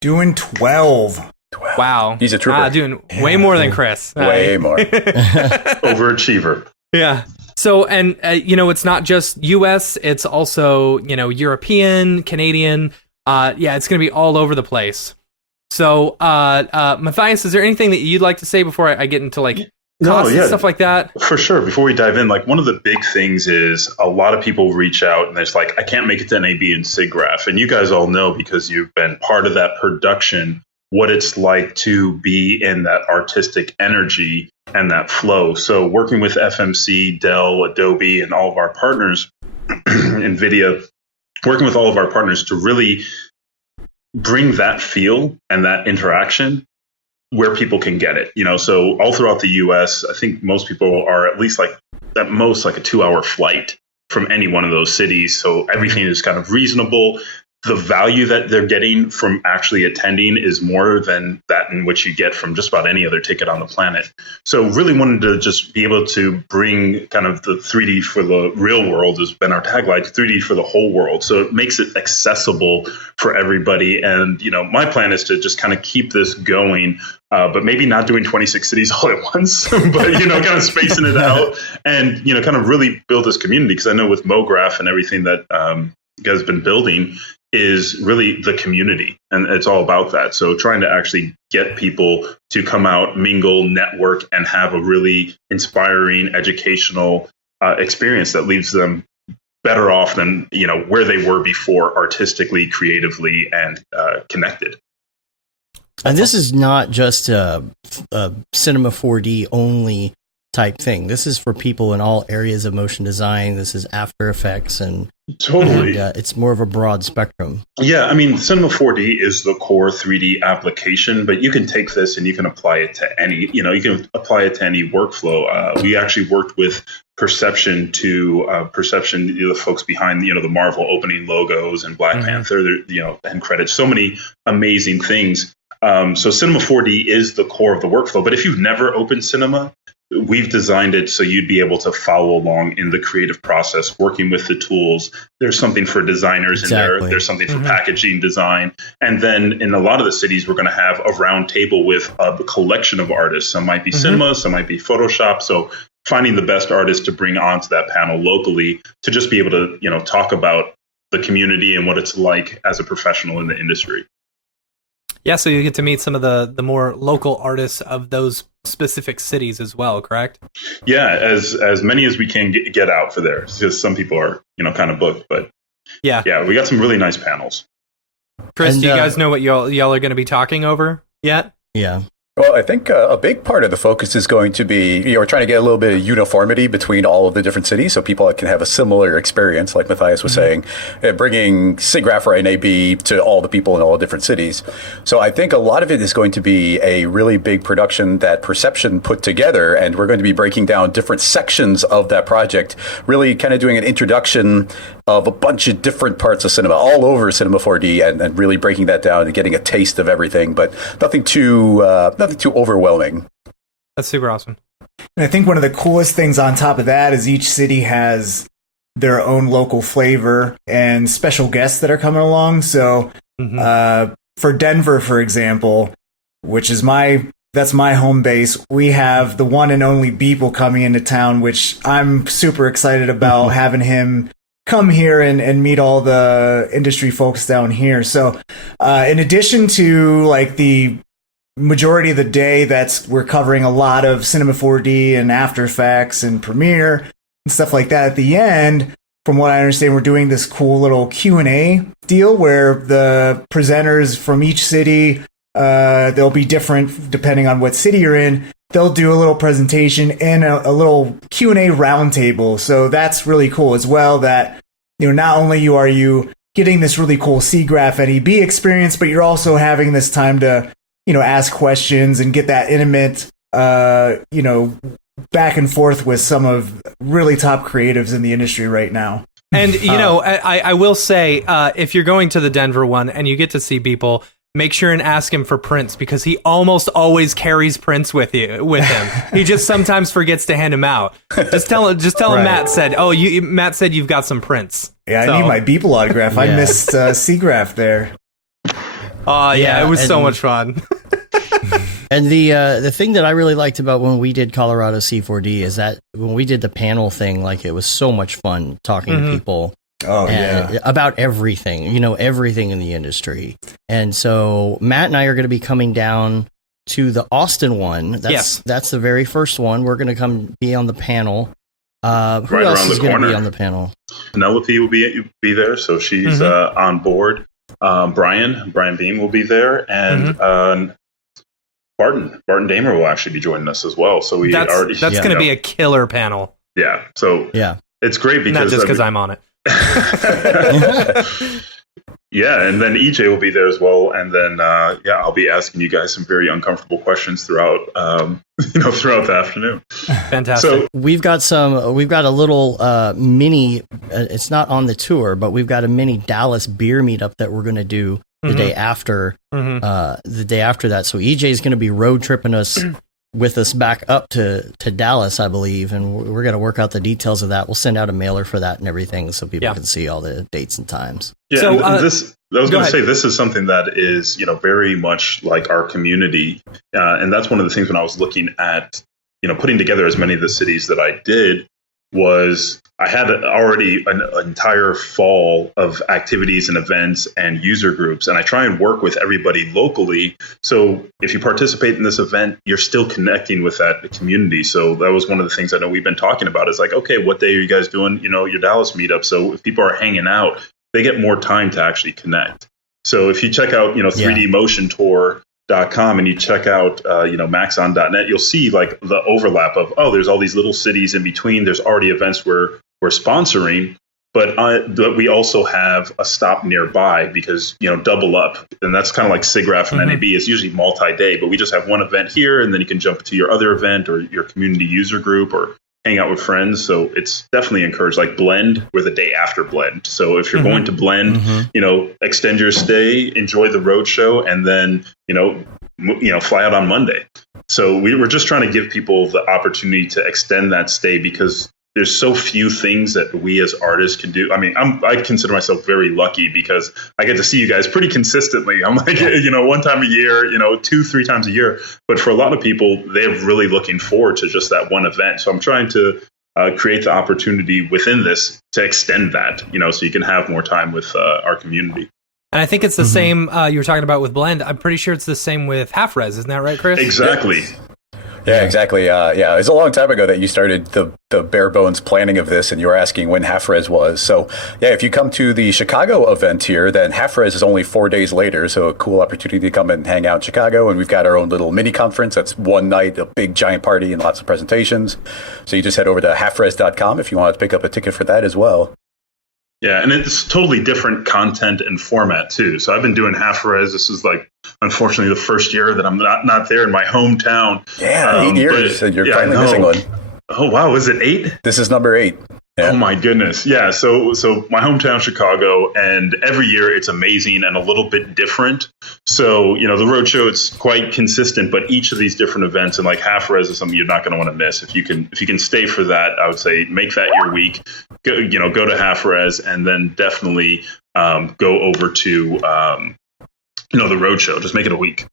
Doing 12. Wow. He's a trooper. Doing way more than Chris. Way more. Overachiever. Yeah. So, and, it's not just US, it's also, European, Canadian. It's going to be all over the place. So, Matthias, is there anything that you'd like to say before I get into costs and stuff like that? For sure. Before we dive in, one of the big things is a lot of people reach out and it's I can't make it to NAB and SIGGRAPH. And you guys all know, because you've been part of that production, what it's like to be in that artistic energy and that flow. So working with FMC, Dell, Adobe, and all of our partners, NVIDIA, working with all of our partners to really bring that feel and that interaction where people can get it. So all throughout the US, I think most people are at least at most a 2-hour flight from any one of those cities. So everything is kind of reasonable. The value that they're getting from actually attending is more than that in which you get from just about any other ticket on the planet. So really wanted to just be able to bring kind of the 3D for the real world has been our tagline, 3D for the whole world. So it makes it accessible for everybody. And, my plan is to just kind of keep this going, but maybe not doing 26 cities all at once, but, kind of spacing it out and, kind of really build this community. Because I know with Mograph and everything that you guys have been building is really the community, and it's all about that. So trying to actually get people to come out, mingle, network, and have a really inspiring educational experience that leaves them better off than where they were before, artistically, creatively, and connected. And this is not just a Cinema 4D only type thing. This is for people in all areas of motion design. This is After Effects and totally. It's more of a broad spectrum. Yeah, I mean, Cinema 4D is the core 3D application, but you can take this and you can apply it to any, you can apply it to any workflow. We actually worked with Perception, the folks behind, the Marvel opening logos and Black Panther, end credits, so many amazing things. So Cinema 4D is the core of the workflow. But if you've never opened Cinema, we've designed it so you'd be able to follow along in the creative process, working with the tools. There's something for designers in there. There's something for packaging design. And then in a lot of the cities, we're going to have a round table with a collection of artists. Some might be cinema, some might be Photoshop. So finding the best artists to bring onto that panel locally to just be able to, talk about the community and what it's like as a professional in the industry. Yeah, so you get to meet some of the more local artists of those specific cities as well, correct? Yeah, as many as we can get out for there, because some people are, kind of booked. But yeah, we got some really nice panels. Chris, do you guys know what y'all are going to be talking over yet? Yeah. Well, I think a big part of the focus is going to be, we're trying to get a little bit of uniformity between all of the different cities so people can have a similar experience, like Matthias was saying, bringing SIGGRAPH or NAB to all the people in all the different cities. So I think a lot of it is going to be a really big production that Perception put together, and we're going to be breaking down different sections of that project, really kind of doing an introduction of a bunch of different parts of cinema all over Cinema 4D and really breaking that down and getting a taste of everything, but nothing too overwhelming. That's super awesome. And I think one of the coolest things on top of that is each city has their own local flavor and special guests that are coming along. So for Denver, for example, which is that's my home base, we have the one and only Beeple coming into town, which I'm super excited about having him come here and meet all the industry folks down here. So in addition to like the majority of the day, we're covering a lot of Cinema 4D and After Effects and Premiere and stuff like that. At the end, from what I understand, we're doing this cool little Q&A deal where the presenters from each city, they'll be different depending on what city you're in. They'll do a little presentation and a little Q&A roundtable. So that's really cool as well, that not only are you getting this really cool SIGGRAPH NEB experience, but you're also having this time to ask questions and get that intimate back and forth with some of really top creatives in the industry right now. And I will say, if you're going to the Denver one and you get to see people, make sure and ask him for prints, because he almost always carries prints with him. He just sometimes forgets to hand them out. Just tell him Matt said, Matt said you've got some prints. Yeah, I need my Beeple autograph. I missed SIGGRAPH there. Oh yeah, it was so much fun. And the thing that I really liked about when we did Colorado C4D is that when we did the panel thing, like, it was so much fun talking to people. Oh yeah, about everything, everything in the industry. And so Matt and I are going to be coming down to the Austin one. That's the very first one. We're going to come be on the panel. Who else is going to be on the panel? Penelope will be there, so she's on board. Brian Beam will be there, and Barton Damer will actually be joining us as well. So that's going to be a killer panel. Yeah. So it's great because not just because I'm on it. Yeah, and then EJ will be there as well, and then I'll be asking you guys some very uncomfortable questions throughout throughout the afternoon. Fantastic. So we've got a little mini. It's not on the tour, but we've got a mini Dallas beer meetup that we're going to do the day after. The day after that, so EJ is going to be road tripping us with us back up to Dallas, I believe, and we're going to work out the details of that. We'll send out a mailer for that and everything, so people can see all the dates and times. Yeah, so, I was going to say, this is something that is, very much like our community, and that's one of the things when I was looking at, putting together as many of the cities that I did, was I had already an entire fall of activities and events and user groups, and I try and work with everybody locally. So if you participate in this event, you're still connecting with that community. So that was one of the things I know we've been talking about, is like, okay, what day are you guys doing, your Dallas meetup? So if people are hanging out, they get more time to actually connect. So if you check out, 3dmotiontour.com and you check out, maxon.net, you'll see like the overlap of, there's all these little cities in between. There's already events we're sponsoring, but we also have a stop nearby because, double up. And that's kind of like SIGGRAPH and NAB. It's usually multi-day, but we just have one event here, and then you can jump to your other event or your community user group or hang out with friends. So it's definitely encouraged. Like Blend, we're the day after Blend. So if you're going to Blend, extend your stay, enjoy the road show, and then, fly out on Monday. So we were just trying to give people the opportunity to extend that stay, because there's so few things that we as artists can do. I mean, I consider myself very lucky because I get to see you guys pretty consistently. I'm like, one time a year, 2-3 times a year. But for a lot of people, they're really looking forward to just that one event. So I'm trying to create the opportunity within this to extend that, so you can have more time with our community. And I think it's the same you were talking about with Blend. I'm pretty sure it's the same with Half Res. Isn't that right, Chris? Exactly. Yeah, exactly. It was a long time ago that you started the bare bones planning of this, and you were asking when Half Res was. So, if you come to the Chicago event here, then Half Res is only 4 days later. So a cool opportunity to come and hang out in Chicago. And we've got our own little mini conference. That's one night, a big giant party and lots of presentations. So you just head over to halfres.com if you want to pick up a ticket for that as well. Yeah, and it's totally different content and format too. So I've been doing Half Res. This is like, unfortunately, the first year that I'm not there in my hometown. Yeah, 8 years. And you're finally missing one. Oh wow, was it 8? This is number 8. Yeah. Oh my goodness. Yeah. So my hometown, Chicago, and every year it's amazing and a little bit different. So, the roadshow, it's quite consistent, but each of these different events, and like Half Res is something you're not going to want to miss. If you can stay for that, I would say make that your week. Go to Half Res, and then definitely go over to the roadshow. Just make it a week.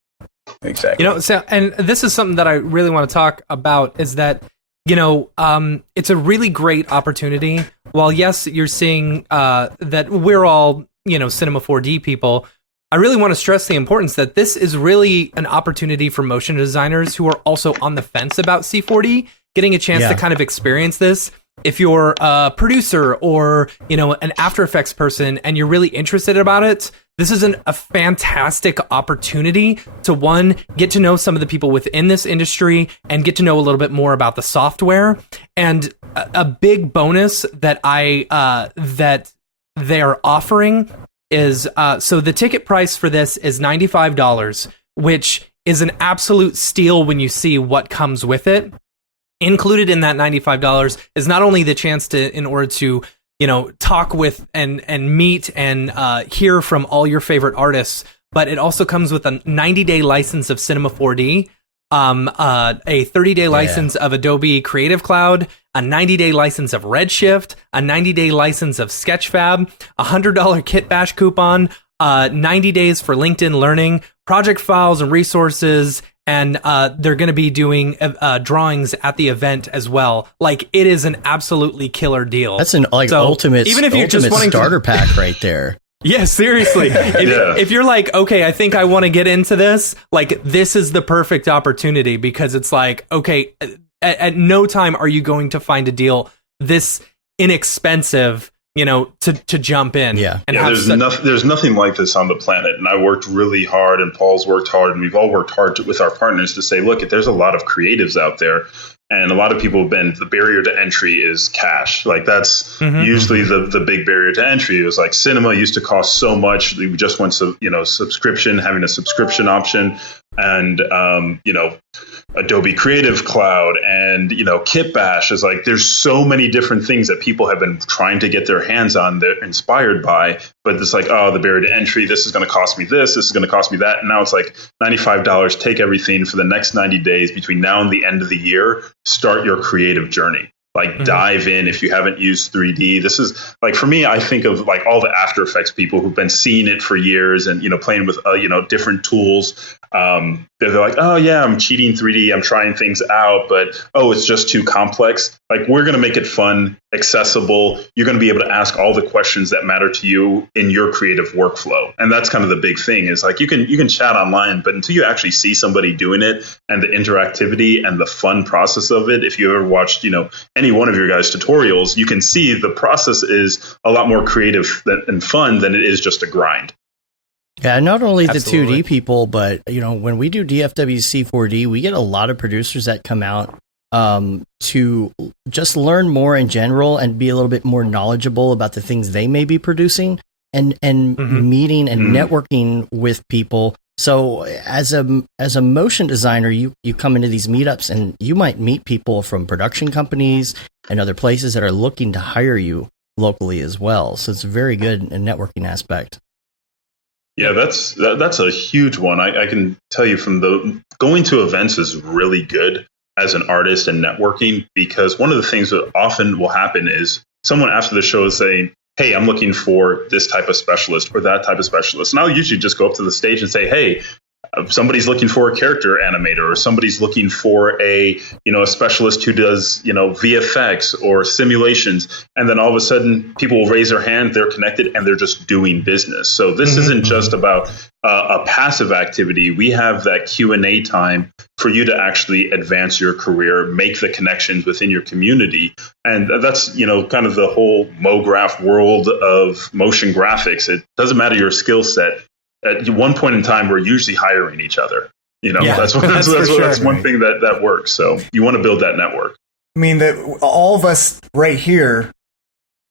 Exactly. So, and this is something that I really want to talk about is that, it's a really great opportunity. While yes, you're seeing that we're all, Cinema 4D people, I really want to stress the importance that this is really an opportunity for motion designers who are also on the fence about C4D, getting a chance to kind of experience this. If you're a producer or, an After Effects person and you're really interested about it, this is a fantastic opportunity to, one, get to know some of the people within this industry and get to know a little bit more about the software. And a big bonus that that they're offering is, so the ticket price for this is $95, which is an absolute steal when you see what comes with it. Included in that $95 is not only the chance in order to, talk with and meet and hear from all your favorite artists, but it also comes with a 90-day license of Cinema 4D, a 30-day license of Adobe Creative Cloud, a 90-day license of Redshift, a 90-day license of Sketchfab, a $100 Kit Bash coupon, 90 days for LinkedIn Learning, project files and resources, and they're going to be doing drawings at the event as well. Like, it is an absolutely killer deal. That's an ultimate, even if you're ultimate just wanting starter pack right there. Yeah, seriously. If you're like, okay, I think I want to get into this, like, this is the perfect opportunity, because it's like, okay, at no time are you going to find a deal this inexpensive, to jump in. Yeah. And there's nothing like this on the planet. And I worked really hard, and Paul's worked hard, and we've all worked hard with our partners to say, look, there's a lot of creatives out there. And a lot of people have been, the barrier to entry is cash. Like, that's usually the big barrier to entry. It was like cinema used to cost so much. We just went subscription, having a subscription option, and Adobe Creative Cloud and Kit Bash is like, there's so many different things that people have been trying to get their hands on, they're inspired by, but it's like, oh, the barrier to entry, this is going to cost me this is going to cost me that, and now it's like $95, take everything for the next 90 days between now and the end of the year, start your creative journey. Like, dive in if you haven't used 3D. This is like, for me, I think of like all the After Effects people who've been seeing it for years and, playing with, different tools. They're like, oh yeah, I'm cheating 3D. I'm trying things out, but, oh, it's just too complex. Like, we're going to make it fun, accessible. You're going to be able to ask all the questions that matter to you in your creative workflow. And that's kind of the big thing, is like, you can chat online, but until you actually see somebody doing it and the interactivity and the fun process of it, if you ever watched, any one of your guys' tutorials, you can see the process is a lot more creative and fun than it is just a grind. Yeah, not only Absolutely. the 2D people, but when we do DFWC 4D, we get a lot of producers that come out to just learn more in general and be a little bit more knowledgeable about the things they may be producing, and meeting and networking with people. So as a motion designer, you come into these meetups and you might meet people from production companies and other places that are looking to hire you locally as well. So it's very good in a networking aspect. Yeah, that's a huge one. I can tell you from going to events is really good as an artist and networking, because one of the things that often will happen is someone after the show is saying, hey, I'm looking for this type of specialist or that type of specialist. And I'll usually just go up to the stage and say, hey, somebody's looking for a character animator, or somebody's looking for a specialist who does VFX or simulations, and then all of a sudden people will raise their hand, they're connected, and they're just doing business. So this isn't just about a passive activity. We have that Q&A time for you to actually advance your career, make the connections within your community, and that's kind of the whole Mograph world of motion graphics. It doesn't matter your skill set. At one point in time, we're usually hiring each other. That's one thing that works. So you want to build that network. I mean, that all of us right here,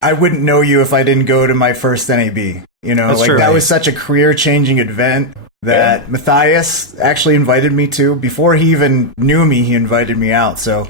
I wouldn't know you if I didn't go to my first NAB. That's true. That was such a career-changing event that Matthias actually invited me to. Before he even knew me, he invited me out. So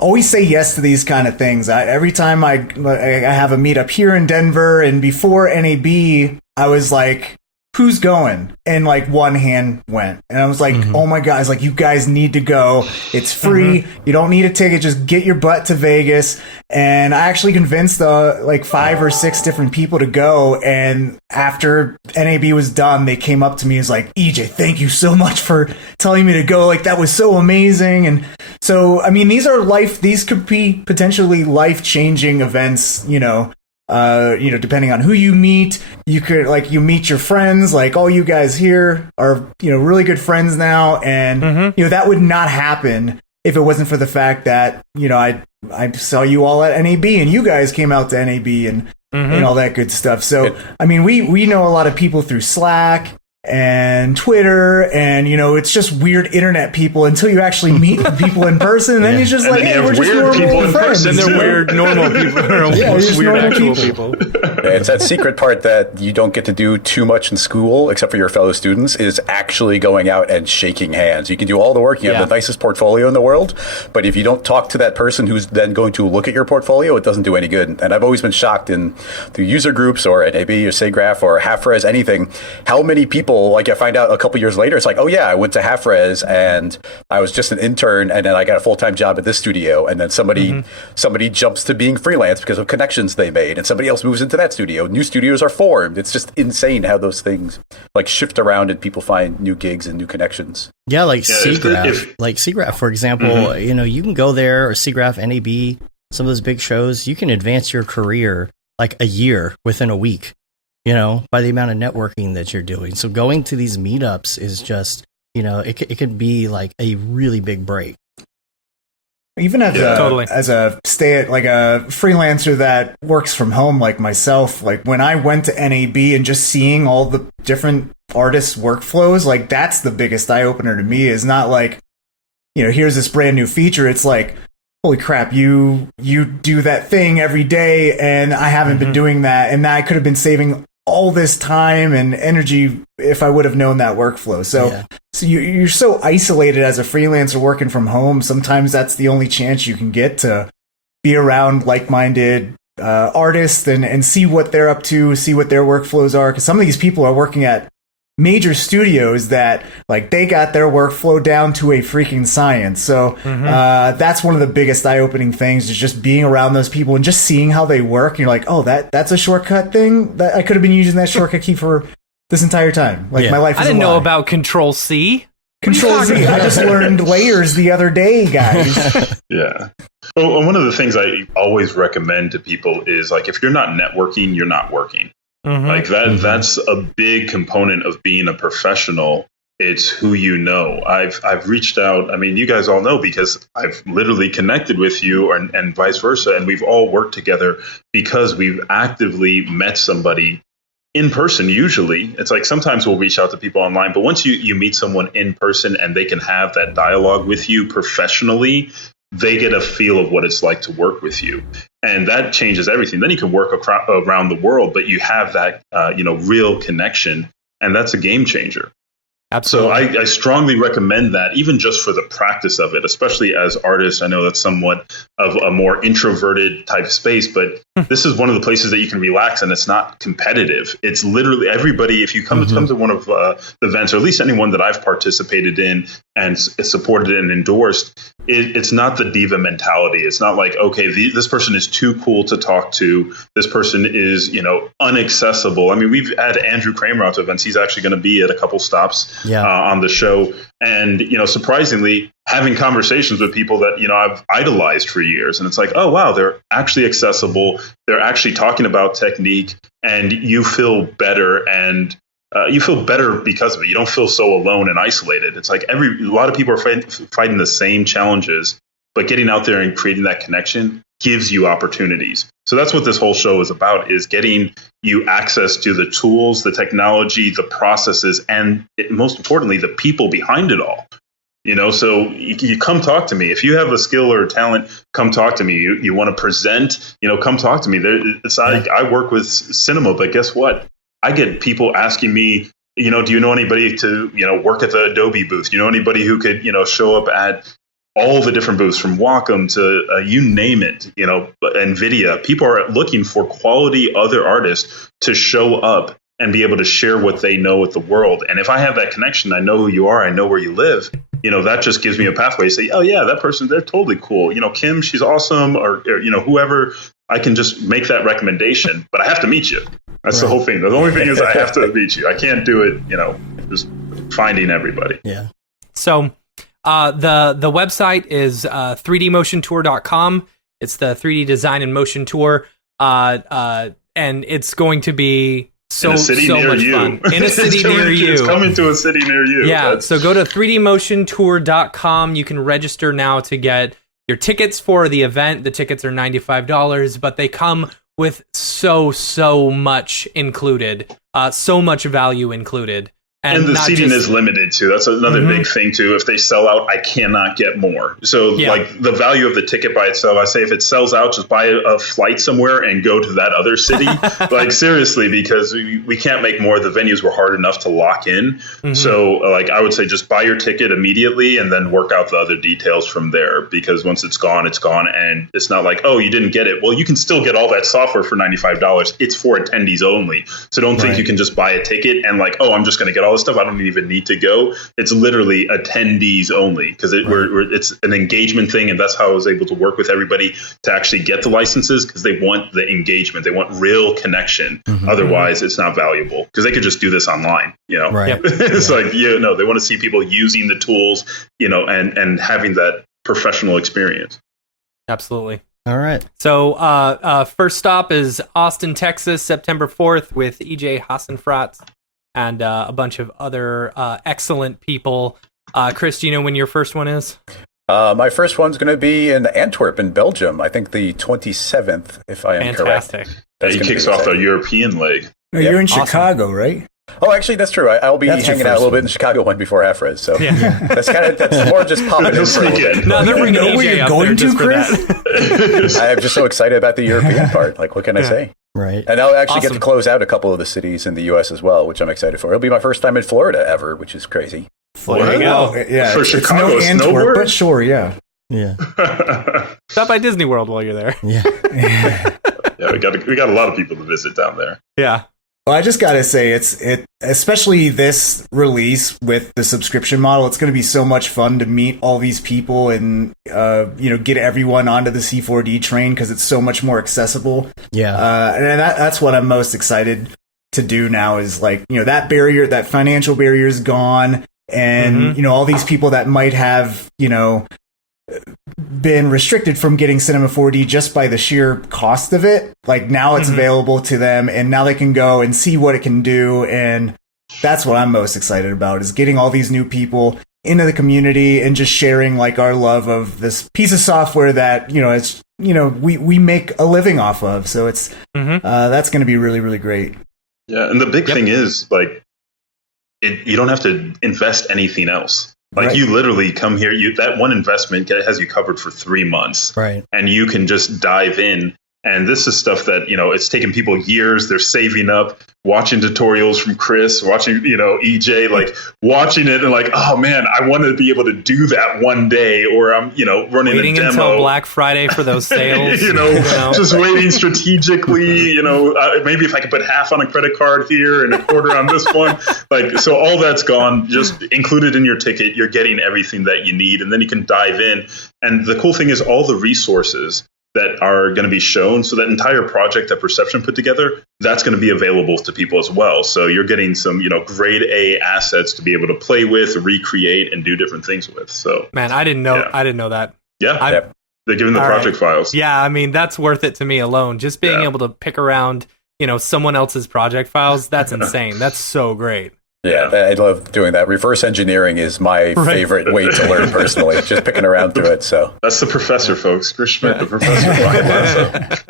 always say yes to these kind of things. Every time I have a meetup here in Denver, and before NAB, I was like, who's going? And like one hand went, and I was like, oh my God, like, you guys need to go. It's free. You don't need a ticket. Just get your butt to Vegas. And I actually convinced like 5 or 6 different people to go. And after NAB was done, they came up to me and was like, EJ, thank you so much for telling me to go. Like, that was so amazing. And so, I mean, these could be potentially life-changing events, depending on who you meet. You could, like, you meet your friends, like, all you guys here are, really good friends now. And, that would not happen if it wasn't for the fact that, I saw you all at NAB, and you guys came out to NAB and all that good stuff. So, I mean, we know a lot of people through Slack and Twitter, and it's just weird internet people until you actually meet the people in person, and then you're just like, hey, we're just normal friends. And they're weird normal people. Weird actual people. It's that secret part that you don't get to do too much in school, except for your fellow students, is actually going out and shaking hands. You can do all the work. You have the nicest portfolio in the world, but if you don't talk to that person who's then going to look at your portfolio, it doesn't do any good. And I've always been shocked through user groups or NAB or SIGGRAPH or Half-Res, anything, how many people, like, I find out a couple years later, it's like, oh yeah, I went to Half-Res and I was just an intern, and then I got a full-time job at this studio, and then somebody jumps to being freelance because of connections they made, and somebody else moves into that studio. New studios are formed. It's just insane how those things like shift around and people find new gigs and new connections. Yeah, like SIGGRAPH, for example, you can go there, or SIGGRAPH, NAB, some of those big shows, you can advance your career like a year within a week, by the amount of networking that you're doing. So going to these meetups is just, it could be like a really big break. Even as a freelancer that works from home like myself, like when I went to NAB and just seeing all the different artists' workflows, like that's the biggest eye opener to me. Is not like, here's this brand new feature. It's like, holy crap, you do that thing every day, and I haven't been doing that, and I could have been saving all this time and energy if I would have known that workflow. So you're so isolated as a freelancer working from home. Sometimes that's the only chance you can get to be around like-minded artists and see what they're up to, see what their workflows are. Because some of these people are working at major studios that, like, they got their workflow down to a freaking science. So that's one of the biggest eye-opening things, is just being around those people and just seeing how they work. And you're like, oh, that's a shortcut thing? That I could have been using that shortcut key for this entire time. Like, my life is I didn't know about Control-C. Control-Z. I just learned layers the other day, guys. Yeah. Well, one of the things I always recommend to people is, like, if you're not networking, you're not working. Like that's a big component of being a professional. It's who you know. I've reached out. I mean, you guys all know, because I've literally connected with you, and vice versa. And we've all worked together because we've actively met somebody in person. Usually it's like, sometimes we'll reach out to people online, but once you meet someone in person and they can have that dialogue with you professionally, they get a feel of what it's like to work with you. And that changes everything. Then you can work around the world, but you have that, real connection. And that's a game changer. Absolutely. So I strongly recommend that, even just for the practice of it, especially as artists. I know that's somewhat of a more introverted type space, but this is one of the places that you can relax, and it's not competitive. It's literally everybody. If you come to one of the events, or at least anyone that I've participated in and supported and endorsed, it's not the diva mentality. It's not like, okay, this person is too cool to talk to. This person is, unaccessible. I mean, we've had Andrew Kramer out to events. He's actually going to be at a couple stops on the show. And, surprisingly, having conversations with people that, I've idolized for years. And it's like, oh, wow, they're actually accessible. They're actually talking about technique, and you feel better. And you feel better because of it. You don't feel so alone and isolated. It's like a lot of people are fighting the same challenges, but getting out there and creating that connection gives you opportunities. So that's what this whole show is about, is getting you access to the tools, the technology, the processes, and most importantly, the people behind it all. So you come talk to me. If you have a skill or a talent, come talk to me. You want to present, come talk to me. It's like, I work with cinema, but guess what? I get people asking me, do you know anybody to, work at the Adobe booth? Do you know anybody who could, show up at, all the different booths from Wacom to you name it, NVIDIA. People are looking for quality other artists to show up and be able to share what they know with the world. And if I have that connection, I know who you are, I know where you live, that just gives me a pathway to say, oh yeah, that person, they're totally cool. Kim, she's awesome, or whoever, I can just make that recommendation, but I have to meet you. That's the whole thing. The only thing is I have to meet you. I can't do it, just finding everybody. Yeah. So the website is 3dmotiontour.com. It's the 3D design and motion tour. And it's going to be so much fun. In a city near you. It's coming to a city near you. Yeah, so go to 3dmotiontour.com. You can register now to get your tickets for the event. The tickets are $95, but they come with so much included. So much value included. And the seating is limited too. That's another big thing too. If they sell out, I cannot get more. So like the value of the ticket by itself, I say if it sells out, just buy a flight somewhere and go to that other city. Like seriously, because we can't make more. The venues were hard enough to lock in. So like I would say just buy your ticket immediately and then work out the other details from there. Because once it's gone, it's gone. And it's not like, oh, you didn't get it. Well, you can still get all that software for $95. It's for attendees only. So don't think you can just buy a ticket and like, oh, I'm just going to get all this stuff. I don't even need to go. It's literally attendees only because it's an engagement thing, and that's how I was able to work with everybody to actually get the licenses because they want the engagement. They want real connection. Otherwise, it's not valuable because they could just do this online. Right. It's like they want to see people using the tools, and having that professional experience. Absolutely. All right. So first stop is Austin, Texas, September 4th with EJ Hassenfratz and a bunch of other excellent people. Chris, do you know when your first one is? My first one's going to be in Antwerp in Belgium. I think the 27th, if I am correct. Fantastic. He kicks off the European leg. You're in Chicago, right? Oh, actually, that's true. I'll be hanging out a little bit in the Chicago one before AFRES. So that's more just popping in. No, they're bringing EJ up there just for that. I'm just so excited about the European part. Like, what can I say? Right. And I'll actually get to close out a couple of the cities in the U.S. as well, which I'm excited for. It'll be my first time in Florida ever, which is crazy. There you go. Yeah, for Chicago, it's no Antwerp, but sure, yeah. Stop by Disney World while you're there. Yeah. Yeah, we got a lot of people to visit down there. Yeah. Well, I just gotta say, especially this release with the subscription model, it's going to be so much fun to meet all these people and get everyone onto the C4D train because it's so much more accessible. Yeah, and that's what I'm most excited to do now is like that barrier, that financial barrier is gone, and all these people that might have been restricted from getting Cinema 4D just by the sheer cost of it. Like now it's available to them and now they can go and see what it can do. And that's what I'm most excited about is getting all these new people into the community and just sharing like our love of this piece of software that, it's, we make a living off of. So it's, that's going to be really, really great. Yeah. And the big thing is like, you don't have to invest anything else. Like you literally come here, that one investment has you covered for 3 months. Right. And you can just dive in. And this is stuff that, it's taken people years. They're saving up, watching tutorials from Chris, watching, EJ, like watching it and like, oh man, I want to be able to do that one day. Or I'm, running waiting a demo. Until Black Friday for those sales. Just waiting strategically, maybe if I could put half on a credit card here and a quarter on this one. Like, so all that's gone, just included in your ticket. You're getting everything that you need. And then you can dive in. And the cool thing is all the resources that are going to be shown. So that entire project that Perception put together, that's going to be available to people as well. So you're getting some, grade A assets to be able to play with, recreate, and do different things with. So, man, I didn't know that. Yeah. They're giving the project files. Yeah. I mean, that's worth it to me alone. Just being able to pick around, someone else's project files. That's insane. That's so great. Yeah, I love doing that. Reverse engineering is my favorite way to learn personally, just picking around through it. So that's the professor, folks. Chris Schmidt, the professor.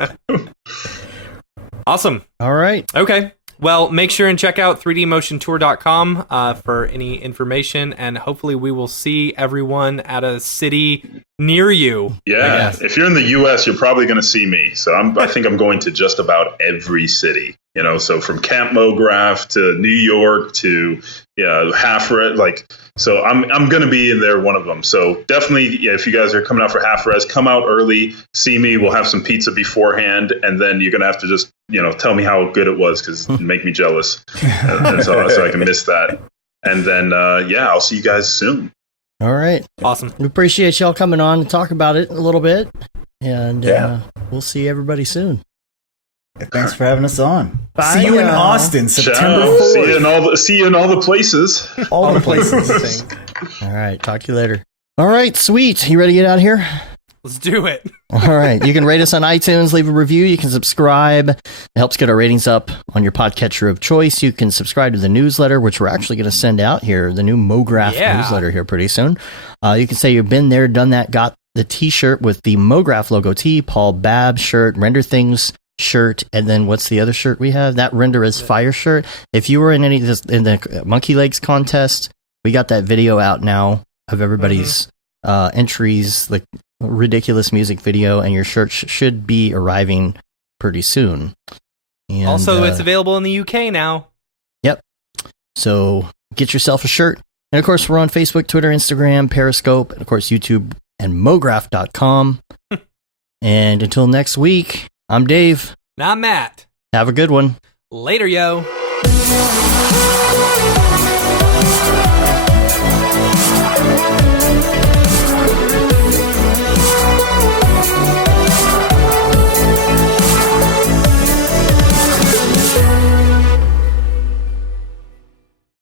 Awesome. All right. Okay. Well, make sure and check out 3dmotiontour.com for any information, and hopefully we will see everyone at a city near you. Yeah, if you're in the U.S., you're probably going to see me. So I think I'm going to just about every city. So from Camp Mograph to New York to Half Res, so I'm going to be in there, one of them. So definitely, if you guys are coming out for Half Res, come out early, see me. We'll have some pizza beforehand, and then you're going to have to just tell me how good it was, because it make me jealous, and so I can miss that. And then I'll see you guys soon. All right, awesome. We appreciate y'all coming on to talk about it a little bit, and we'll see everybody soon. Thanks for having us on. Bye. See you in Austin, September 4th. See you in all the places. All the places. All right, talk to you later. All right, sweet. You ready to get out of here? Let's do it. All right. You can rate us on iTunes, leave a review. You can subscribe. It helps get our ratings up on your podcatcher of choice. You can subscribe to the newsletter, which we're actually going to send out here, the new Mograph newsletter here pretty soon. You can say you've been there, done that, got the t-shirt with the Mograph logo tee, Paul Babb shirt, Render Things shirt, and then what's the other shirt we have? That Render is Fire shirt. If you were in any of this, in the Monkey Legs contest, we got that video out now of everybody's entries, like ridiculous music video, and your shirt should be arriving pretty soon. And, also, it's available in the UK now. Yep. So get yourself a shirt. And of course, we're on Facebook, Twitter, Instagram, Periscope, and of course, YouTube and Mograph.com. And until next week, I'm Dave. And I'm Matt. Have a good one. Later, yo.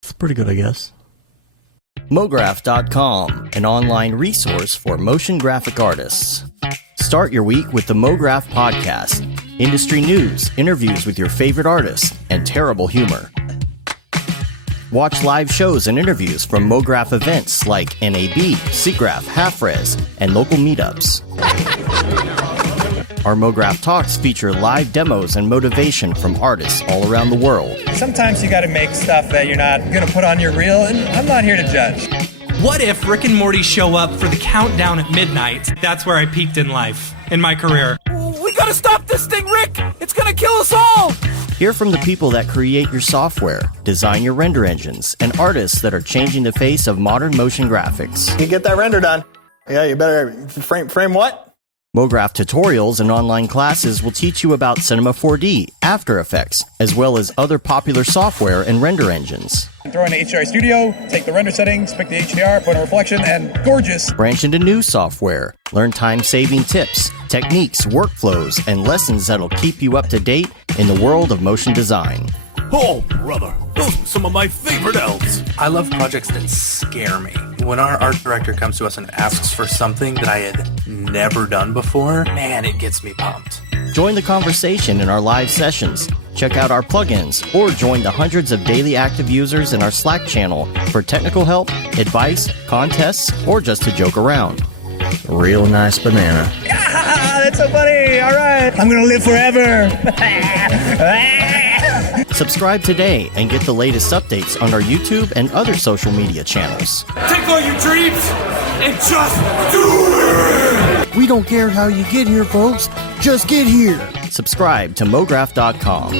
It's pretty good, I guess. Mograph.com, an online resource for motion graphic artists. Start your week with the Mograph podcast. Industry news, interviews with your favorite artists, and terrible humor. Watch live shows and interviews from Mograph events like NAB, SIGGRAPH, Half Res, and local meetups. Our Mograph Talks feature live demos and motivation from artists all around the world. Sometimes you gotta make stuff that you're not gonna put on your reel, and I'm not here to judge. What if Rick and Morty show up for the countdown at midnight? That's where I peaked in life, in my career. We gotta stop this thing, Rick! It's gonna kill us all! Hear from the people that create your software, design your render engines, and artists that are changing the face of modern motion graphics. You get that render done. Yeah, you better frame what? Mograph tutorials and online classes will teach you about Cinema 4D, After Effects, as well as other popular software and render engines. Throw in the HDR Studio, take the render settings, pick the HDR, put in a reflection, and gorgeous. Branch into new software. Learn time-saving tips, techniques, workflows, and lessons that'll keep you up to date in the world of motion design. Oh, brother, those are some of my favorite elves. I love projects that scare me. When our art director comes to us and asks for something that I had never done before, man, it gets me pumped. Join the conversation in our live sessions. Check out our plugins or join the hundreds of daily active users in our Slack channel for technical help, advice, contests, or just to joke around. Real nice banana. Yeah, that's so funny. All right. I'm going to live forever. Subscribe today and get the latest updates on our YouTube and other social media channels. Take all your dreams and just do it! We don't care how you get here, folks. Just get here. Subscribe to Mograph.com.